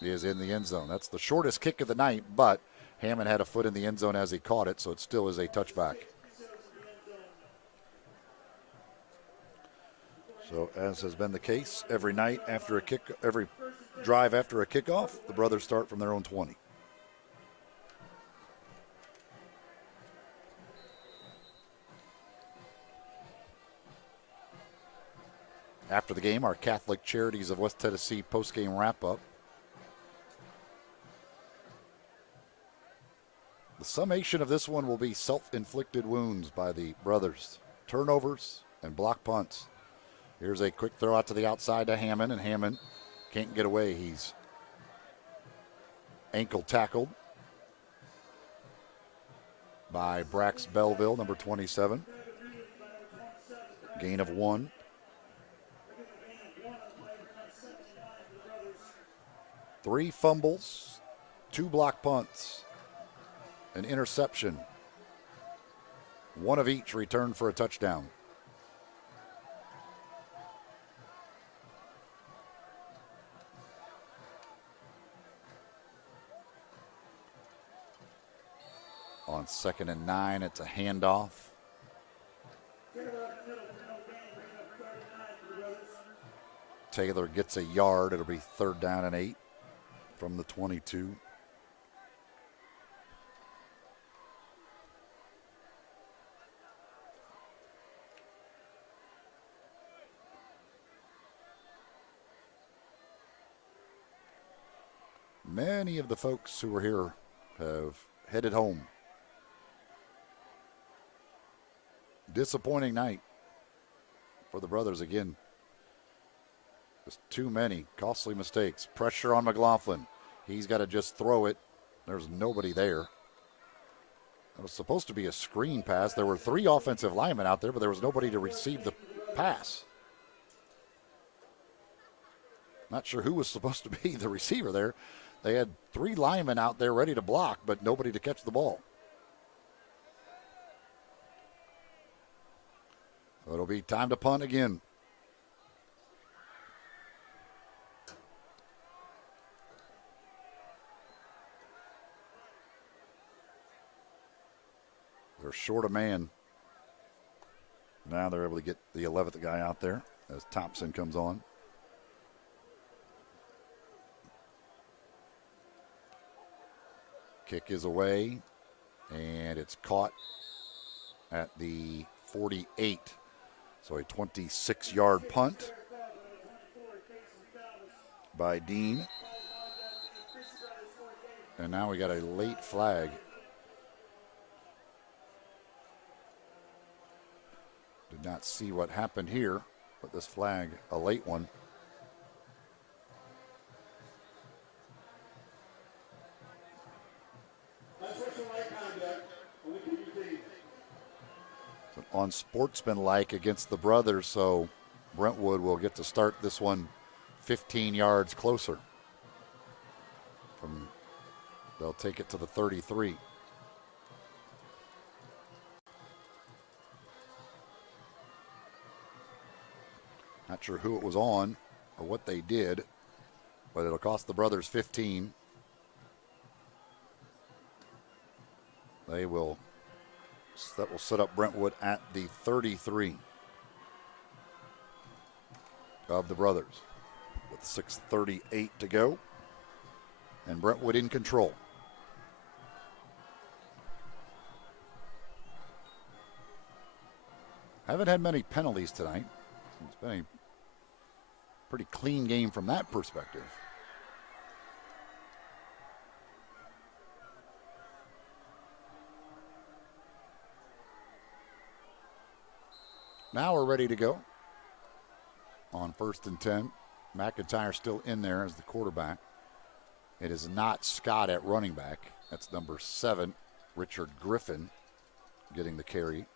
is in the end zone. That's the shortest kick of the night, but Hammond had a foot in the end zone as he caught it, so it still is a touchback. So as has been the case, every night after a kick, every drive after a kickoff, the Brothers start from their own 20. After the game, our Catholic Charities of West Tennessee postgame wrap-up. The summation of this one will be self-inflicted wounds by the Brothers. Turnovers and block punts. Here's a quick throw out to the outside to Hammond, and Hammond can't get away. He's ankle tackled by Brax Belleville, number 27. Gain of 1. Three fumbles, 2 block punts, an interception. One of each returned for a touchdown. On 2nd and 9, it's a handoff. Taylor gets a yard. It'll be 3rd down and 8 from the 22. Many of the folks who were here have headed home. Disappointing night for the Brothers again. Just too many costly mistakes. Pressure on McLaughlin. He's got to just throw it. There's nobody there. It was supposed to be a screen pass. There were 3 offensive linemen out there, but there was nobody to receive the pass. Not sure who was supposed to be the receiver there. They had 3 linemen out there ready to block, but nobody to catch the ball. So it'll be time to punt again. They're short a man. Now they're able to get the 11th guy out there as Thompson comes on. Kick is away, and it's caught at the 48. So a 26-yard punt. by Dean. And now we got a late flag. Did not see what happened here, but this flag, a late one. Unsportsmanlike against the brothers, so Brentwood will get to start this one 15 yards closer. They'll take it to the 33. Not sure who it was on or what they did, but it'll cost the brothers 15. That will set up Brentwood at the 33 of the brothers with 6:38 to go, and Brentwood in control. Haven't had many penalties tonight. It's been a pretty clean game from that perspective. Now we're ready to go on 1st and 10. McIntyre still in there as the quarterback. It is not Scott at running back. That's number 7, Richard Griffin, getting the carry.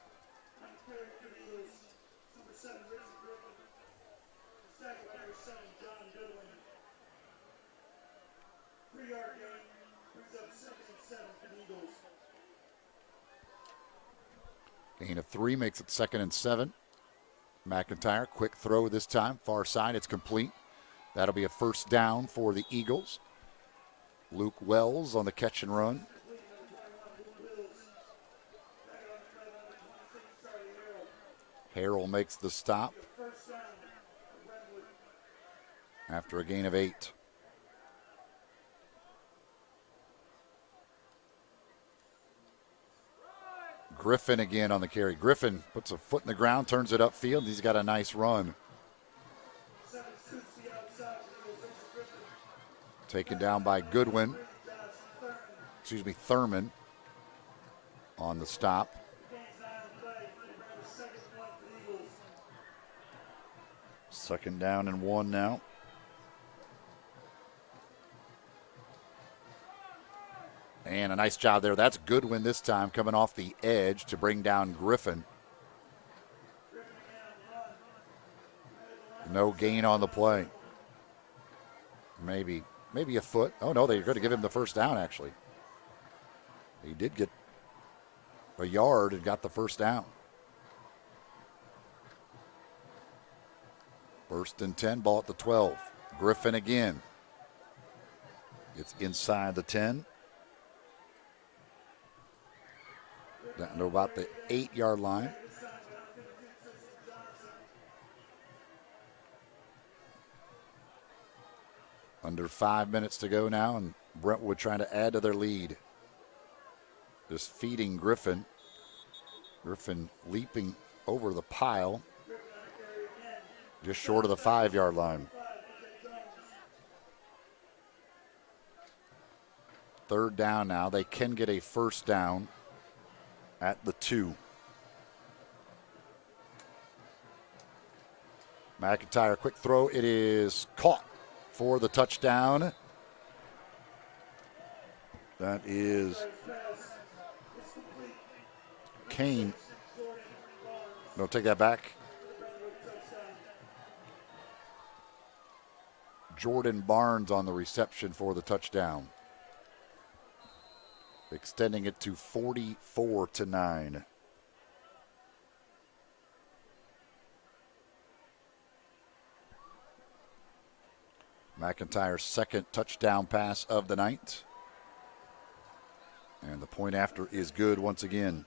Gain of 3 makes it 2nd and 7. McIntyre, quick throw this time, far side, it's complete. That'll be a first down for the Eagles. Luke Wells on the catch and run. Harrell makes the stop after a gain of 8. Griffin again on the carry. Griffin puts a foot in the ground, turns it upfield. He's got a nice run. Taken down by Thurman on the stop. Second down and 1 now. And a nice job there. That's Goodwin this time, coming off the edge to bring down Griffin. No gain on the play. Maybe a foot. Oh, no, they're going to give him the first down, actually. He did get a yard and got the first down. 1st and 10, ball at the 12. Griffin again. It's inside the 10. Down to about the 8-yard line. Under 5 minutes to go now, and Brentwood trying to add to their lead. Just feeding Griffin. Griffin leaping over the pile. Just short of the 5-yard line. 3rd down now. They can get a first down at the 2. McIntyre, quick throw. It is caught for the touchdown. That is Kane. No, take that back. Jordan Barnes on the reception for the touchdown. Extending it to 44-9. McIntyre's second touchdown pass of the night. And the point after is good once again.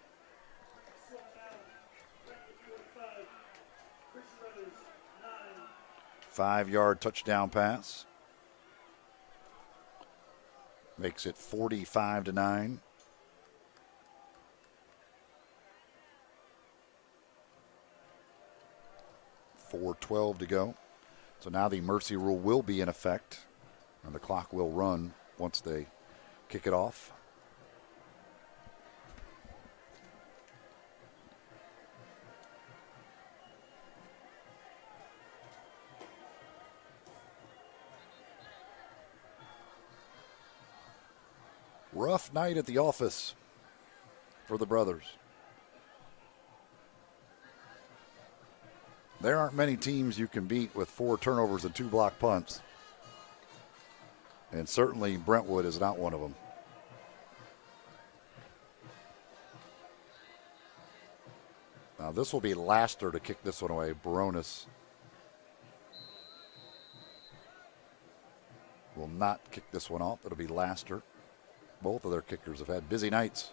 Five-yard touchdown pass. Makes it 45-9. .412 to go. So now the mercy rule will be in effect. And the clock will run once they kick it off. Rough night at the office for the Brothers. There aren't many teams you can beat with 4 turnovers and 2 block punts. And certainly Brentwood is not one of them. Now this will be Laster to kick this one away. Baronis will not kick this one off. It'll be Laster. Both of their kickers have had busy nights.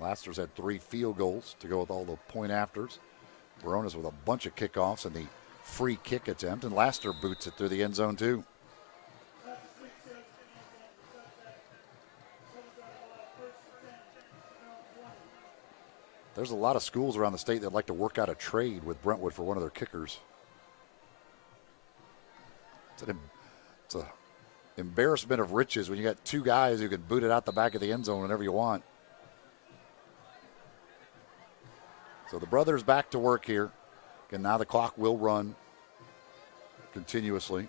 Laster's had 3 field goals to go with all the point afters. Baronis with a bunch of kickoffs and the free kick attempt, and Laster boots it through the end zone too. There's a lot of schools around the state that like to work out a trade with Brentwood for one of their kickers. It's an embarrassment of riches when you got 2 guys who can boot it out the back of the end zone whenever you want. So the Brothers back to work here. Again, now the clock will run continuously.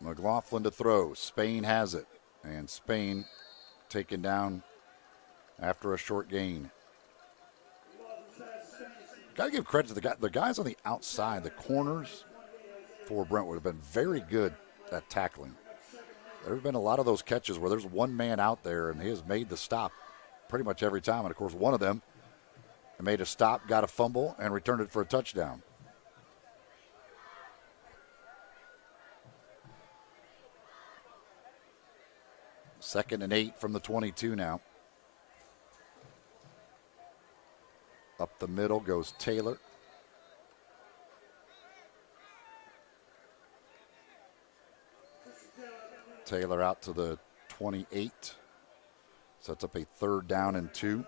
McLaughlin to throw. Spain has it. And Spain taken down after a short gain. Got to give credit to the guys on the outside, the corners for Brentwood have been very good at tackling. There have been a lot of those catches where there's one man out there and he has made the stop pretty much every time. And of course, one of them made a stop, got a fumble, and returned it for a touchdown. Second and 8 from the 22 now. Up the middle goes Taylor. Taylor out to the 28. Sets up a 3rd down and 2.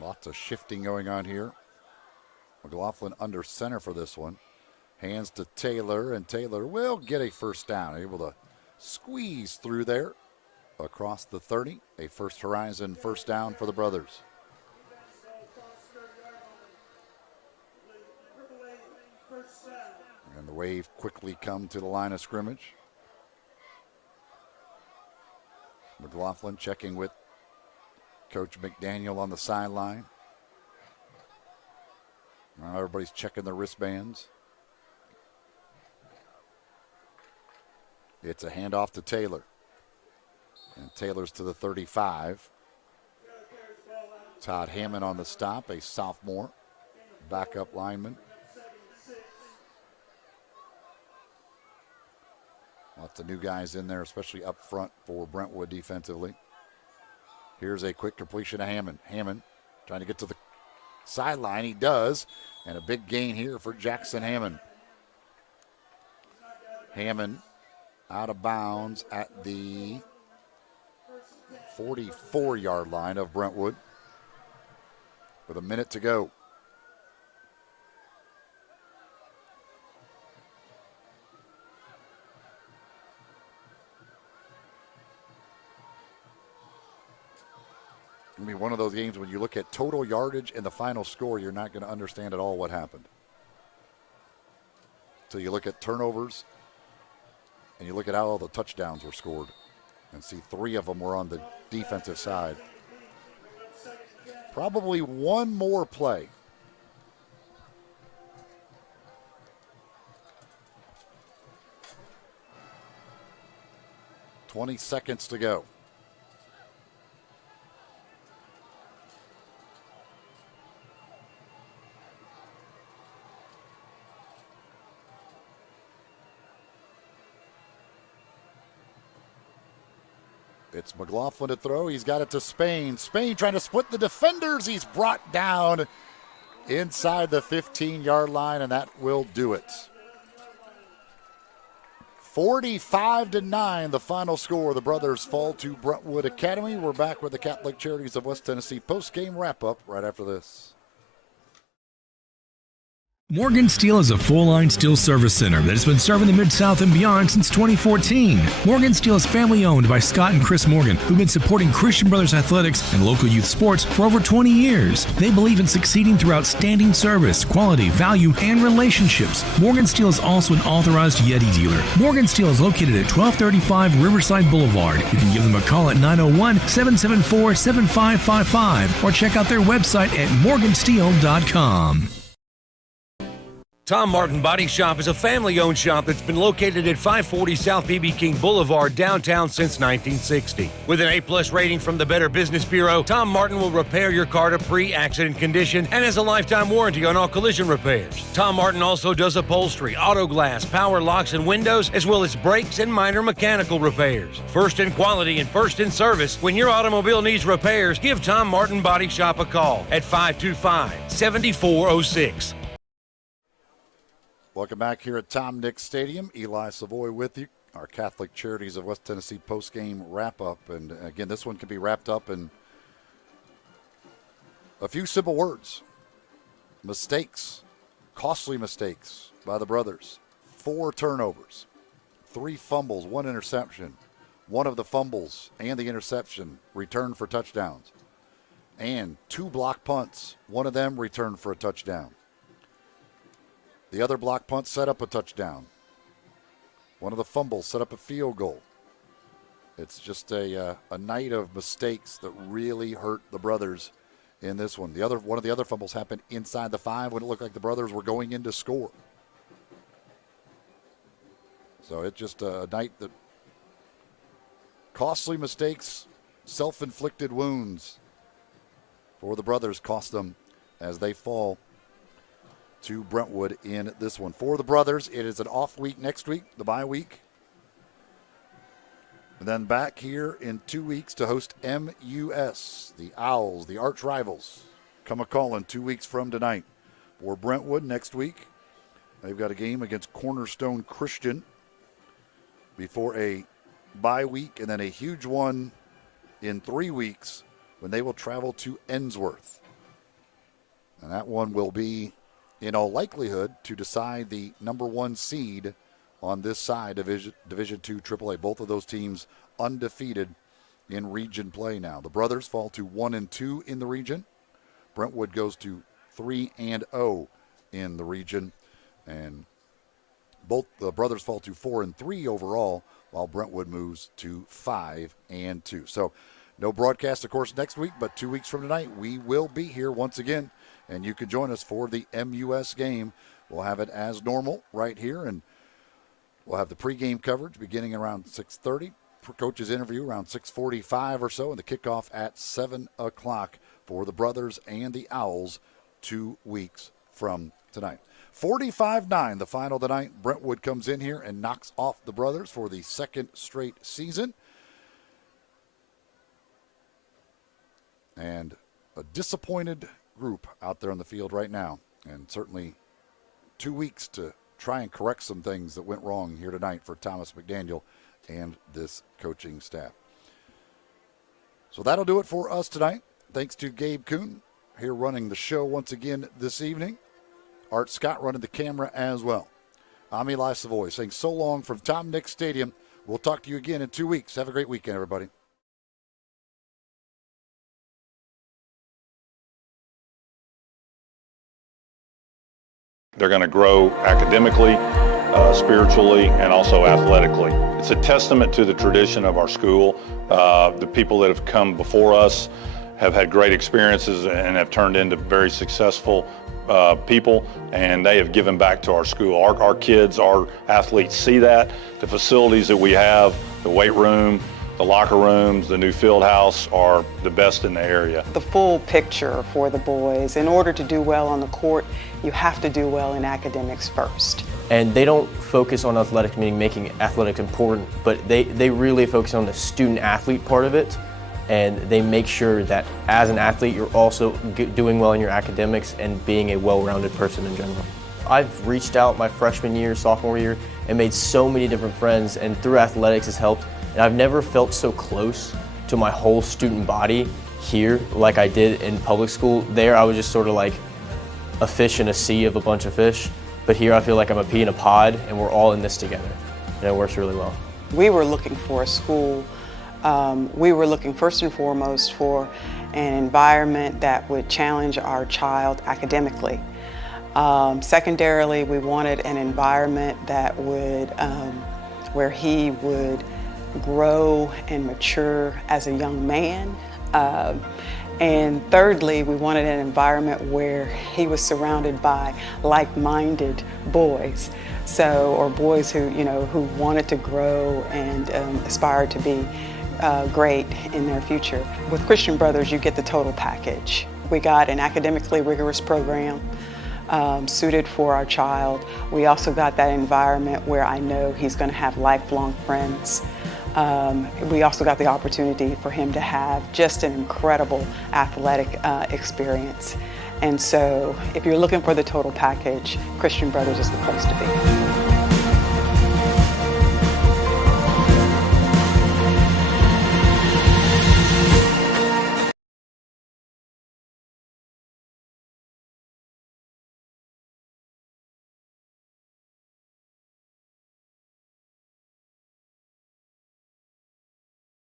Lots of shifting going on here. McLaughlin under center for this one. Hands to Taylor, and Taylor will get a first down. Able to squeeze through there across the 30. A First Horizon first down for the Brothers. And the Wave quickly come to the line of scrimmage. McLaughlin checking with Coach McDaniel on the sideline. Now everybody's checking their wristbands. It's a handoff to Taylor. And Taylor's to the 35. Todd Hammond on the stop, a sophomore, backup lineman. Lots of new guys in there, especially up front for Brentwood defensively. Here's a quick completion to Hammond. Hammond trying to get to the sideline. He does. And a big gain here for Jackson Hammond. Hammond out of bounds at the 44-yard line of Brentwood with a minute to go. It's going to be one of those games when you look at total yardage and the final score, you're not going to understand at all what happened. So you look at turnovers and you look at how all the touchdowns were scored and see 3 of them were on the defensive side. Probably one more play. $20 seconds to go. It's McLaughlin to throw. He's got it to Spain. Spain trying to split the defenders. He's brought down inside the 15-yard line, and that will do it. 45-9, the final score. The brothers fall to Brentwood Academy. We're back with the Catholic Charities of West Tennessee post-game wrap-up right after this. Morgan Steele is a full-line steel service center that has been serving the Mid-South and beyond since 2014. Morgan Steele is family-owned by Scott and Chris Morgan, who've been supporting Christian Brothers athletics and local youth sports for over 20 years. They believe in succeeding through outstanding service, quality, value, and relationships. Morgan Steele is also an authorized Yeti dealer. Morgan Steele is located at 1235 Riverside Boulevard. You can give them a call at 901-774-7555 or check out their website at morgansteel.com. Tom Martin Body Shop is a family-owned shop that's been located at 540 South B.B. King Boulevard, downtown since 1960. With an A+ rating from the Better Business Bureau, Tom Martin will repair your car to pre-accident condition and has a lifetime warranty on all collision repairs. Tom Martin also does upholstery, auto glass, power locks and windows, as well as brakes and minor mechanical repairs. First in quality and first in service. When your automobile needs repairs, give Tom Martin Body Shop a call at 525-7406. Welcome back here at Tom Nix Stadium. Eli Savoy with you. Our Catholic Charities of West Tennessee post-game wrap-up. And again, this one can be wrapped up in a few simple words. Mistakes. Costly mistakes by the brothers. 4 turnovers. 3 fumbles, 1 interception. One of the fumbles and the interception returned for touchdowns. And 2 block punts. One of them returned for a touchdown. The other block punt set up a touchdown. One of the fumbles set up a field goal. It's just a night of mistakes that really hurt the brothers in this one. One of the other fumbles happened inside the 5 when it looked like the brothers were going in to score. So it's just a night that costly mistakes, self-inflicted wounds for the brothers cost them as they fall to Brentwood in this one. For the brothers, it is an off week next week, the bye week. And then back here in 2 weeks to host MUS, the Owls, the arch rivals. Come a-calling 2 weeks from tonight. For Brentwood next week, they've got a game against Cornerstone Christian before a bye week, and then a huge one in 3 weeks when they will travel to Ensworth. And that one will be, in all likelihood, to decide the number 1 seed on this side of Division II AAA. Both of those teams undefeated in region play now. The brothers fall to 1-2 in the region. Brentwood goes to 3-0 in the region. And both the brothers fall to 4-3 overall, while Brentwood moves to 5-2. So no broadcast, of course, next week, but 2 weeks from tonight, we will be here once again. And you can join us for the MUS game. We'll have it as normal right here, and we'll have the pregame coverage beginning around 6:30. Coach's interview around 6:45 or so, and the kickoff at 7 o'clock for the brothers and the Owls 2 weeks from tonight. 45-9, the final tonight. Brentwood comes in here and knocks off the brothers for the 2nd straight season. And a disappointed group out there on the field right now, and certainly 2 weeks to try and correct some things that went wrong here tonight for Thomas McDaniel and this coaching staff. So that'll do it for us tonight. Thanks to Gabe Kuhn here running the show once again this evening. Art Scott running the camera as well. I'm Eli Savoy saying so long from Tom Nix Stadium. We'll talk to you again in 2 weeks. Have a great weekend, everybody. They're going to grow academically, spiritually, and also athletically. It's a testament to the tradition of our school. The people that have come before us have had great experiences and have turned into very successful people, and they have given back to our school. Our kids, our athletes see that. The facilities that we have, the weight room, The locker rooms, the new field house are the best in the area. The full picture for the boys. In order to do well on the court, you have to do well in academics first. And they don't focus on athletics, meaning making athletics important, but they really focus on the student athlete part of it. And they make sure that as an athlete, you're also doing well in your academics and being a well-rounded person in general. I've reached out my freshman year, sophomore year, and made so many different friends, and through athletics has helped. And I've never felt so close to my whole student body here like I did in public school. There, I was just sort of like a fish in a sea of a bunch of fish. But here, I feel like I'm a pea in a pod, and we're all in this together. And it works really well. We were looking for a school. We were looking first and foremost for an environment that would challenge our child academically. Secondarily, we wanted an environment that would, where he would grow and mature as a young man. And thirdly, we wanted an environment where he was surrounded by like-minded boys. Or boys who, who wanted to grow and aspired to be great in their future. With Christian Brothers, you get the total package. We got an academically rigorous program suited for our child. We also got that environment where I know he's going to have lifelong friends. We also got the opportunity for him to have just an incredible athletic experience. And so if you're looking for the total package, Christian Brothers is the place to be.